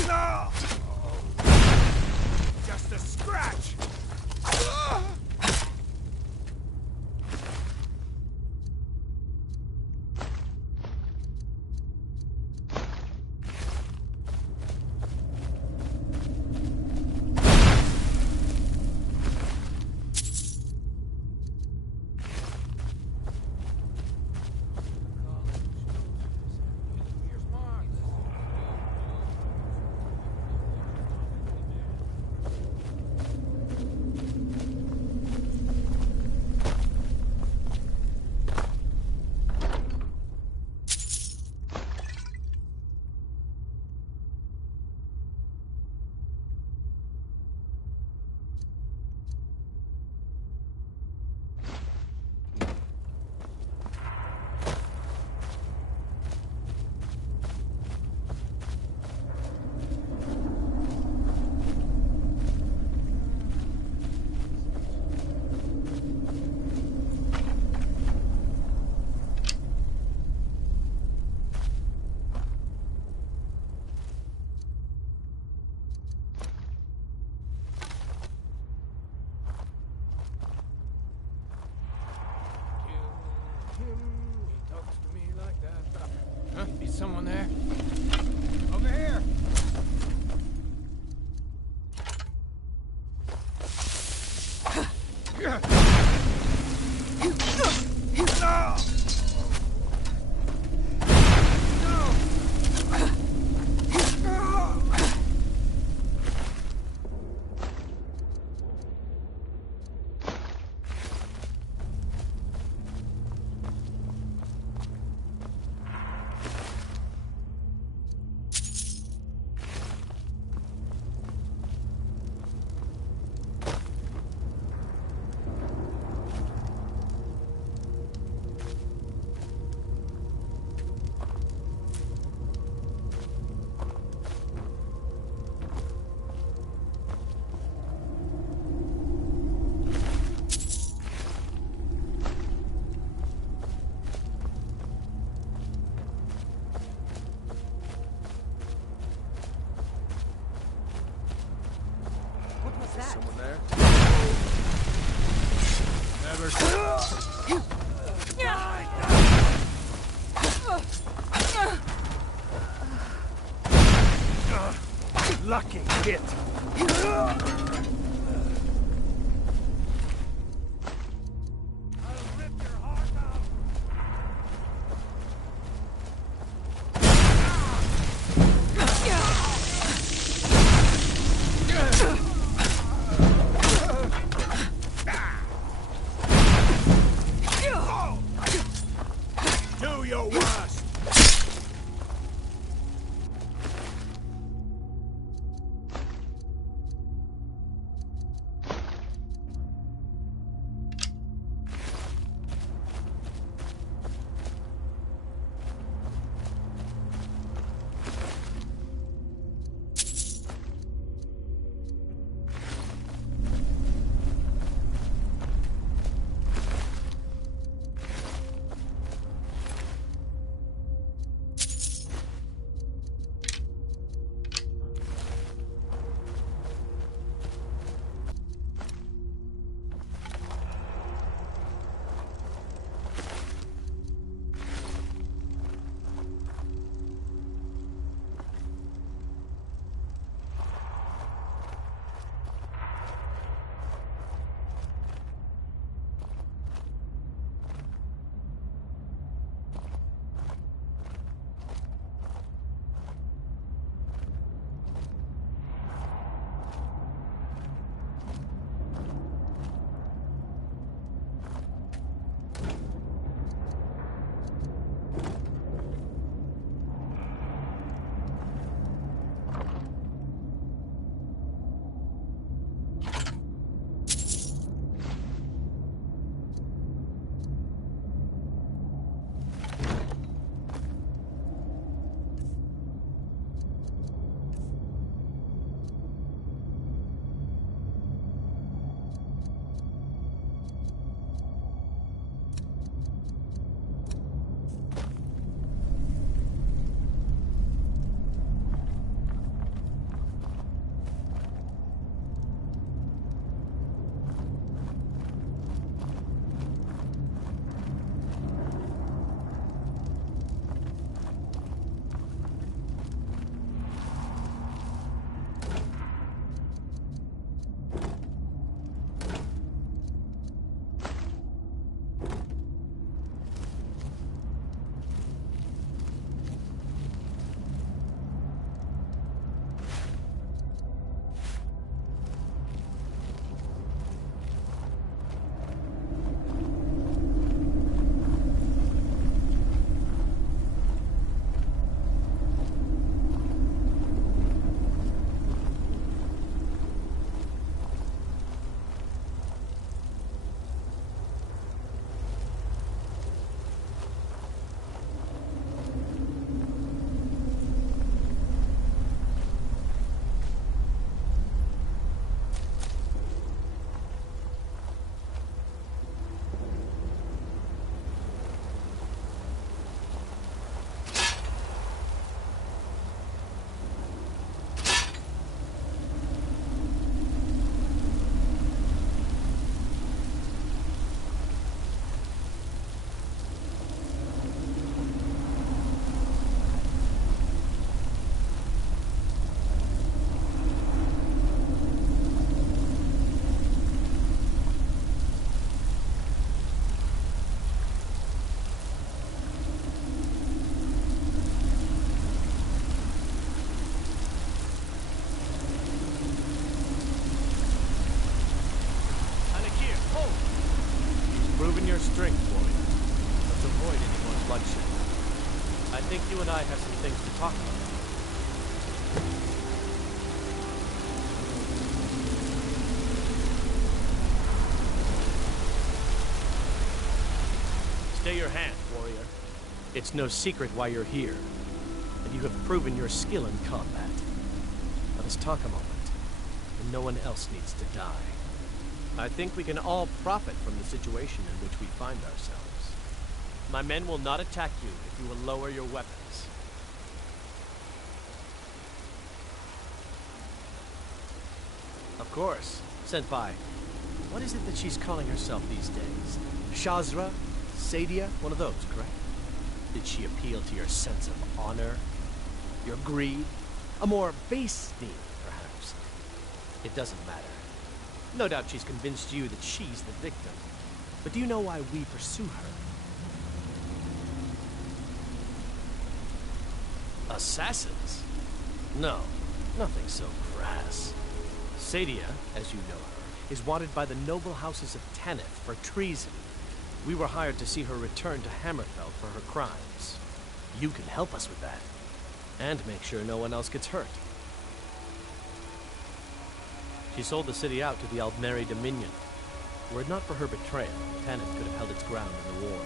No! Just a scratch! He talks to me like that. Huh? Is someone there? Over here. Someone there? Never. Lucky hit. Do your worst. you and I have some things to talk about. Stay your hand, warrior. It's no secret why you're here, and you have proven your skill in combat. Let us talk a moment, and no one else needs to die. I think we can all profit from the situation in which we find ourselves. My men will not attack you if you will lower your weapons. Of course, Senpai. What is it that she's calling herself these days? Shazra? Sadia? One of those, correct? Did she appeal to your sense of honor? Your greed? A more base theme, perhaps? It doesn't matter. No doubt she's convinced you that she's the victim. But do you know why we pursue her? Assassins? No, nothing so crass. Sadia, as you know her, is wanted by the noble houses of Tanith for treason. We were hired to see her return to Hammerfell for her crimes. You can help us with that. And make sure no one else gets hurt. She sold the city out to the Aldmeri Dominion. Were it not for her betrayal, Tanith could have held its ground in the war.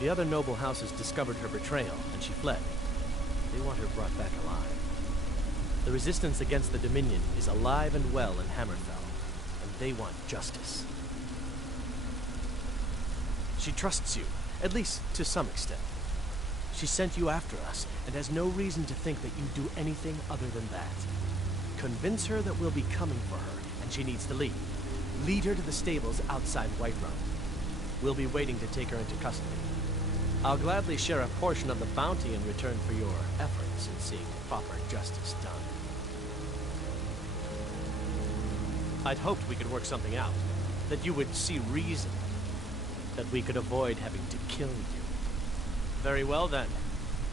The other noble houses discovered her betrayal, and she fled. They want her brought back alive. The resistance against the Dominion is alive and well in Hammerfell, and they want justice. She trusts you, at least to some extent. She sent you after us, and has no reason to think that you do anything other than that. Convince her that we'll be coming for her, and she needs to leave. Lead her to the stables outside Whiterun. We'll be waiting to take her into custody. I'll gladly share a portion of the bounty in return for your efforts in seeing proper justice done. I'd hoped we could work something out, that you would see reason, that we could avoid having to kill you. Very well then.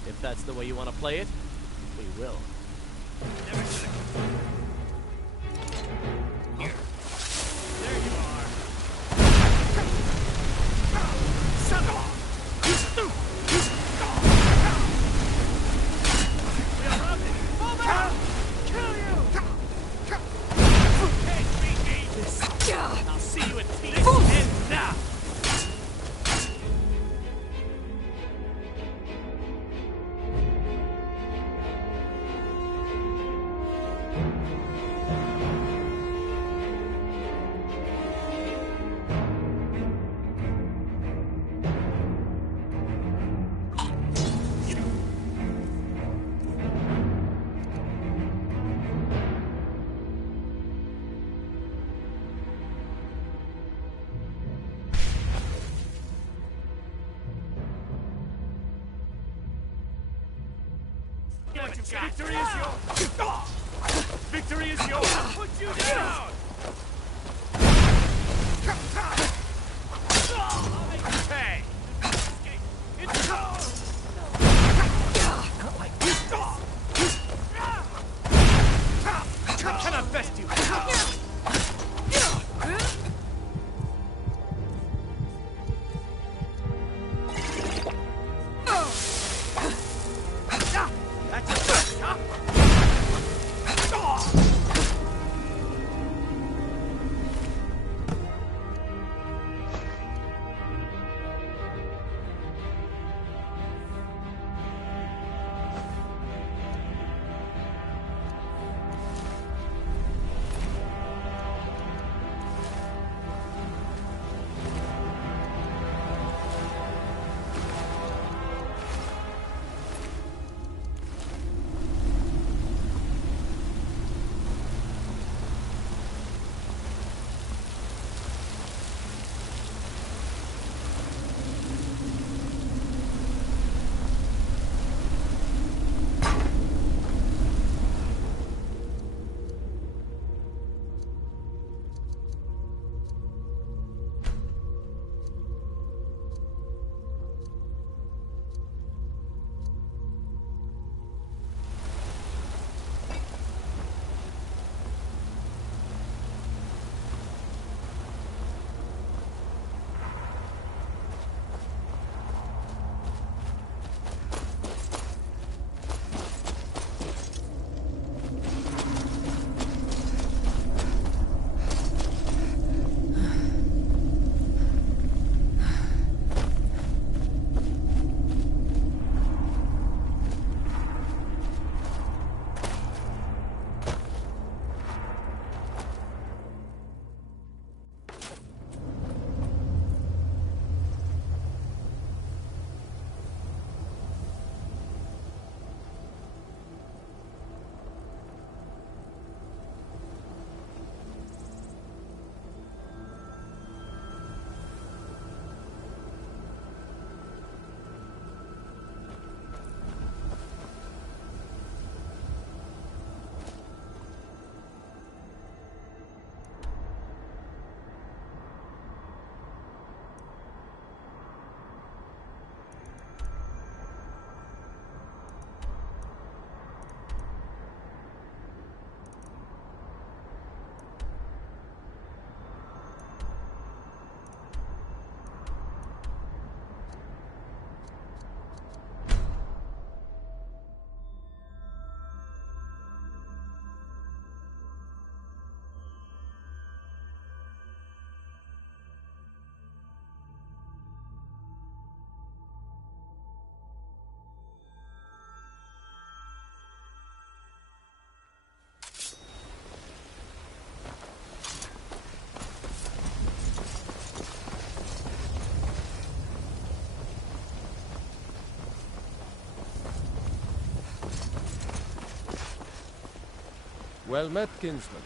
If that's the way you want to play it, we will. Here. There you are. Son of a... We are routed. Fall back! Kill you! Can't beat me! I'll see you at peace and now! Victory is yours! Victory is yours! Put you down! I'll make you pay! It's not like this! I cannot best you! Well met, kinsman.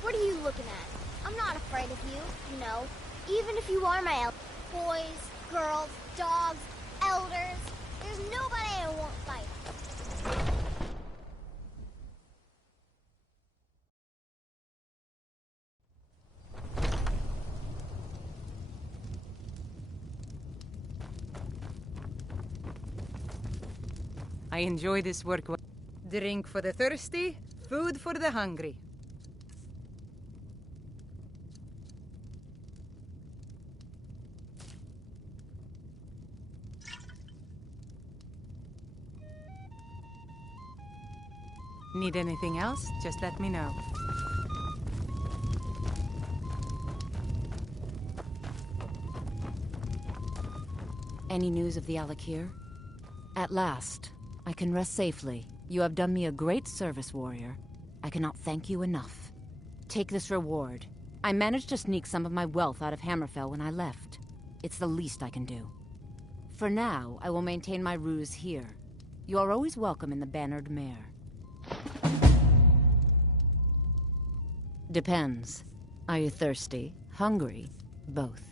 What are you looking at? I'm not afraid of you, you know. Even if you are my boys, girls, dogs, elders, there's nobody I won't fight. I enjoy this work. Drink for the thirsty, food for the hungry. Need anything else? Just let me know. Any news of the Alakir? At last, I can rest safely. You have done me a great service, warrior. I cannot thank you enough. Take this reward. I managed to sneak some of my wealth out of Hammerfell when I left. It's the least I can do. For now, I will maintain my ruse here. You are always welcome in the Bannered Mare. Depends. Are you thirsty? Hungry? Both.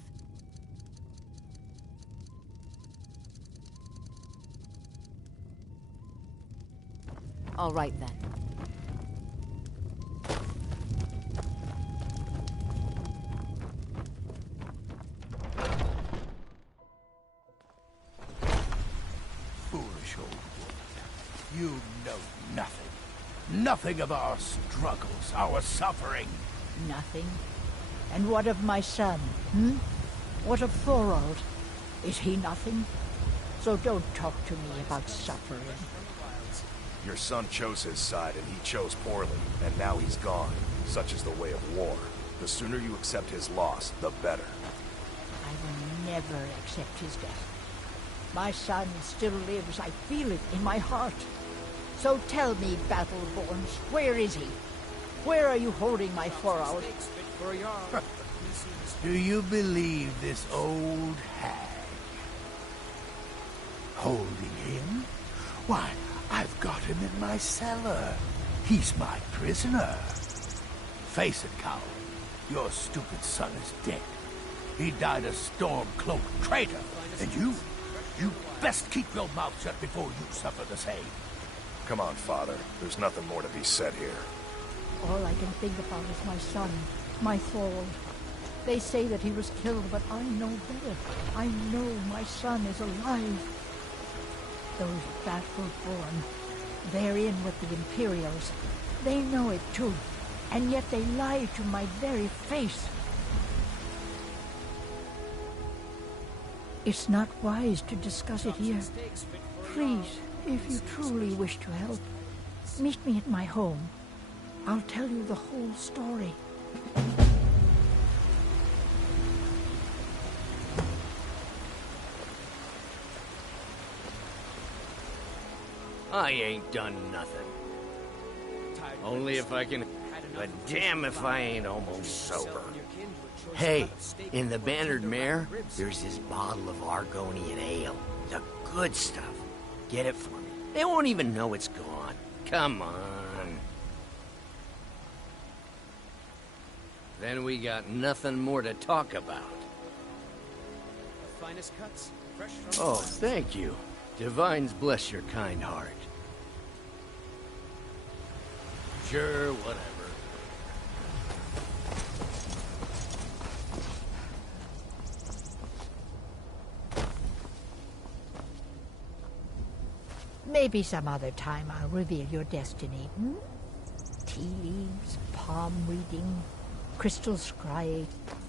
All right, then. Foolish old woman. You know nothing. Nothing of our struggles, our suffering. Nothing. And what of my son, hmm? What of Thorold? Is he nothing? So don't talk to me about suffering. Your son chose his side, and he chose poorly, and now he's gone. Such is the way of war. The sooner you accept his loss, the better. I will never accept his death. My son still lives. I feel it in my heart. So tell me, Battleborns, where is he? Where are you holding my Thorold? Do you believe this old hag? Holding him? Why, I've got him in my cellar. He's my prisoner. Face it, coward. Your stupid son is dead. He died a storm-cloaked traitor. And you best keep your mouth shut before you suffer the same. Come on, Father. There's nothing more to be said here. All I can think about is my son, my Thorold. They say that he was killed, but I know better. I know my son is alive. Those Battleborn, they're in with the Imperials. They know it too, and yet they lie to my very face. It's not wise to discuss it here. Please, if you truly wish to help, meet me at my home. I'll tell you the whole story. I ain't done nothing. Only if I can... But damn if I ain't almost sober. Hey, in the Bannered Mare, there's this bottle of Argonian ale. The good stuff. Get it for me. They won't even know it's gone. Come on. Then we got nothing more to talk about. Finest cuts, fresh from Oh, thank you. Divines bless your kind heart. Sure, whatever. Maybe some other time I'll reveal your destiny, hmm? Tea leaves, palm reading, crystal scry.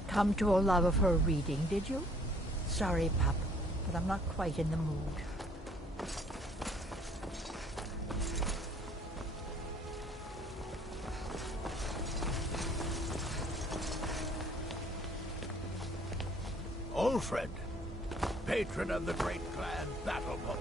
Come to a love of her reading, did you? Sorry, pup, but I'm not quite in the mood. Ulfred, patron of the great clan Battleborn.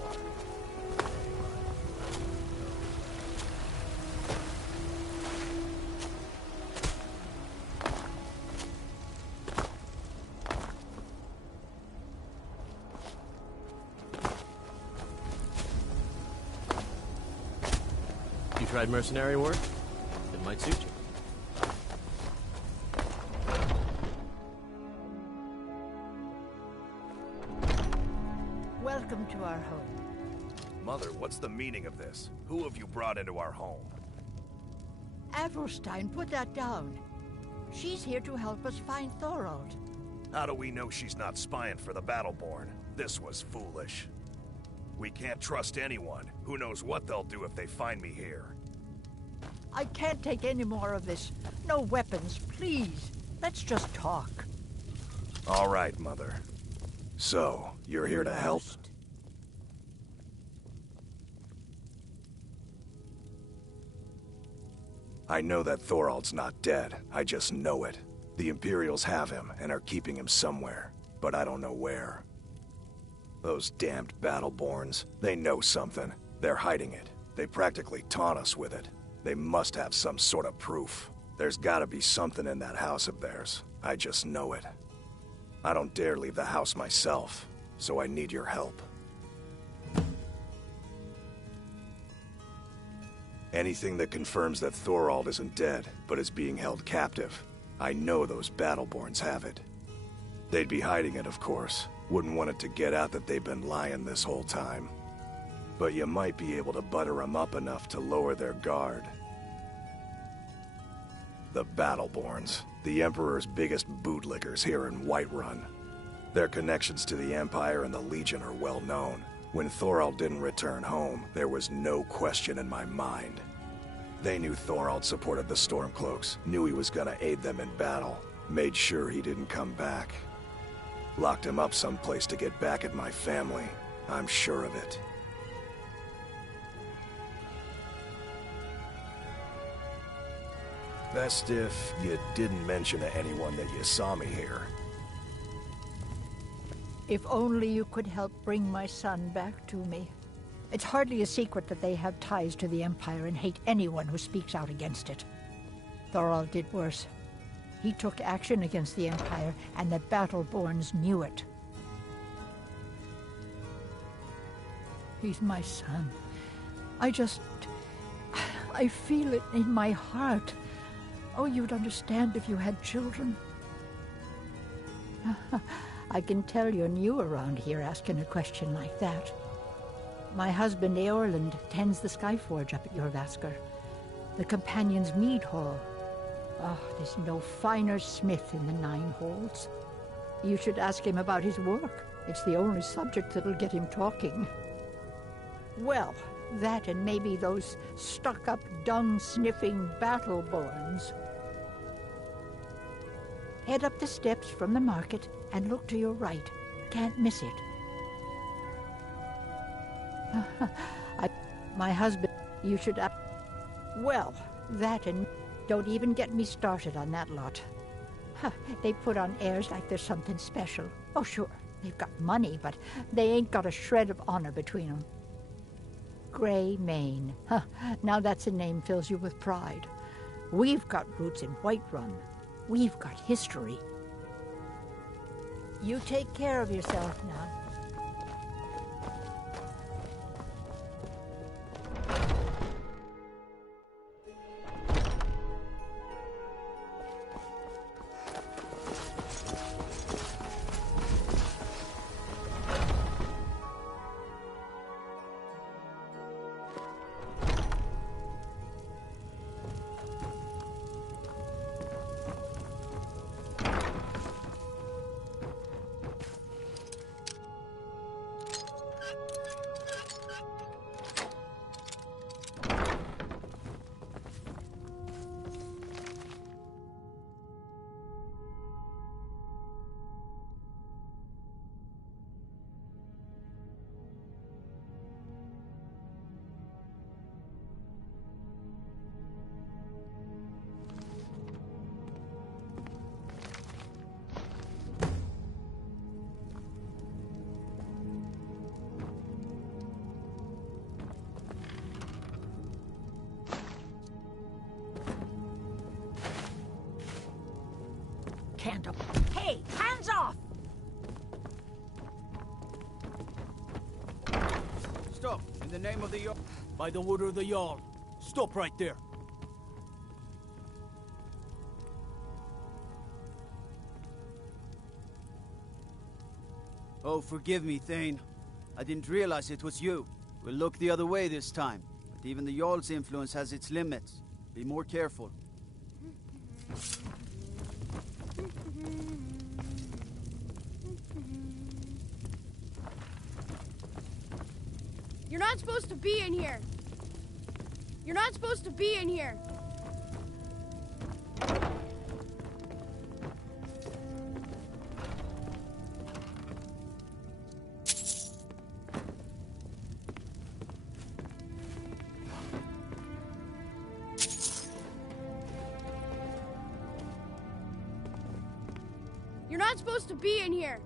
You tried mercenary work? That might suit you. Welcome to our home. Mother, what's the meaning of this? Who have you brought into our home? Avrelstein, put that down. She's here to help us find Thorald. How do we know she's not spying for the Battleborn? This was foolish. We can't trust anyone. Who knows what they'll do if they find me here. I can't take any more of this. No weapons, please. Let's just talk. All right, Mother. So, you're here to help? I know that Thorald's not dead. I just know it. The Imperials have him and are keeping him somewhere, but I don't know where. Those damned Battleborns, they know something. They're hiding it. They practically taunt us with it. They must have some sort of proof. There's gotta be something in that house of theirs. I just know it. I don't dare leave the house myself, so I need your help. Anything that confirms that Thorald isn't dead, but is being held captive. I know those Battleborns have it. They'd be hiding it, of course. Wouldn't want it to get out that they've been lying this whole time. But you might be able to butter them up enough to lower their guard. The Battleborns, the Emperor's biggest bootlickers here in Whiterun. Their connections to the Empire and the Legion are well known. When Thorald didn't return home, there was no question in my mind. They knew Thorald supported the Stormcloaks, knew he was gonna aid them in battle, made sure he didn't come back. Locked him up someplace to get back at my family. I'm sure of it. Best if you didn't mention to anyone that you saw me here. If only you could help bring my son back to me. It's hardly a secret that they have ties to the Empire and hate anyone who speaks out against it. Thorald did worse. He took action against the Empire, and the Battleborns knew it. He's my son. I feel it in my heart. Oh, you'd understand if you had children. I can tell you're new around here asking a question like that. My husband, Eorland, tends the Skyforge up at Jorvaskr. The Companion's Mead Hall. Oh, there's no finer smith in the Nine Halls. You should ask him about his work. It's the only subject that'll get him talking. Well, that and maybe those stuck-up, dung-sniffing Battleborns. Head up the steps from the market and look to your right. Can't miss it. My husband, you should... Well, that and... Don't even get me started on that lot. They put on airs like there's something special. Oh, sure, they've got money, but they ain't got a shred of honor between them. Grey Mane. Now that's a name fills you with pride. We've got roots in Whiterun. We've got history. You take care of yourself now. Candle. Hey, hands off! Stop! In the name of the Jarl. By the order of the Jarl. Stop right there. Oh, forgive me, Thane. I didn't realize it was you. We'll look the other way this time. But even the Jarl's influence has its limits. Be more careful. You're not supposed to be in here. You're not supposed to be in here. You're not supposed to be in here.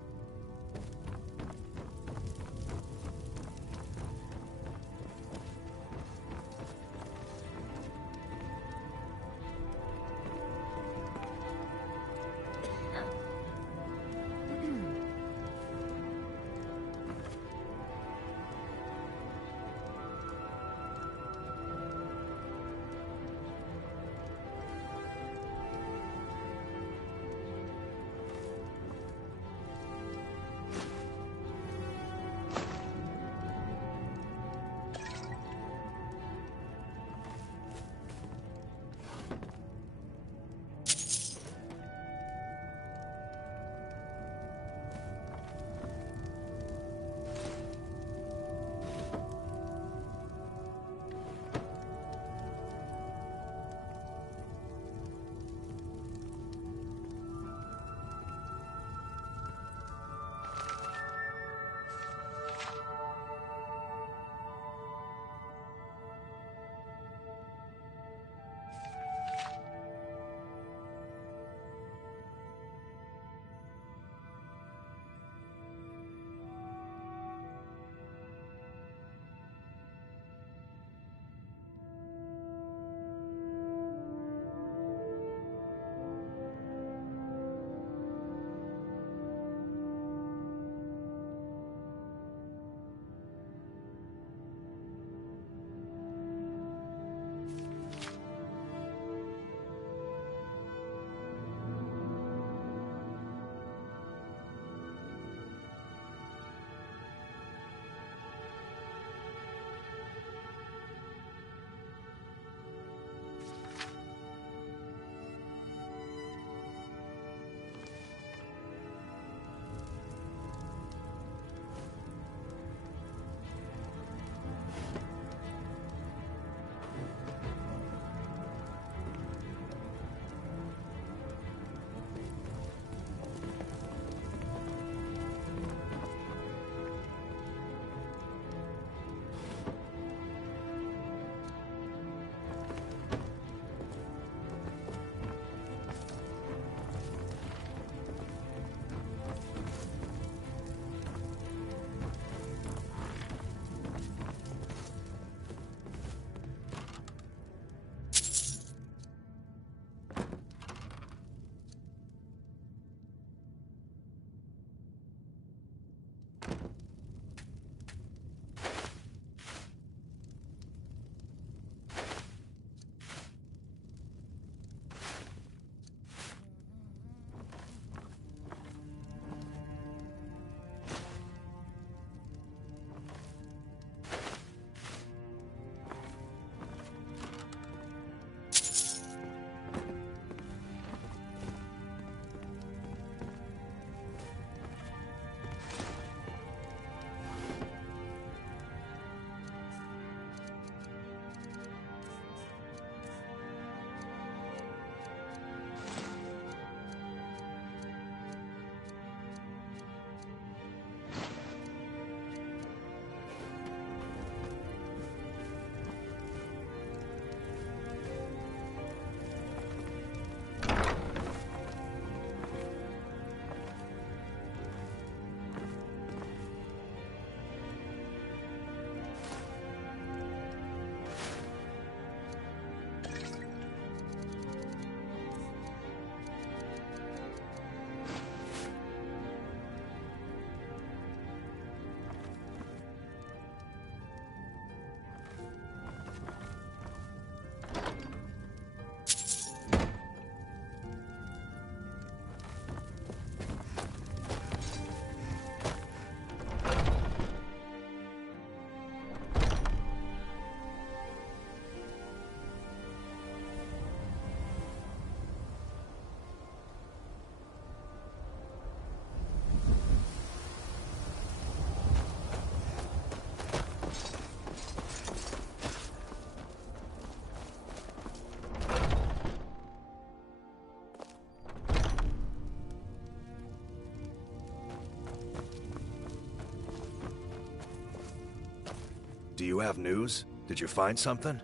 Do you have news? Did you find something?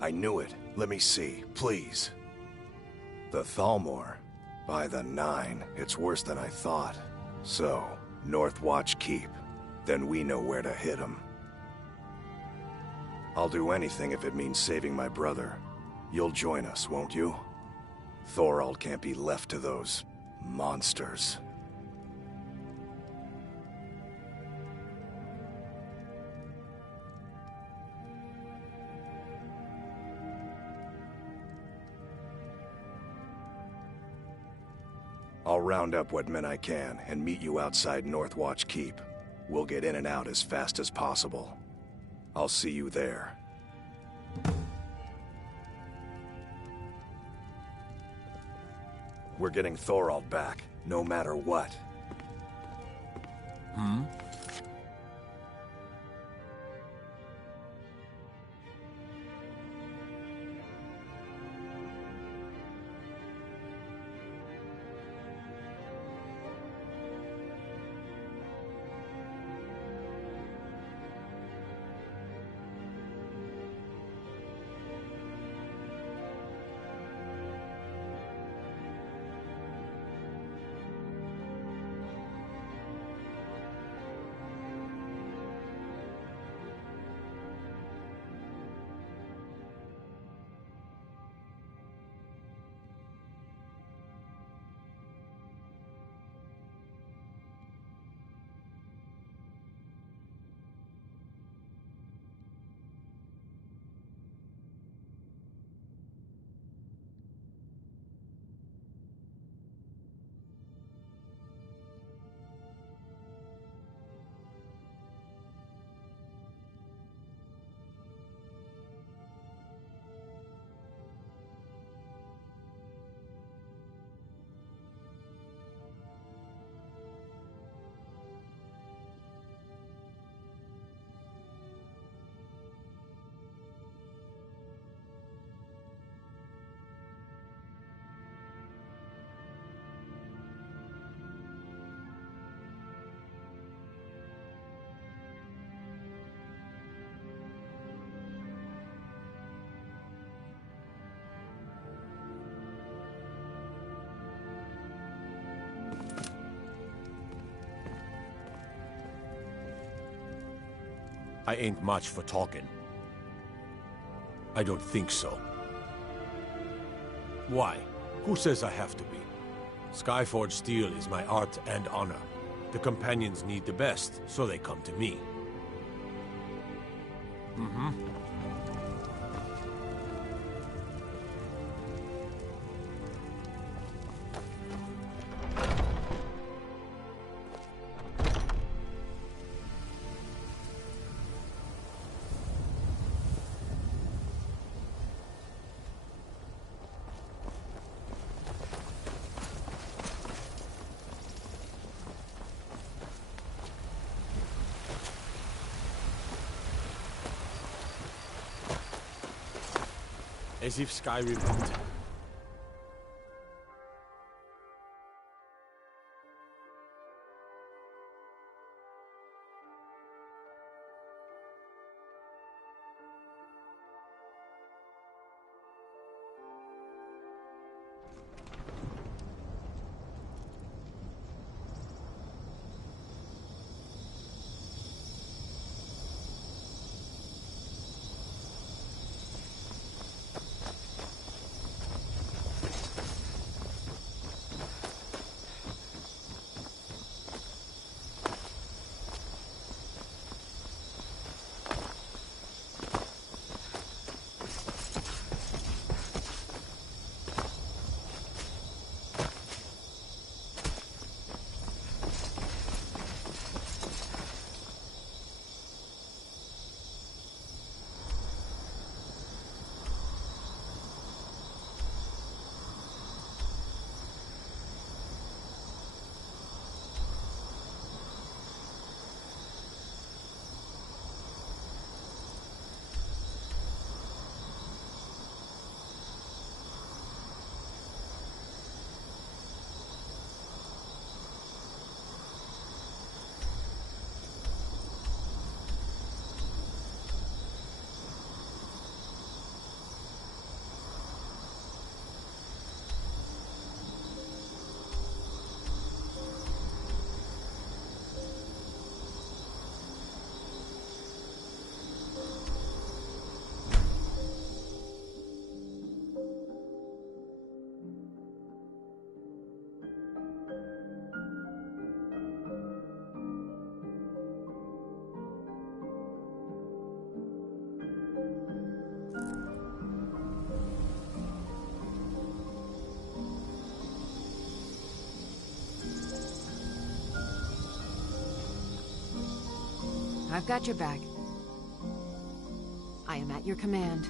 I knew it. Let me see, please. The Thalmor. By the 9, it's worse than I thought. So, Northwatch Keep. Then we know where to hit him. I'll do anything if it means saving my brother. You'll join us, won't you? Thorald can't be left to those monsters. I'll round up what men I can and meet you outside Northwatch Keep. We'll get in and out as fast as possible. I'll see you there. We're getting Thorald back, no matter what. Hmm? I ain't much for talking. I don't think so. Why? Who says I have to be? Skyforge steel is my art and honor. The companions need the best, so they come to me. Mm-hmm. As if Skyrim had... I've got your back. I am at your command.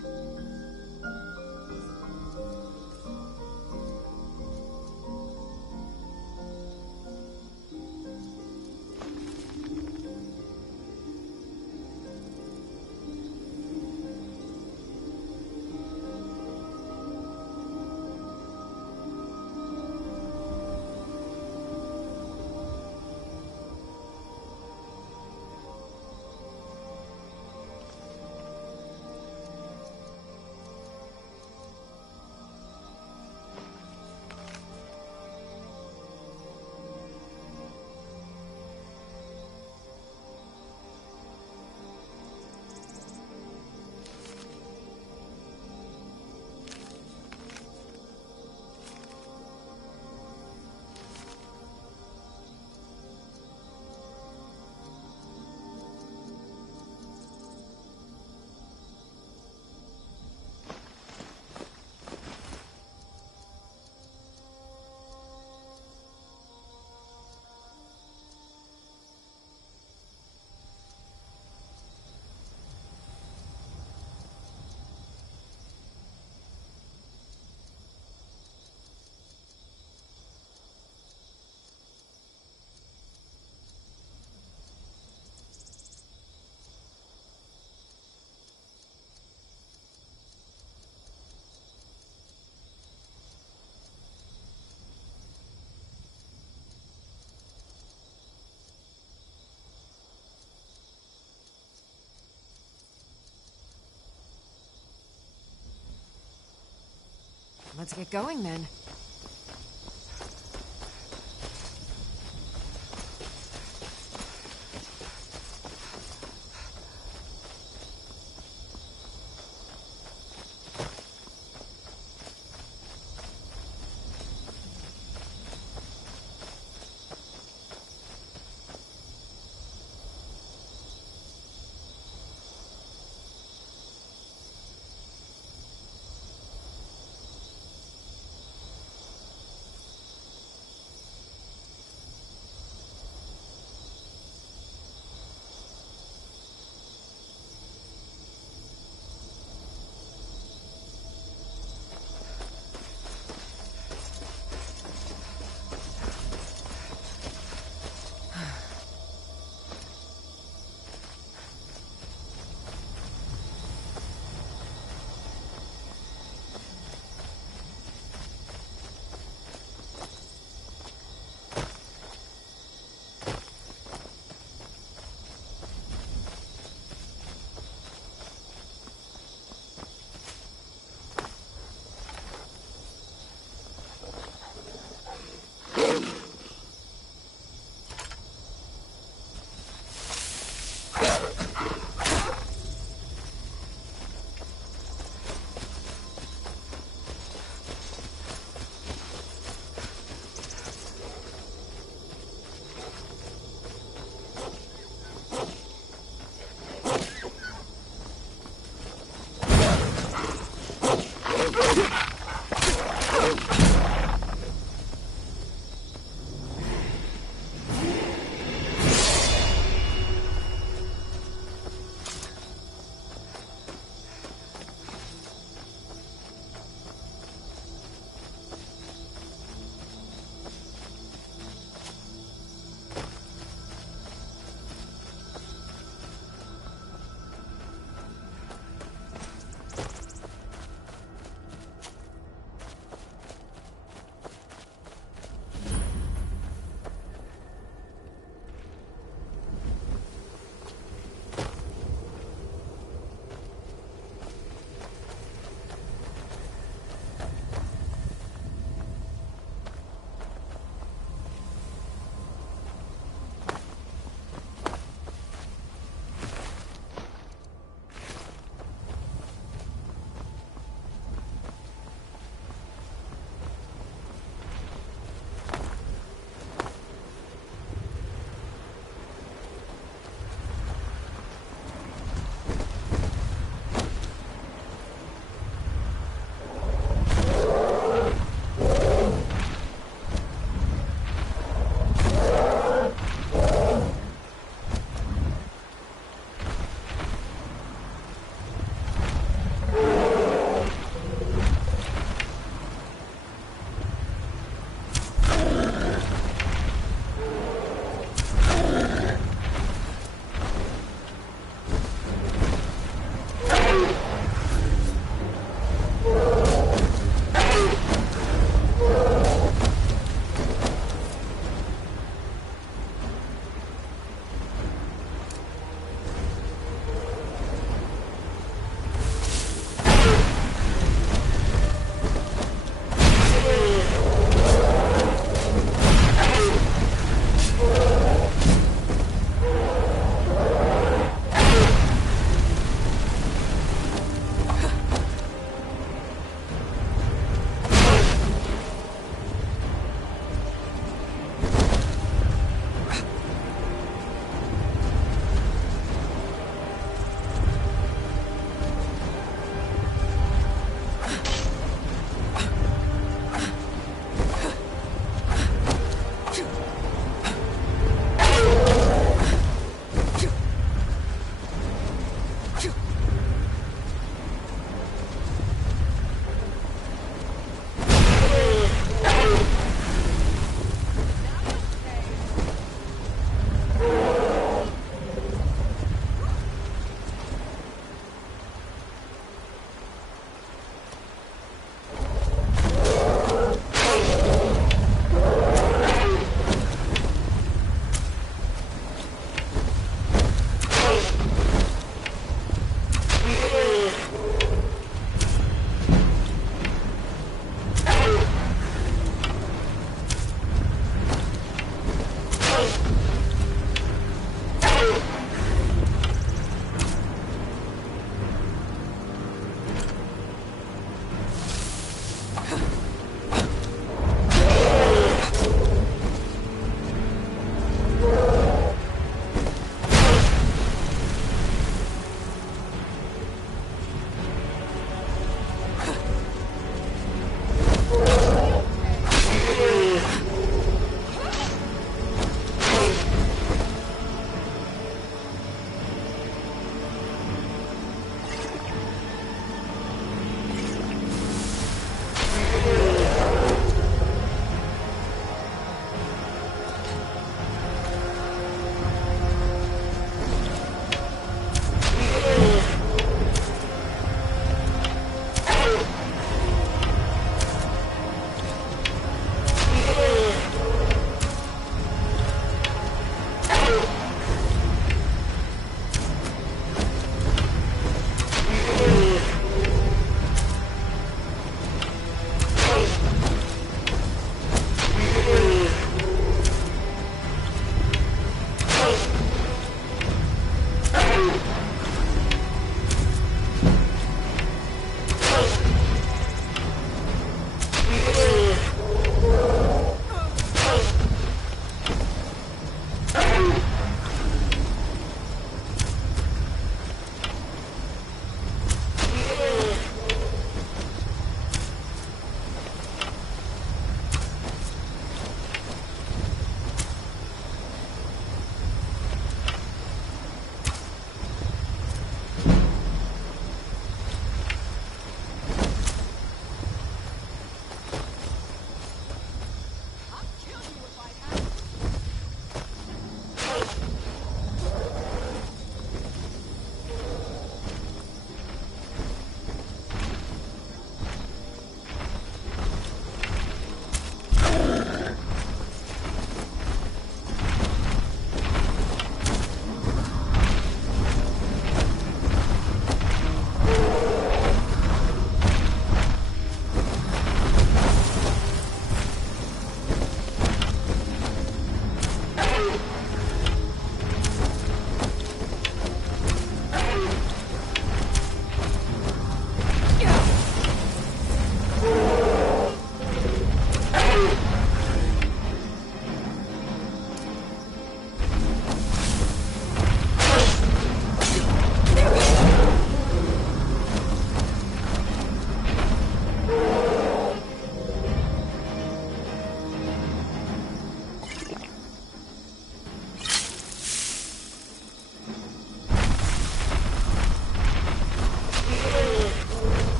Let's get going then.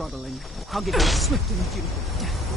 struggling. I'll give you a swift and beautiful death.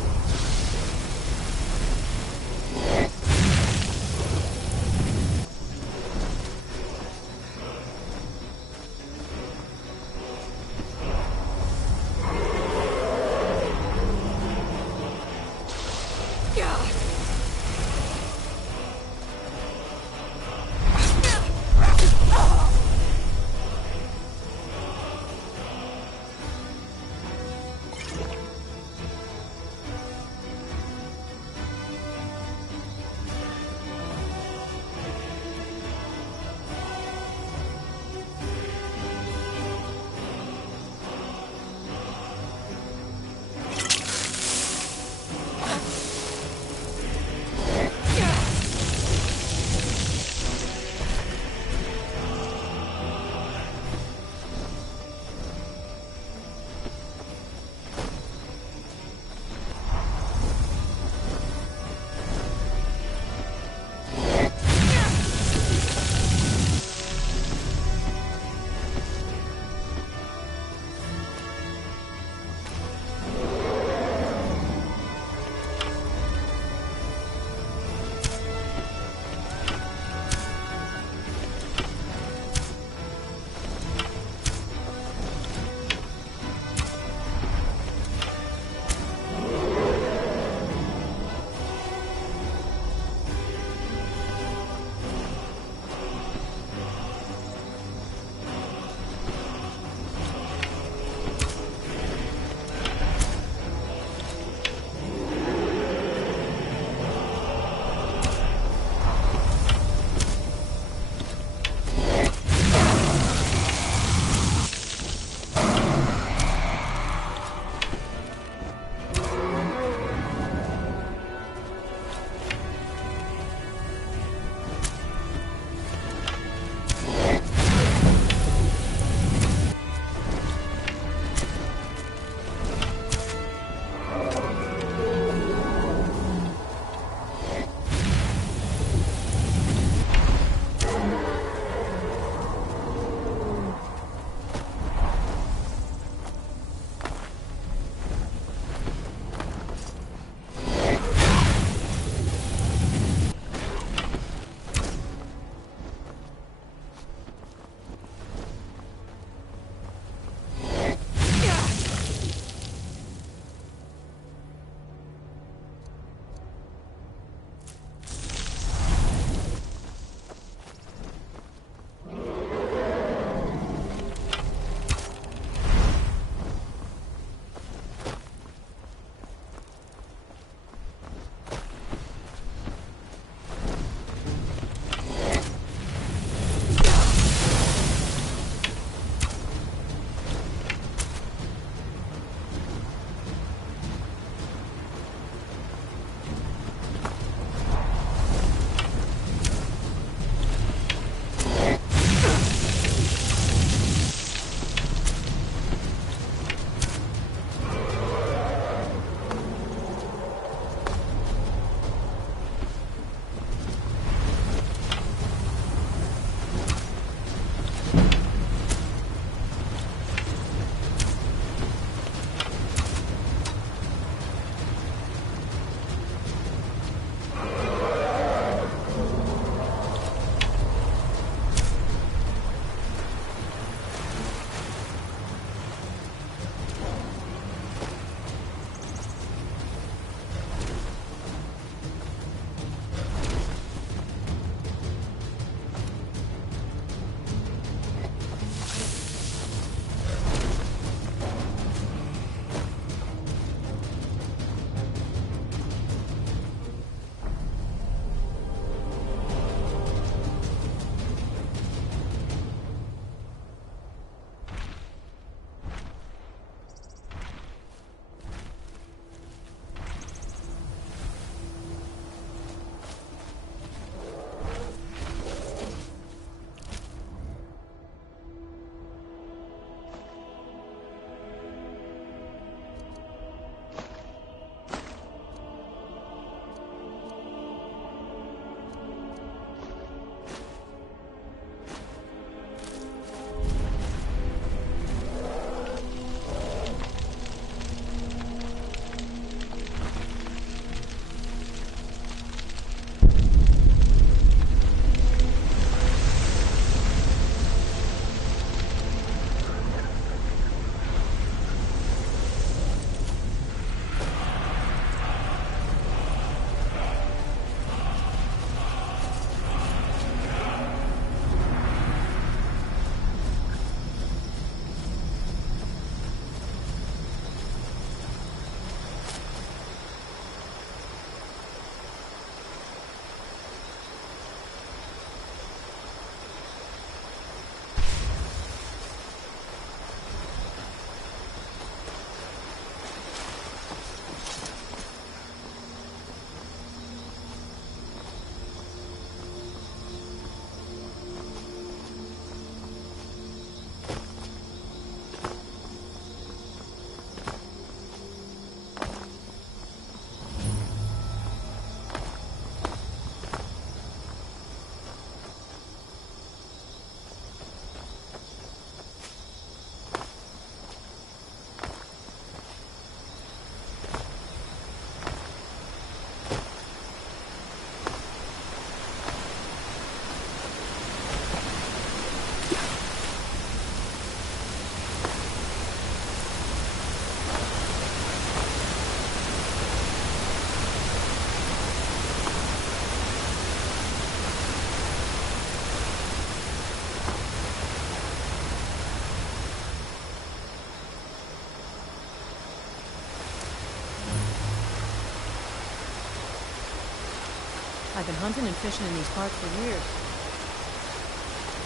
I've been hunting and fishing in these parts for years.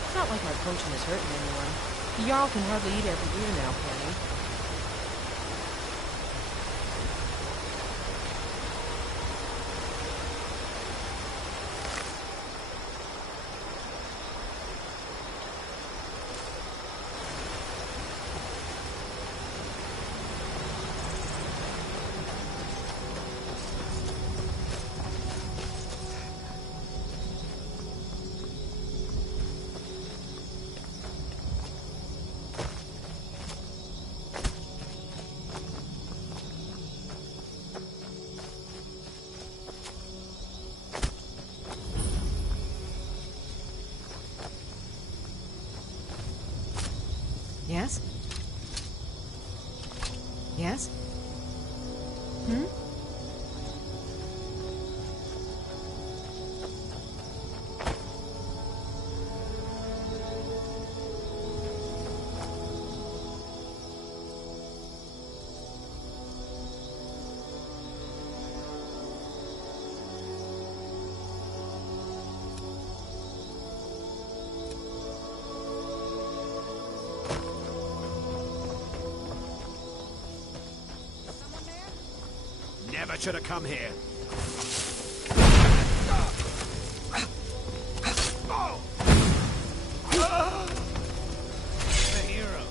It's not like my poaching is hurting anyone. The Jarl can hardly eat every year now, can he? Yes? Yes? Hmm? Never should have come here. The hero.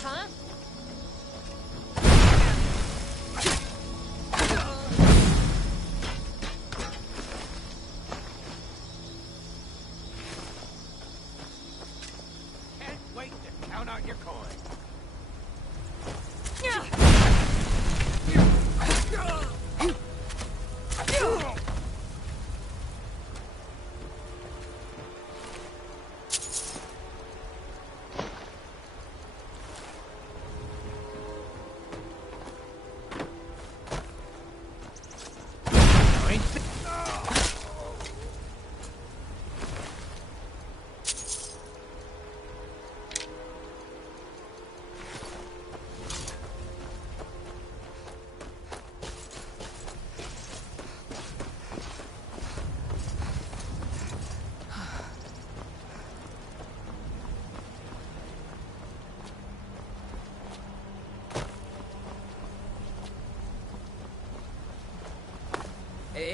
Huh? Can't wait to count out your coin.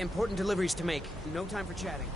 Important deliveries to make. No time for chatting.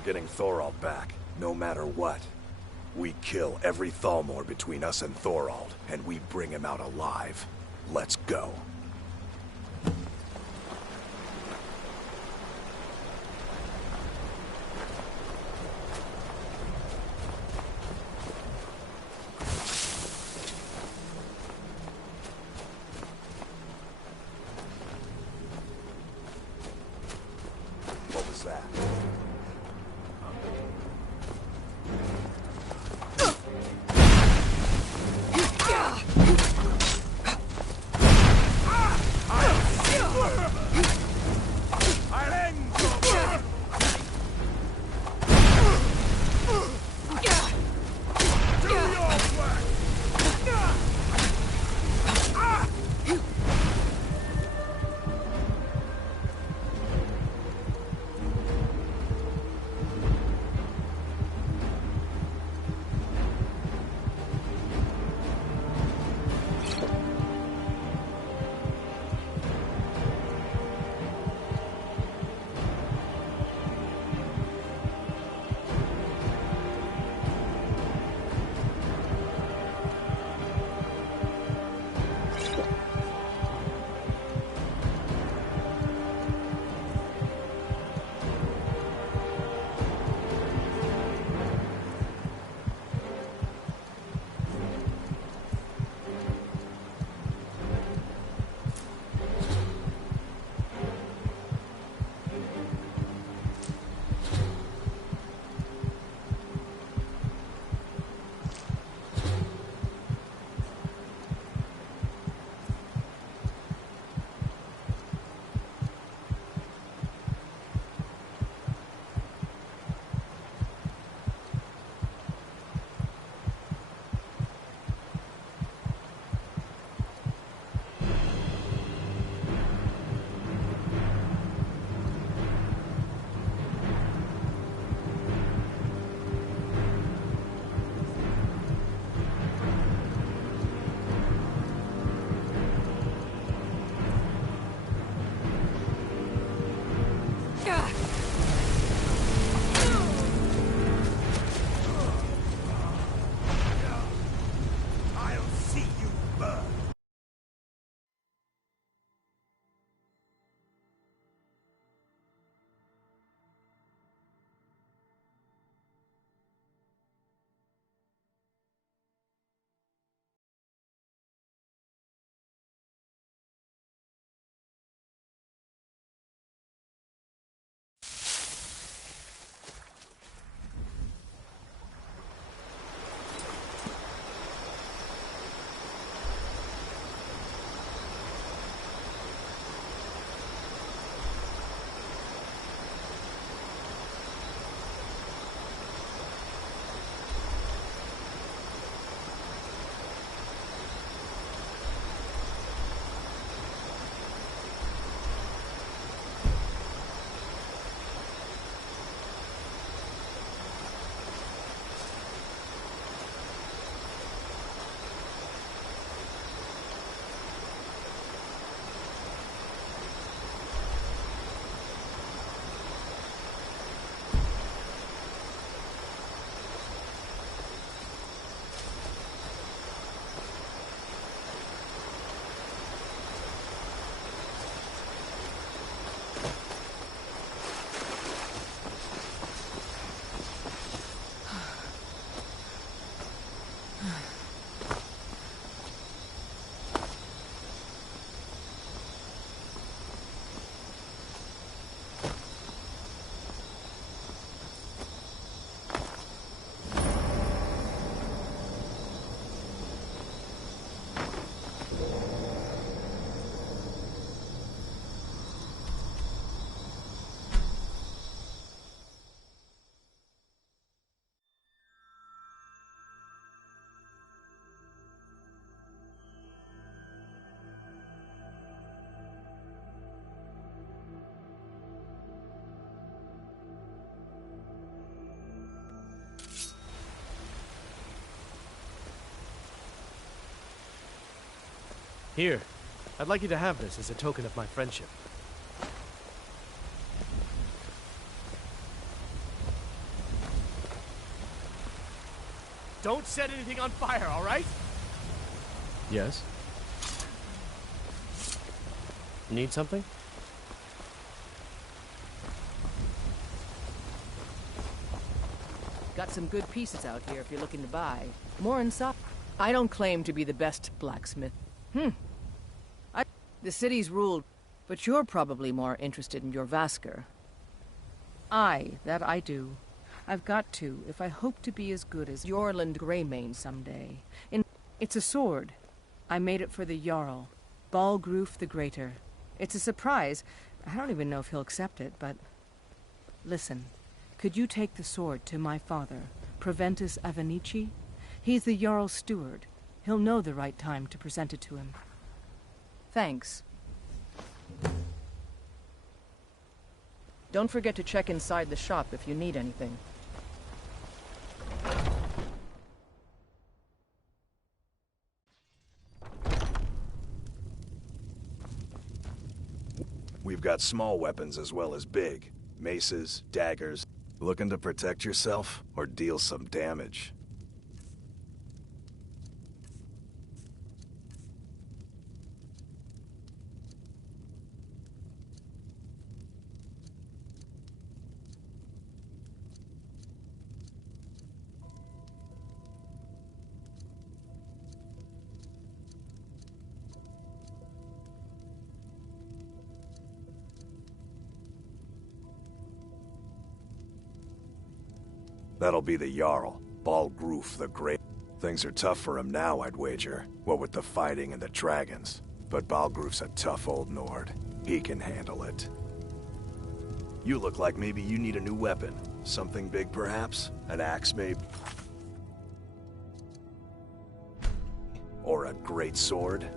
we're getting Thorald back, no matter what. We kill every Thalmor between us and Thorald, and we bring him out alive. Let's go. What was that? Here, I'd like you to have this as a token of my friendship. Don't set anything on fire, all right? Yes? Need something? Got some good pieces out here if you're looking to buy. More inside. I don't claim to be the best blacksmith. The city's ruled, but you're probably more interested in your Vasker. That I do. I've got to, if I hope to be as good as Yorland Greymane someday. It's a sword. I made it for the Jarl, Balgroof the Greater. It's a surprise. I don't even know if he'll accept it, but... Listen, could you take the sword to my father, Proventus Avenici? He's the Jarl's steward. He'll know the right time to present it to him. Thanks. Don't forget to check inside the shop if you need anything. We've got small weapons as well as big. Maces, daggers. Looking to protect yourself or deal some damage? That'll be the Jarl, Balgroof the Great. Things are tough for him now, I'd wager. What with the fighting and the dragons. But Balgroof's a tough old Nord. He can handle it. You look like maybe you need a new weapon. Something big, perhaps? An axe, maybe? Or a great sword?